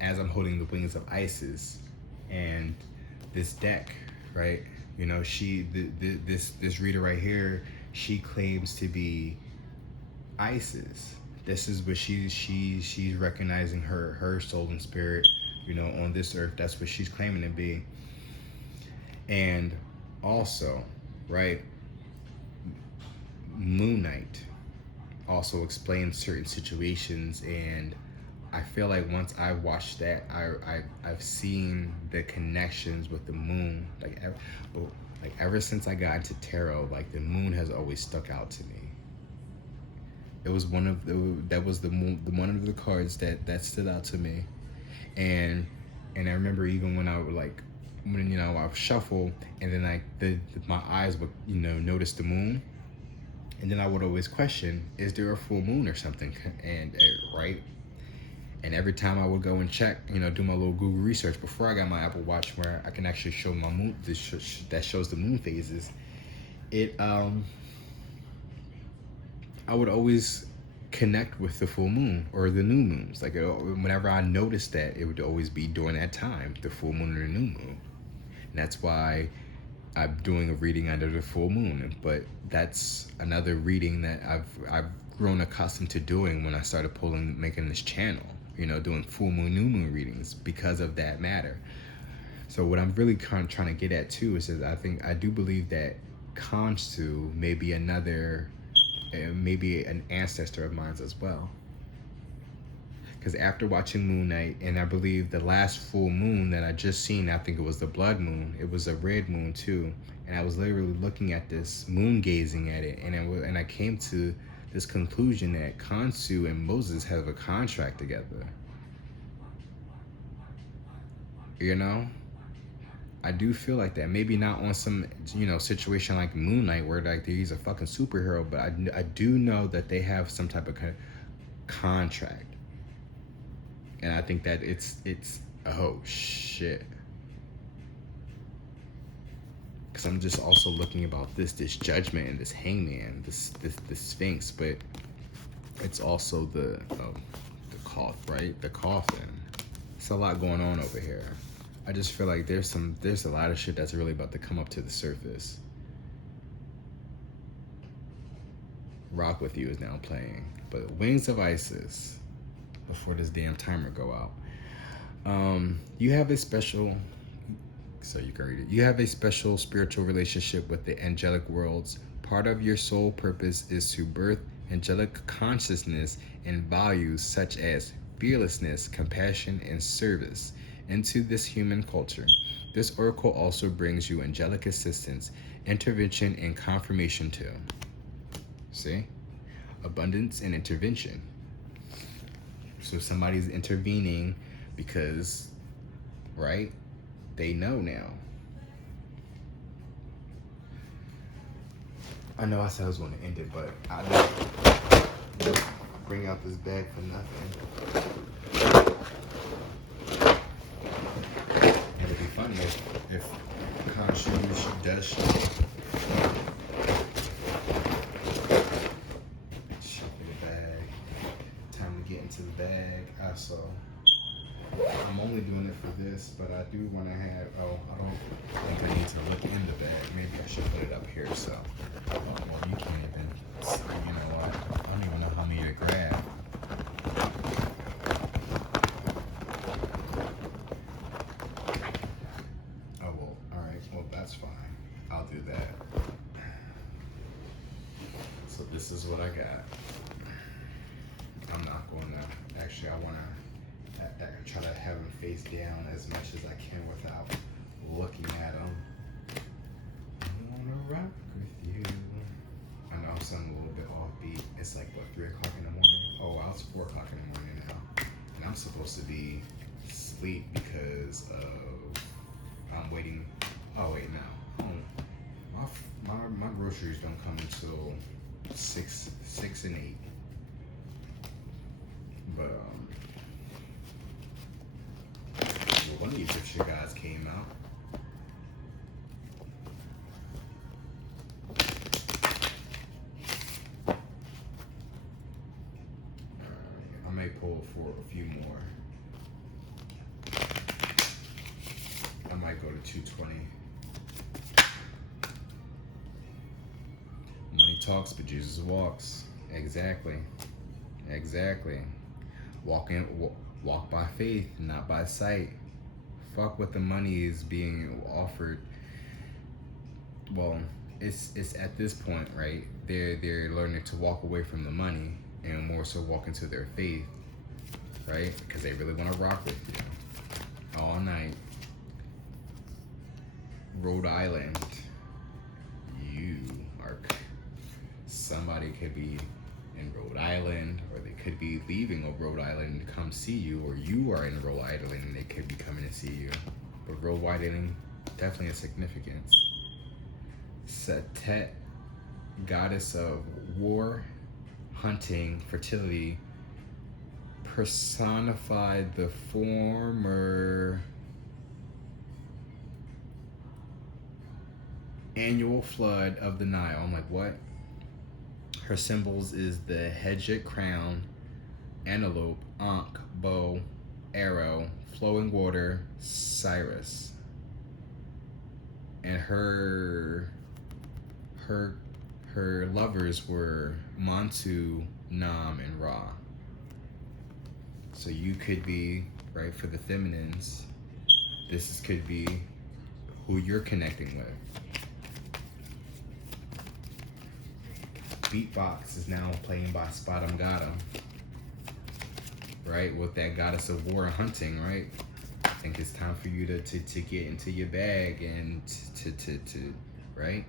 as I'm holding the wings of Isis and this deck, right? This reader right here, she claims to be Isis. This is what she's recognizing her soul and spirit, on this earth. That's what she's claiming to be. And also, right, Moon Knight also explains certain situations, and I feel like once I watched that, I've seen the connections with the moon. Like ever since I got into tarot, like the moon has always stuck out to me. It was one of one of the cards that stood out to me, and I remember even when I would I would shuffle, and then my eyes would notice the moon, and then I would always question, is there a full moon or something? And right. And every time I would go and check, do my little Google research before I got my Apple Watch, where I can actually show my moon, that shows the moon phases. I would always connect with the full moon or the new moons. Like whenever I noticed that, it would always be during that time, the full moon or the new moon. And that's why I'm doing a reading under the full moon. But that's another reading that I've grown accustomed to doing when I started making this channel. Doing full moon, new moon readings because of that matter. So what I'm really trying to get at too is that I do believe that Khonshu may be maybe an ancestor of mine as well. Because after watching Moon Knight, and I believe the last full moon that I just seen, I think it was the blood moon. It was a red moon too, and I was literally looking at this moon, gazing at it, and I came to this conclusion that Khonshu and Moses have a contract together. I do feel like that. Maybe not on some situation like Moon Knight where like he's a fucking superhero, but I do know that they have some type of contract. And I think that it's oh shit. Because I'm just also looking about this judgment and this hangman, this sphinx, but it's also the coffin. It's a lot going on over here. I just feel like there's a lot of shit that's really about to come up to the surface. Rock With You is now playing, but Wings of Isis, before this damn timer go out. You have a special, so you can read it. You have a special spiritual relationship with the angelic worlds. Part of your soul purpose is to birth angelic consciousness and values such as fearlessness, compassion, and service into this human culture. This oracle also brings you angelic assistance, intervention, and confirmation too. See? Abundance and intervention. So somebody's intervening because, right? They know now. I know I said I was going to end it, but I didn't bring out this bag for nothing. It'd be funny if Khonshu does show. Shuffle the bag. Time to get into the bag. I'm only doing it for this, but I do want to have. I don't think I need to look in the bag. Maybe I should put it up here. So, well, you can't even. You know what? I don't even know how many to grab. Oh well. All right. Well, that's fine. I'll do that. So this is what I got. I'm not going to. Actually, I want to. I try to have them face down as much as I can without looking at them. I wanna rock with you. I know I'm sounding a little bit offbeat. It's like, what, 3 o'clock in the morning? Oh, wow, it's 4 o'clock in the morning now. And I'm supposed to be asleep because groceries don't come until 6 and 8. But well, one of you picture guys came out. I may pull for a few more. I might go to 220. Money talks, but Jesus walks. Exactly. Walk by faith, not by sight. Fuck what the money is being offered. Well, it's at this point, right? They're learning to walk away from the money and more so walk into their faith, right? Because they really want to rock with you all night. Rhode Island, somebody could be in Rhode Island, or they could be leaving Rhode Island to come see you, or you are in Rhode Island and they could be coming to see you. But Rhode Island definitely has significance. Setet, goddess of war, hunting, fertility, personified the former annual flood of the Nile. I'm like, what? Her symbols is the Hedjit crown, antelope, ankh, bow, arrow, flowing water, Cyrus. And her lovers were Montu, Nam, and Ra. So you could be, right, for the feminines, could be who you're connecting with. Beatbox is now playing by Spottum Gotham, right? With that goddess of war and hunting, right? I think it's time for you to get into your bag and to right?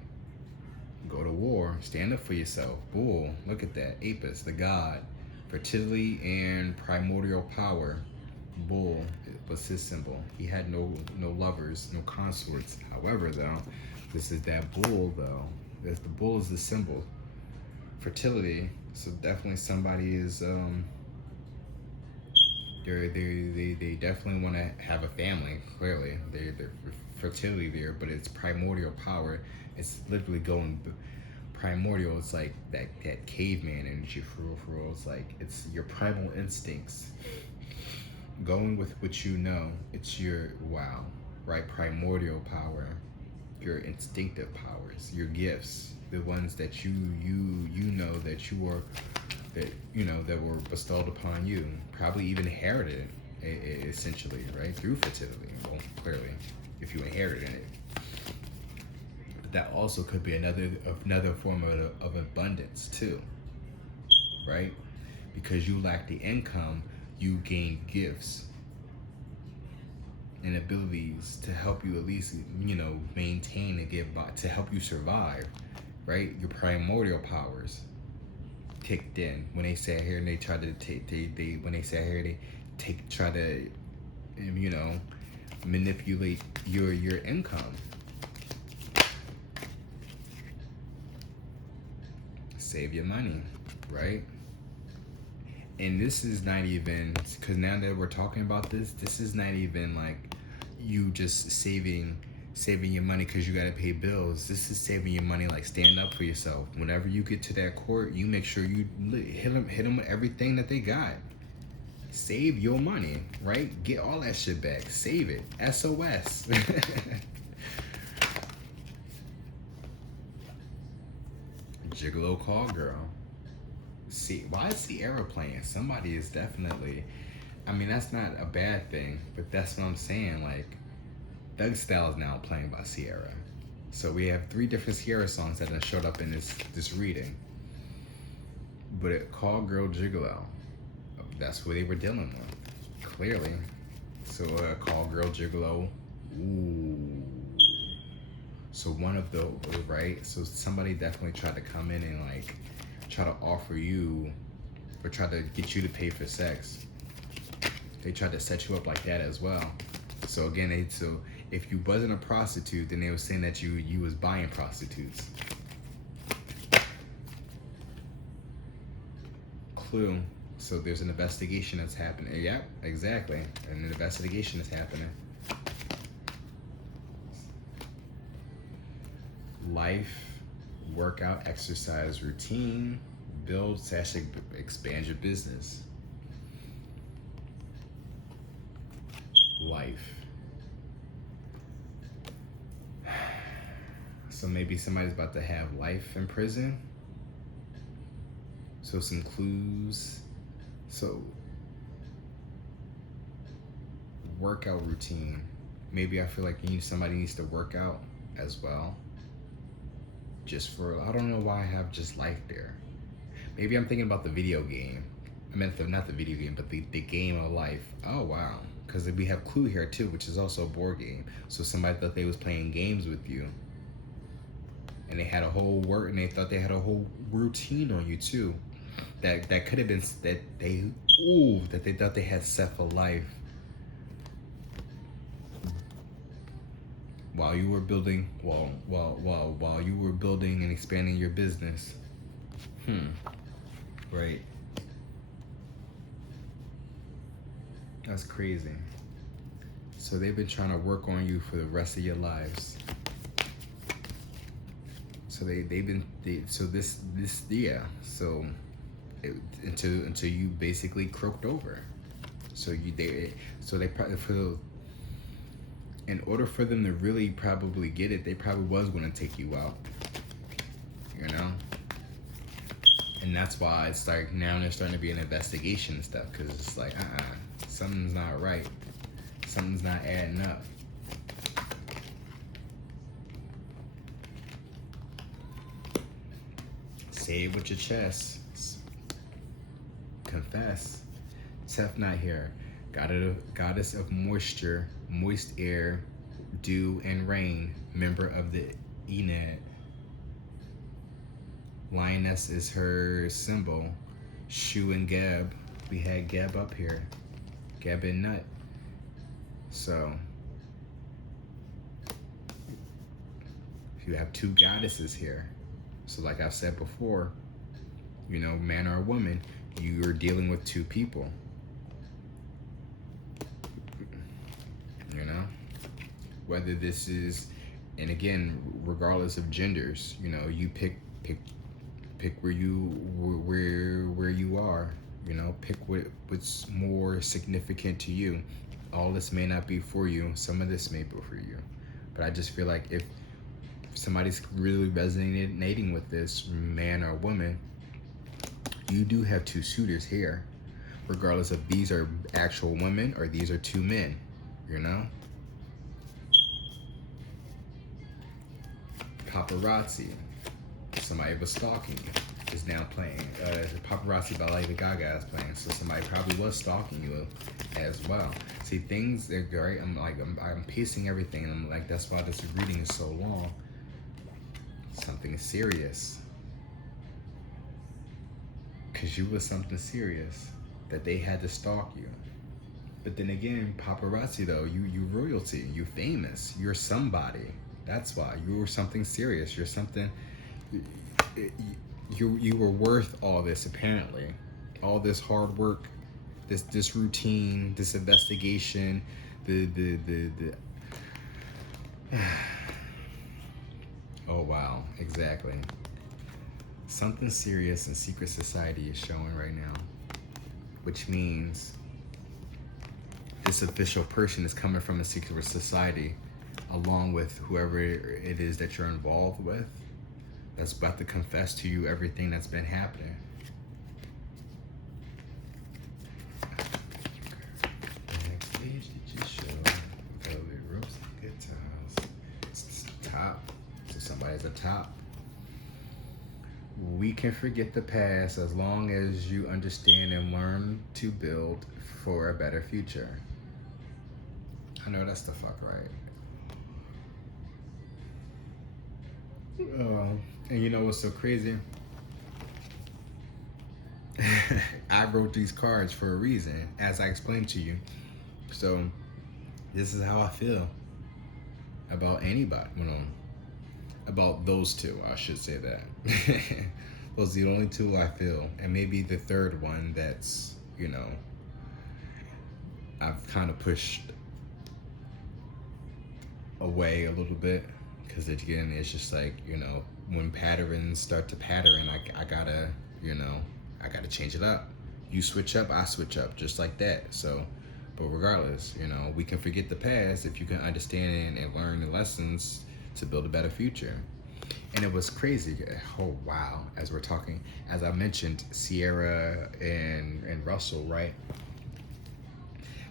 Go to war, stand up for yourself. Bull, look at that. Apis, the god. Fertility and primordial power. Bull was his symbol. He had no lovers, no consorts. However, though, this is that bull, though. The bull is the symbol. Fertility, so definitely somebody is they definitely want to have a family. Clearly, they're fertility there, but it's primordial power. It's literally going primordial. It's like that caveman energy for real. It's like it's your primal instincts going with what you know. It's your right, primordial power, your instinctive powers, your gifts, the ones that you know that you are, that were bestowed upon you, probably even inherited, essentially, right, through fertility. Well, clearly, if you inherited it, but that also could be another form of abundance too, right? Because you lack the income, you gain gifts and abilities to help you at least, maintain and get by, to help you survive. Right, your primordial powers kicked in when they sat here and they tried to try to manipulate your income. Save your money, right? And this is not even, because now that we're talking about this is not even like you just saving your money because you got to pay bills. This is saving your money, like stand up for yourself. Whenever you get to that court, you make sure you hit them with everything that they got. Save your money, right? Get all that shit back. Save it. SOS. Gigolo call girl. See, why is Sierra playing? Somebody is definitely, that's not a bad thing, but that's what I'm saying. Like, Doug Style is now playing by Sierra. So we have 3 different Sierra songs that have showed up in this reading. But it Call Girl Gigolo, that's what they were dealing with, clearly. So Call Girl Gigolo, ooh. So one of the, right? So somebody definitely tried to come in and like try to offer you, or try to get you to pay for sex. They tried to set you up like that as well. So again, if you wasn't a prostitute, then they were saying that you was buying prostitutes. clue. So there's an investigation that's happening. Yep, exactly. An investigation is happening. Life, workout, exercise routine, build / expand your business. Life. So maybe somebody's about to have life in prison. So some clues. So workout routine. Maybe I feel like somebody needs to work out as well. Just for, I don't know why I have just life there. Maybe I'm thinking about the video game. I meant not the video game, but the game of life. Oh wow. Because we have Clue here too, which is also a board game. So somebody thought they was playing games with you. And they had a whole work, and they thought they had a whole routine on you too. That could have been that they thought they had set for life. While you were building, while you were building and expanding your business. Right. That's crazy. So they've been trying to work on you for the rest of your lives. So until you basically croaked over. They probably feel, in order for them to really probably get it, they probably was going to take you out, you know. And that's why it's like now there's starting to be an investigation and stuff, because it's like something's not right, something's not adding up. Say it with your chest. Confess. Tef not here. Goddess of moisture, moist air, dew and rain, member of the Ennead. Lioness is her symbol. Shu and Geb. We had Geb up here. Geb and Nut. So you have two goddesses here. So like I've said before, you know, man or woman, you're dealing with two people. You know? Whether this is, and again, regardless of genders, you know, you pick where you are, you know, pick what's more significant to you. All this may not be for you, some of this may be for you. But I just feel like if somebody's really resonating with this, man or woman, you do have two suitors here, regardless of these are actual women or these are two men, you know? Paparazzi, somebody was stalking you, is now playing. Paparazzi by Lady Gaga is playing, so somebody probably was stalking you as well. See, things are great. I'm pacing everything, and I'm like, that's why this reading is so long. Something serious, because you was something serious that they had to stalk you. But then again, paparazzi though, you royalty, you famous, you're somebody. That's why you were something serious. You're something. You were worth all this, apparently, all this hard work, this routine, this investigation, the oh wow, exactly. Something serious in secret society is showing right now, which means this official person is coming from a secret society, along with whoever it is that you're involved with, that's about to confess to you everything that's been happening. Next page did you show velvet ropes and guitars. It's top. So somebody's a top. We can forget the past as long as you understand and learn to build for a better future. I know that's the fuck right. And you know what's so crazy? I wrote these cards for a reason, as I explained to you. So this is how I feel about anybody. About those two, I should say that. Those are the only two I feel, and maybe the third one that's, I've kind of pushed away a little bit, because again, it's just like, when patterns start to pattern, I gotta, I gotta change it up. You switch up, I switch up, just like that. So, but regardless, we can forget the past if you can understand and learn the lessons to build a better future. And it was crazy. Oh wow! As we're talking, as I mentioned, Sierra and Russell, right?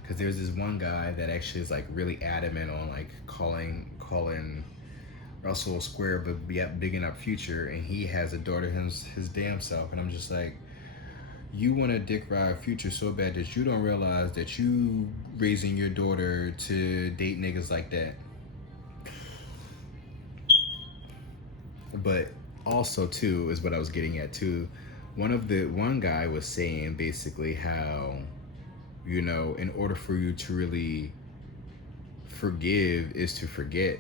Because there's this one guy that actually is like really adamant on like calling Russell a square, but yet bigging up Future, and he has a daughter his damn self, and I'm just like, you want to dick ride Future so bad that you don't realize that you raising your daughter to date niggas like that. But also too is what I was getting at too. One guy was saying basically how, in order for you to really forgive is to forget.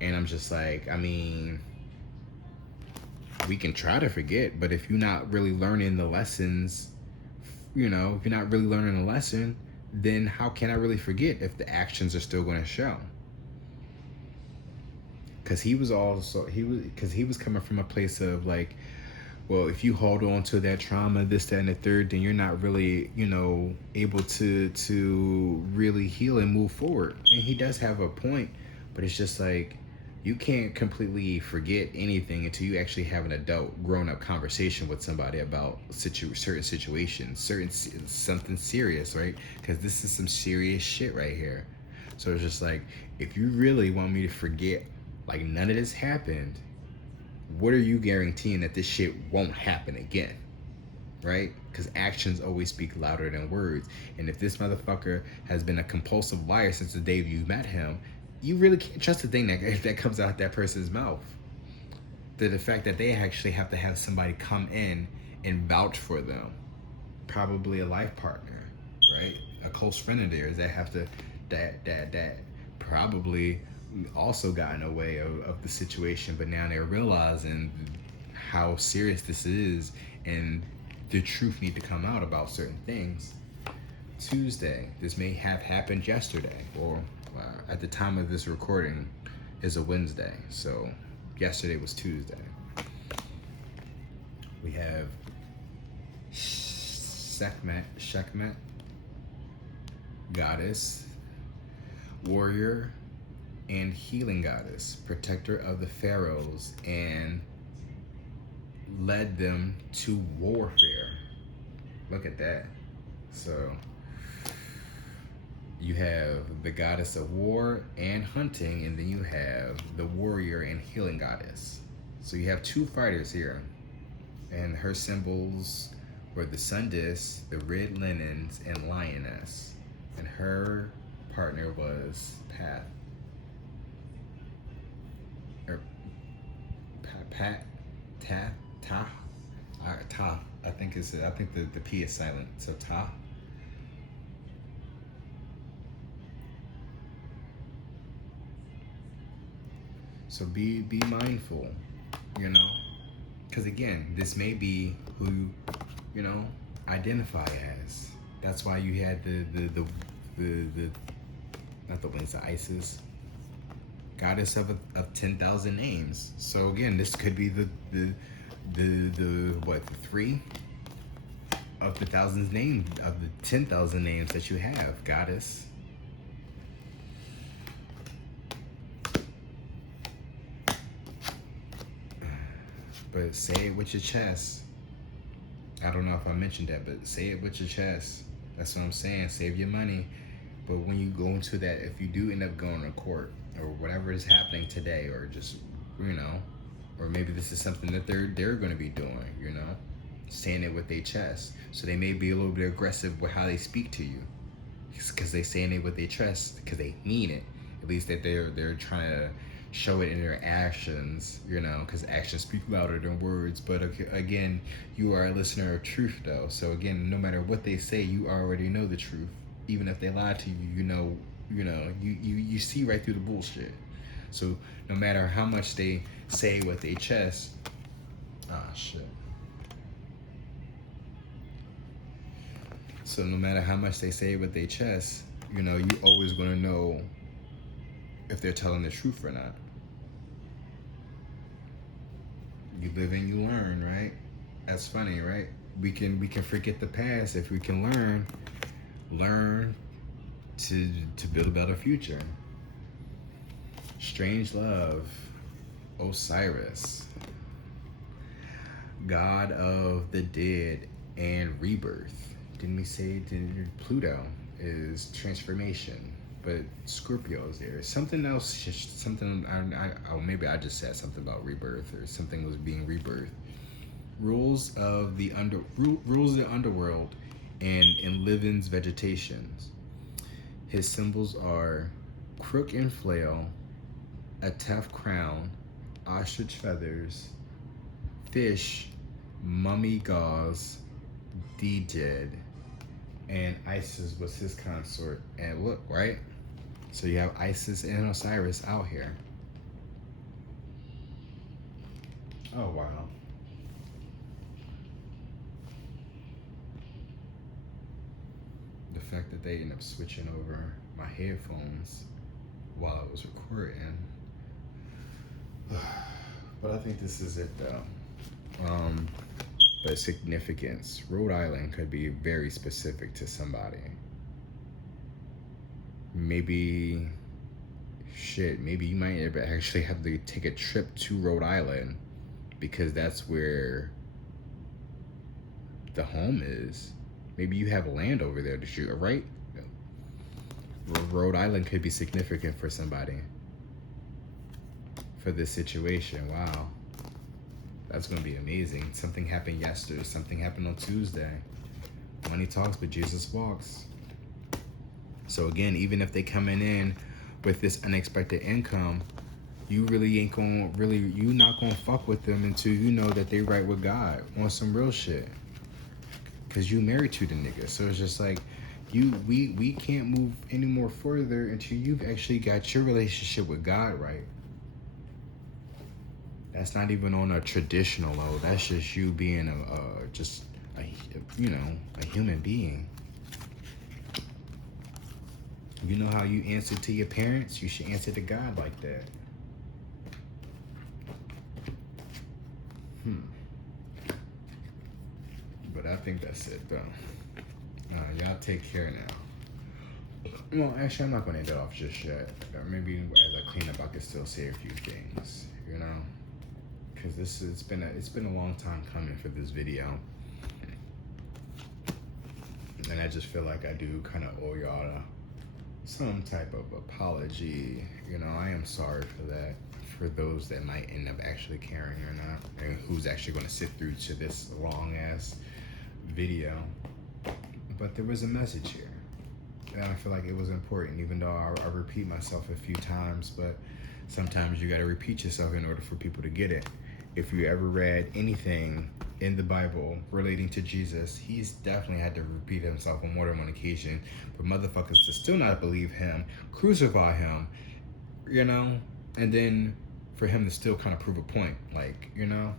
And I'm just like, I mean, we can try to forget, but if you're not really learning the lessons, if you're not really learning the lesson, then how can I really forget if the actions are still going to show? Because he was coming from a place of like, well, if you hold on to that trauma, this, that, and the third, then you're not really, able to really heal and move forward. And he does have a point, but it's just like, you can't completely forget anything until you actually have an adult, grown-up conversation with somebody about certain situations, something serious, right? Because this is some serious shit right here. So it's just like, if you really want me to forget, like none of this happened, what are you guaranteeing that this shit won't happen again? Right? Because actions always speak louder than words. And if this motherfucker has been a compulsive liar since the day you met him, you really can't trust the thing that comes out that person's mouth. The fact that they actually have to have somebody come in and vouch for them, probably a life partner, right? A close friend of theirs that have to that probably also got in the way of the situation, but now they're realizing how serious this is and the truth need to come out about certain things. Tuesday, this may have happened yesterday, or at the time of this recording is a Wednesday, so yesterday was Tuesday. We have Sekhmet, goddess, warrior, and healing goddess, protector of the pharaohs, and led them to warfare. Look at that. So you have the goddess of war and hunting, and then you have the warrior and healing goddess. So you have two fighters here, and her symbols were the sun disk, the red linens, and lioness, and her partner was Pat. Ta. I think the P is silent. So Ta. So be mindful, because again, this may be who identify as. That's why you had the not the wings of Isis, goddess of 10,000 names. So again, this could be the three of the thousands names of the 10,000 names that you have, goddess. But say it with your chest. I don't know if I mentioned that, but say it with your chest. That's what I'm saying. Save your money. But when you go into that, if you do end up going to court or whatever is happening today, or just, or maybe this is something that they're going to be doing, saying it with their chest. So they may be a little bit aggressive with how they speak to you, because they're saying it with their chest, because they mean it. At least that they're trying to show it in their actions, because actions speak louder than words. But again, you are a listener of truth, though. So again, no matter what they say, you already know the truth. Even if they lie to you, you see right through the bullshit. So no matter how much they say with their chest, Ah, shit. So no matter how much they say with their chest, you know, you always gonna know if they're telling the truth or not. You live and you learn, right? That's funny, right? We can forget the past if we can learn to build a better future. Strange love, Osiris, god of the dead and rebirth. Didn't we say Pluto is transformation? But Scorpio is there. Something else, something, oh, maybe I just said something about rebirth or something was being rebirthed. Rules of the underworld and in living's vegetations. His symbols are crook and flail, a tough crown, ostrich feathers, fish, mummy gauze, Djed, and Isis was his consort. And look, right? So you have Isis and Osiris out here. Oh, wow. The fact that they ended up switching over my headphones while I was recording. But I think this is it, though. But significance. Rhode Island could be very specific to somebody. Maybe you might actually have to take a trip to Rhode Island because that's where the home is. Maybe you have land over there to shoot, right? Rhode Island could be significant for somebody for this situation. Wow. That's going to be amazing. Something happened yesterday. Something happened on Tuesday. Money talks, but Jesus walks. So again, even if they coming in with this unexpected income, you really ain't going to you not going to fuck with them until you know that they right with God on some real shit. Because you married to the nigga. So it's just like, we can't move any more further until you've actually got your relationship with God right. That's not even on a traditional level. That's just you being a human being. You know how you answer to your parents? You should answer to God like that. But I think that's it, though. Y'all take care now. Well, actually, I'm not going to end it off just yet. Maybe as I clean up, I can still say a few things, you know? Because it's been a long time coming for this video. And I just feel like I do kind of owe y'all some type of apology. You know, I am sorry for that. For those that might end up actually caring or not, and who's actually going to sit through to this long ass video. But there was a message here, and I feel like it was important, even though I repeat myself a few times. But sometimes you got to repeat yourself in order for people to get it. If you ever read anything in the Bible relating to Jesus, he's definitely had to repeat himself on more than one occasion for motherfuckers to still not believe him, crucify him, you know, and then for him to still kind of prove a point, like, you know.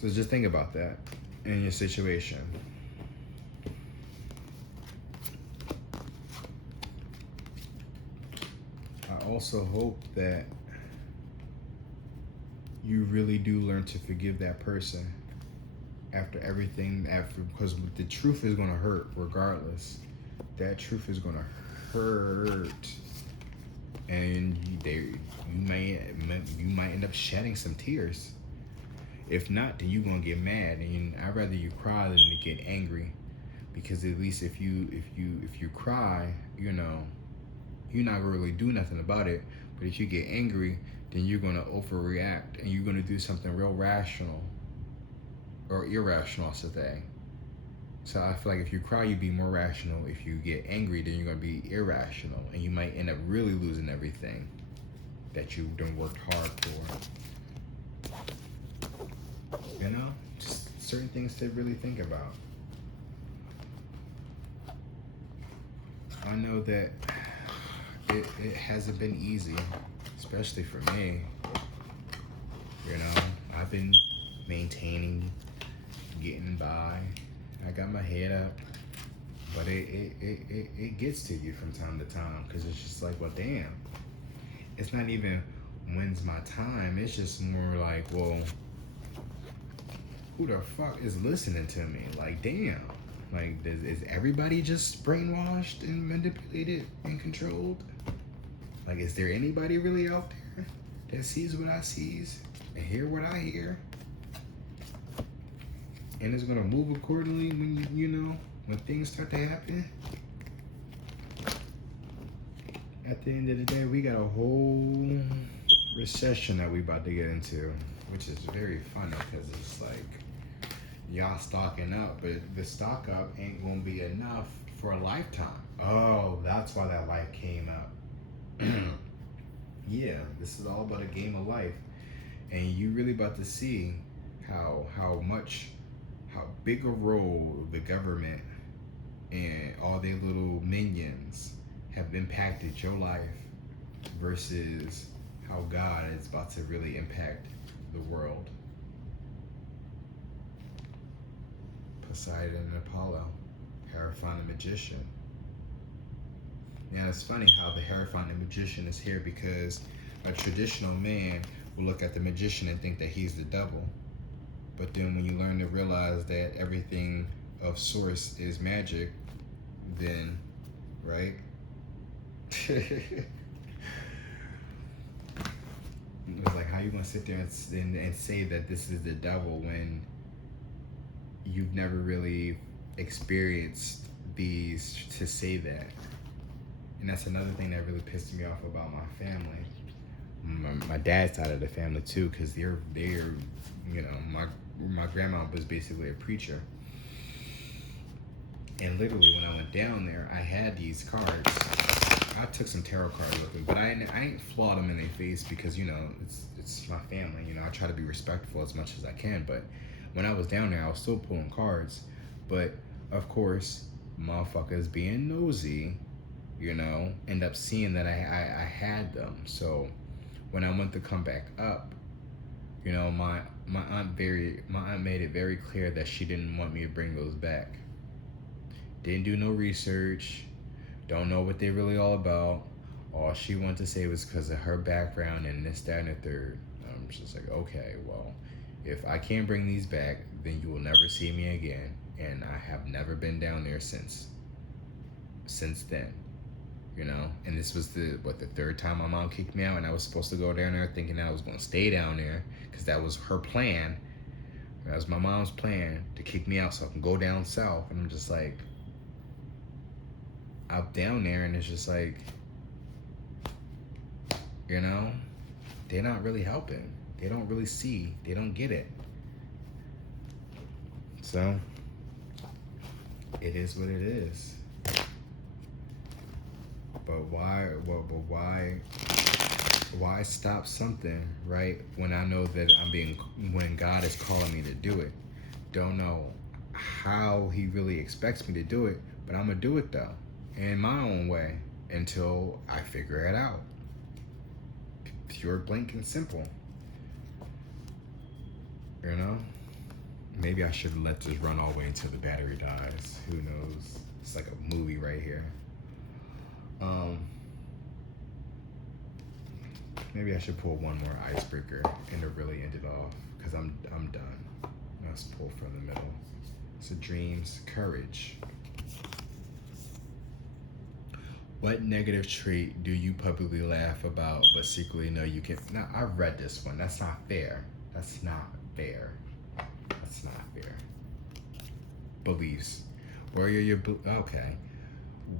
So just think about that in your situation. I also hope that you really do learn to forgive that person after everything, because the truth is going to hurt regardless. That truth is going to hurt, and you might end up shedding some tears. If not, then you're going to get mad, and I'd rather you cry than to get angry, because at least if you cry, you know, you're not going to really do nothing about it. But if you get angry, then you're going to overreact, and you're going to do something real rational or irrational, I should say. So I feel like if you cry, you'd be more rational. If you get angry, then you're going to be irrational, and you might end up really losing everything that you've done worked hard for. You know, just certain things to really think about. I know that it hasn't been easy, especially for me. You know, I've been maintaining, getting by. I got my head up, but it gets to you from time to time because it's just like, well, damn. It's not even when's my time. It's just more like, well, who the fuck is listening to me? Like, damn. Like, is everybody just brainwashed and manipulated and controlled? Like, is there anybody really out there that sees what I sees and hear what I hear? And is gonna move accordingly when when things start to happen? At the end of the day, we got a whole recession that we about to get into, which is very funny because it's like y'all stocking up, but the stock up ain't gonna be enough for a lifetime. Oh, that's why that life came up. Yeah, this is all about a game of life, and you really about to see how big a role the government and all their little minions have impacted your life versus how God is about to really impact the world. Poseidon and Apollo, Hierophant the magician. Now it's funny how the Hierophant the magician is here because a traditional man will look at the magician and think that he's the devil. But then when you learn to realize that everything of source is magic, then, right? It's like, how you gonna sit there and say that this is the devil when you've never really experienced these to say that? And that's another thing that really pissed me off about my family, my dad's side of the family too, because they're my grandma was basically a preacher, and literally when I went down there, I had these cards. I took some tarot cards with them, but I ain't flawed them in their face because it's my family. I try to be respectful as much as I can. But when I was down there, I was still pulling cards. But of course, motherfuckers being nosy, end up seeing that I had them. So when I went to come back up, my aunt made it very clear that she didn't want me to bring those back. Didn't do no research. Don't know what they really all about. All she wanted to say was because of her background and this, that, and the third. I'm just like, okay, well, if I can't bring these back, then you will never see me again. And I have never been down there since then. And this was the third time my mom kicked me out, and I was supposed to go down there thinking that I was going to stay down there because that was her plan. That was my mom's plan, to kick me out so I can go down south. And I'm just like, up down there, and it's just like, they're not really helping. They don't really see. They don't get it. So it is what it is. But why stop something, right, when I know that when God is calling me to do it? Don't know how he really expects me to do it, but I'm gonna do it though, in my own way, until I figure it out. Pure, blank, and simple. Maybe I should have let this run all the way until the battery dies. Who knows? It's like a movie right here. Maybe I should pull one more icebreaker and to really end it off, because I'm done. Let's pull from the middle. So dreams, courage. What negative trait do you publicly laugh about but secretly know you can? Now, I've read this one. That's not fair. That's not fair. That's not fair. Beliefs. Where are your okay?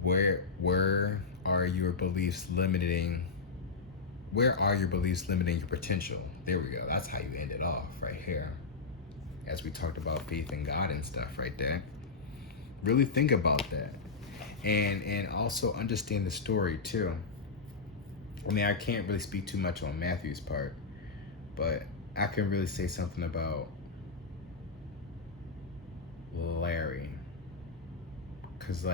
Where are your beliefs limiting? Where are your beliefs limiting your potential? There we go. That's how you end it off right here. As we talked about faith in God and stuff right there. Really think about that. And also understand the story too. I mean, I can't really speak too much on Matthew's part, but I can really say something about Larry. Because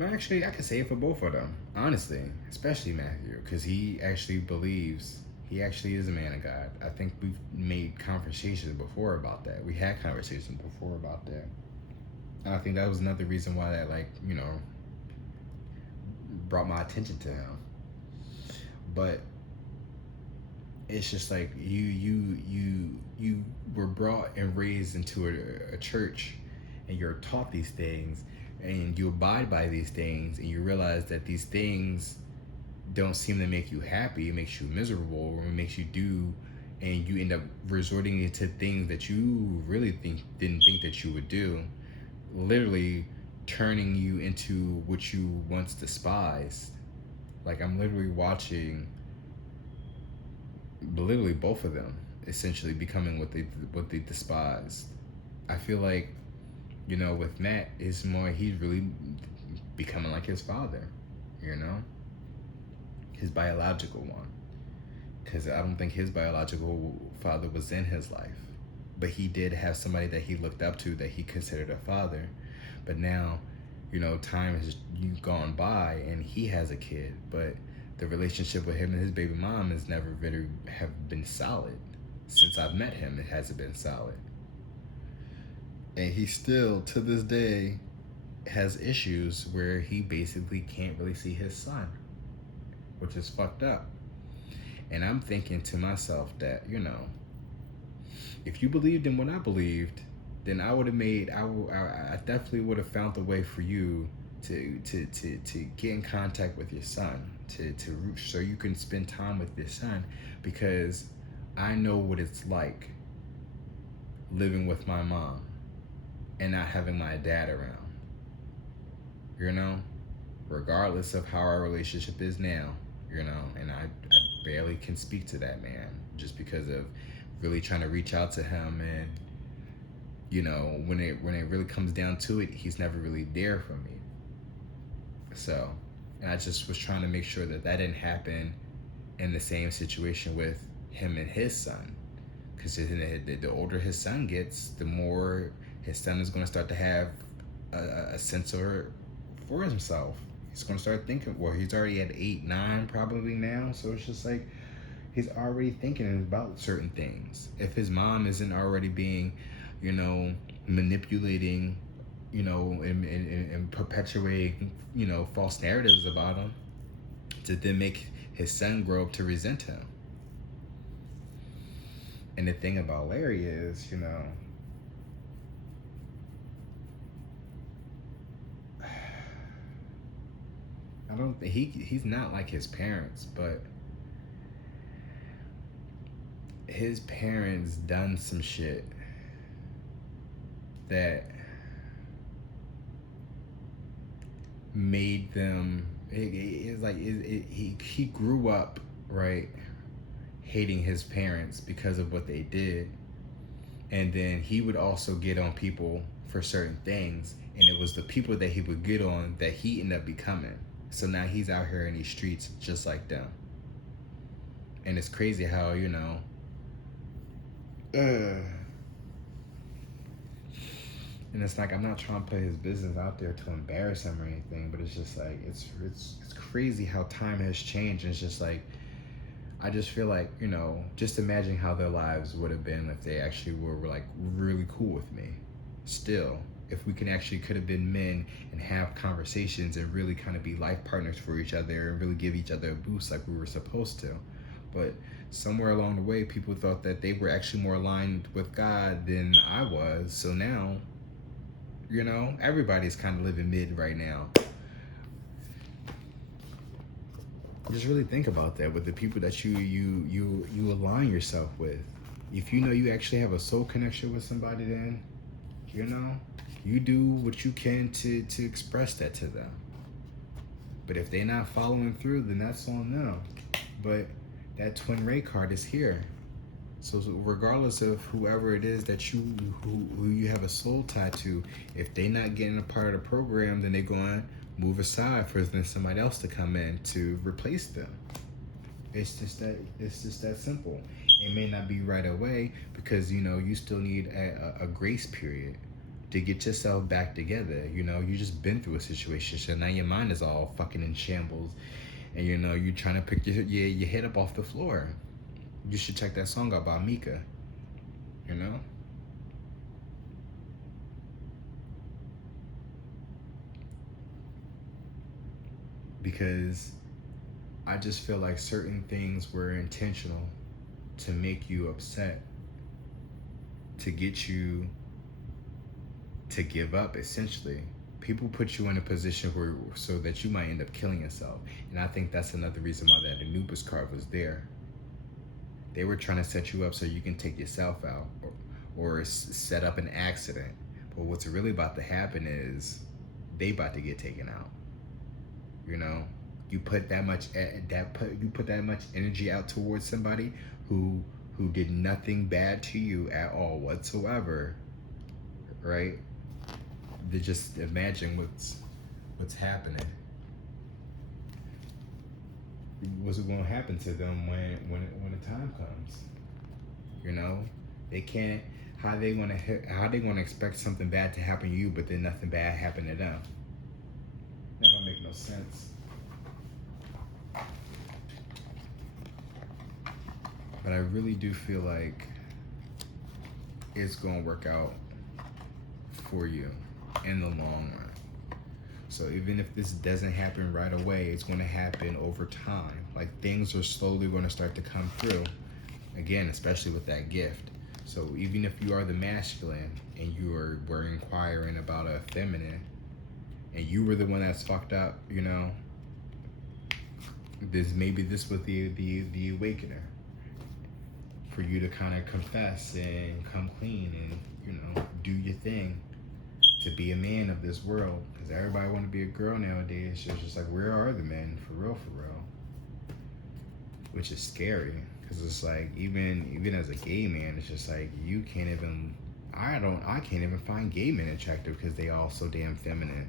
actually, I could say it for both of them, honestly, especially Matthew, because he actually believes He actually is a man of God. I think we've made conversations before about that. We had conversations before about that. And I think that was another reason why that, like, brought my attention to him. But it's just like you were brought and raised into a church, and you're taught these things, and you abide by these things, and you realize that these things don't seem to make you happy. It makes you miserable, or it makes you do, and you end up resorting into things that you really didn't think that you would do, literally turning you into what you once despised. Like, I'm literally watching literally both of them essentially becoming what they despised. I feel like, with Matt, he's really becoming like his father, his biological one. Because I don't think his biological father was in his life, but he did have somebody that he looked up to, that he considered a father. But now, time has gone by, and he has a kid, but the relationship with him and his baby mom has never really have been solid. Since I've met him, it hasn't been solid. And he still, to this day, has issues where he basically can't really see his son, which is fucked up. And I'm thinking to myself that, if you believed in what I believed, then I definitely would have found a way for you to get in contact with your son, so you can spend time with your son, because I know what it's like living with my mom and not having my dad around. Regardless of how our relationship is now, and I barely can speak to that man, just because of really trying to reach out to him, and when it really comes down to it, he's never really there for me. So, and I just was trying to make sure that didn't happen in the same situation with him and his son, because the older his son gets, the more his son is going to start to have a sense for himself. He's going to start thinking, well, he's already at 8, 9 probably now, so it's just like he's already thinking about certain things. If his mom isn't already being, manipulating, and perpetuating, false narratives about him, to then make his son grow up to resent him. And the thing about Larry is, I don't think he's not like his parents, but his parents done some shit that made them. He grew up, right, hating his parents because of what they did, and then he would also get on people for certain things, and it was the people that he would get on that he ended up becoming. So now he's out here in these streets just like them. And it's crazy how, and it's like, I'm not trying to put his business out there to embarrass him or anything, but it's just like, it's crazy how time has changed. And it's just like, I just feel like, just imagine how their lives would have been if they actually were like really cool with me. Still, if we could have been men and have conversations and really kind of be life partners for each other and really give each other a boost like we were supposed to. But somewhere along the way, people thought that they were actually more aligned with God than I was. So now, everybody's kind of living mid right now. Just really think about that with the people that you align yourself with. If you actually have a soul connection with somebody, then you do what you can to express that to them. But if they're not following through, then that's on them. But that twin ray card is here. So regardless of whoever it is that who you have a soul tie to, if they're not getting a part of the program, then they're going to move aside for somebody else to come in to replace them. It's just that simple. It may not be right away, because you still need a grace period to get yourself back together. You just been through a situation, so now your mind is all fucking in shambles, and you're trying to pick your head up off the floor. you should check that song out by Mika, you know? Because I just feel like certain things were intentional to make you upset, to get you to give up, essentially. People put you in a position where so that you might end up killing yourself. And I think that's another reason why that Anubis card was there. They were trying to set you up so you can take yourself out, or set up an accident. But what's really about to happen is they about to get taken out. You know, you put that much energy out towards somebody who did nothing bad to you at all whatsoever, right? To just imagine what's happening. What's going to happen to them when the time comes? You know, they can't. How they gonna expect something bad to happen to you, but then nothing bad happen to them? That don't make no sense. But I really do feel like it's gonna work out for you in the long run. So even if this doesn't happen right away, it's going to happen over time. Like, things are slowly going to start to come through. Again, especially with that gift. So even if you are the masculine and were inquiring about a feminine, and you were the one that's fucked up, you know, this was the awakener for you to kind of confess and come clean and, you know, do your thing to be a man of this world. Because everybody want to be a girl nowadays. It's just like, where are the men for real? Which is scary, because it's like, even as a gay man, it's just like, you can't even, I can't even find gay men attractive because they all so damn feminine.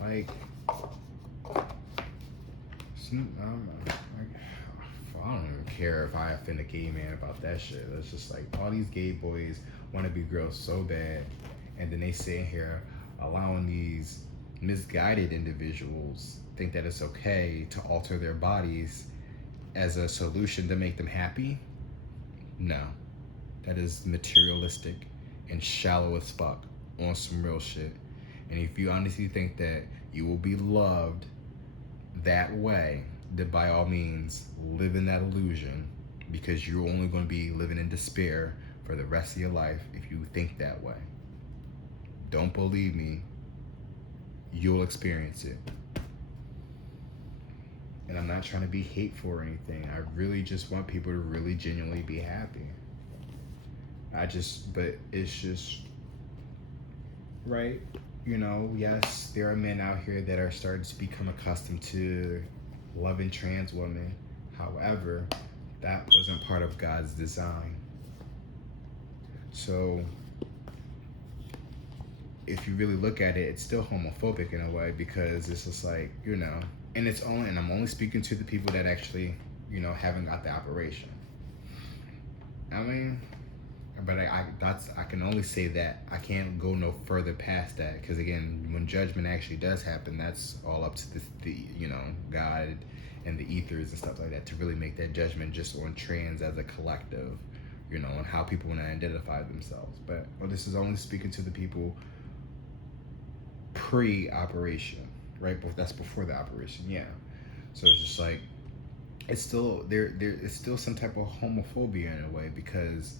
Like, I don't even care if I offend a gay man about that shit. It's just like, all these gay boys want to be girls so bad, and then they sit here allowing these misguided individuals think that it's okay to alter their bodies as a solution to make them happy. No, that is materialistic and shallow as fuck on some real shit. And if you honestly think that you will be loved that way, then by all means live in that illusion, because you're only going to be living in despair for the rest of your life if you think that way. Don't believe me, you'll experience it. And I'm not trying to be hateful or anything. I really just want people to really genuinely be happy. But it's just, right? You know, yes, there are men out here that are starting to become accustomed to loving trans women. However, that wasn't part of God's design. So if you really look at it, it's still homophobic in a way, because it's just like, you know, and I'm only speaking to the people that actually, you know, haven't got the operation. I mean, but I can only say that. I can't go no further past that, because again, when judgment actually does happen, that's all up to the you know, God and the ethers and stuff like that to really make that judgment just on trans as a collective, you know, and how people want to identify themselves. But this is only speaking to the people pre-operation, right? But that's before the operation, yeah. So it's just like, it's still there is still some type of homophobia in a way, because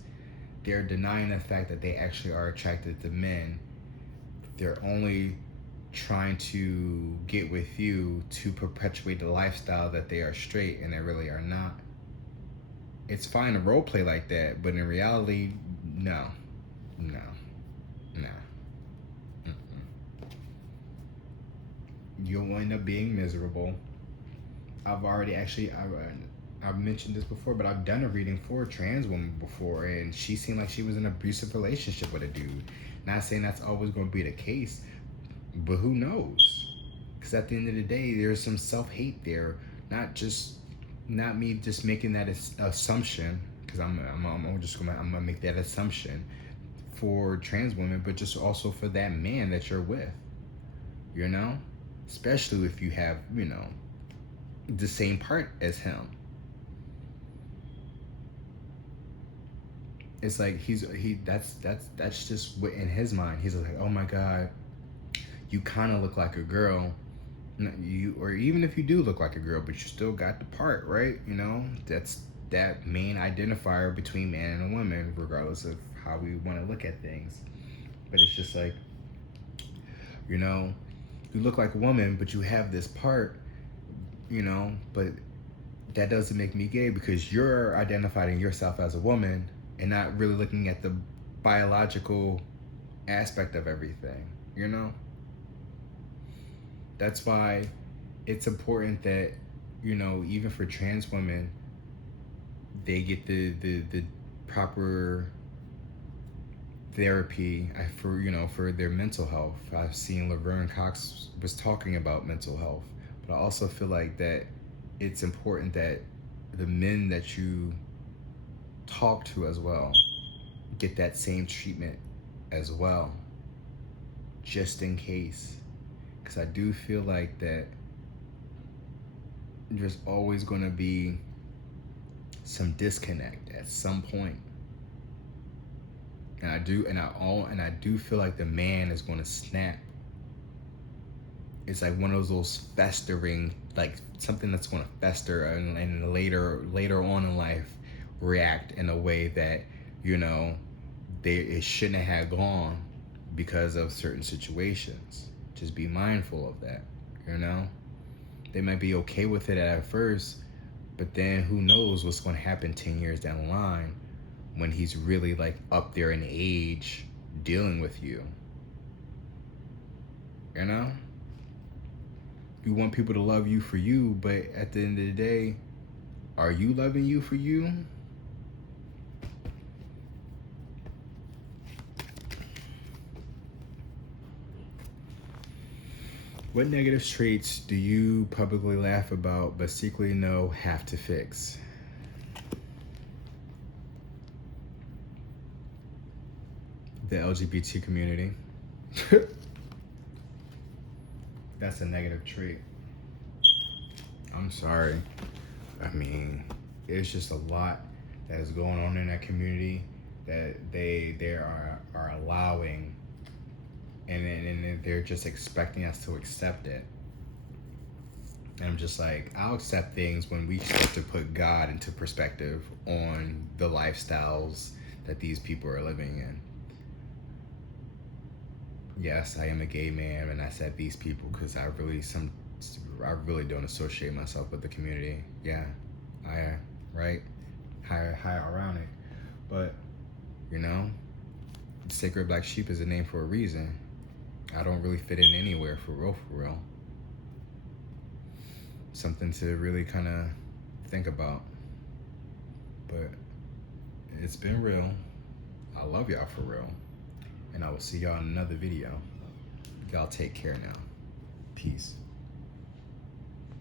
they're denying the fact that they actually are attracted to men. They're only trying to get with you to perpetuate the lifestyle that they are straight, and they really are not. It's fine to role play like that, but in reality, no. You'll end up being miserable. I've mentioned this before, but I've done a reading for a trans woman before, and she seemed like she was in an abusive relationship with a dude. Not saying that's always going to be the case, but who knows? Because at the end of the day, there's some self-hate there. Not me just making that assumption, because I'm gonna make that assumption for trans women, but just also for that man that you're with. You know, especially if you have, you know, the same part as him. it's like that's just what in his mind. He's like, oh my God, you kind of look like a girl. You, or even if you do look like a girl, but you still got the part, right? You know, that's that main identifier between man and a woman, regardless of how we want to look at things. But it's just like, you know, you look like a woman, but you have this part, you know, but that doesn't make me gay because you're identifying yourself as a woman and not really looking at the biological aspect of everything, you know? That's why it's important that, you know, even for trans women, they get the proper therapy for, you know, for their mental health. I've seen Laverne Cox was talking about mental health, but I also feel like that it's important that the men that you talk to as well get that same treatment as well, just in case. Because I do feel like that there's always going to be some disconnect at some point. And I do feel like the man is going to snap. It's like one of those festering, like something that's going to fester and later on in life react in a way that, you know, it shouldn't have gone because of certain situations. Just be mindful of that, you know? They might be okay with it at first, but then who knows what's going to happen 10 years down the line when he's really like up there in age dealing with you. You know? You want people to love you for you, but at the end of the day, are you loving you for you? What negative traits do you publicly laugh about but secretly know have to fix? The LGBT community. That's a negative trait. I'm sorry. I mean, it's just a lot that is going on in that community that they are allowing, and they're just expecting us to accept it. And I'm just like, I'll accept things when we start to put God into perspective on the lifestyles that these people are living in. Yes, I am a gay man, and I said these people because I really don't associate myself with the community. Yeah, right, high ironic, but you know, Sacred Black Sheep is a name for a reason. I don't really fit in anywhere for real. Something to really kind of think about. But it's been real. I love y'all for real. And I will see y'all in another video. Y'all take care now. Peace.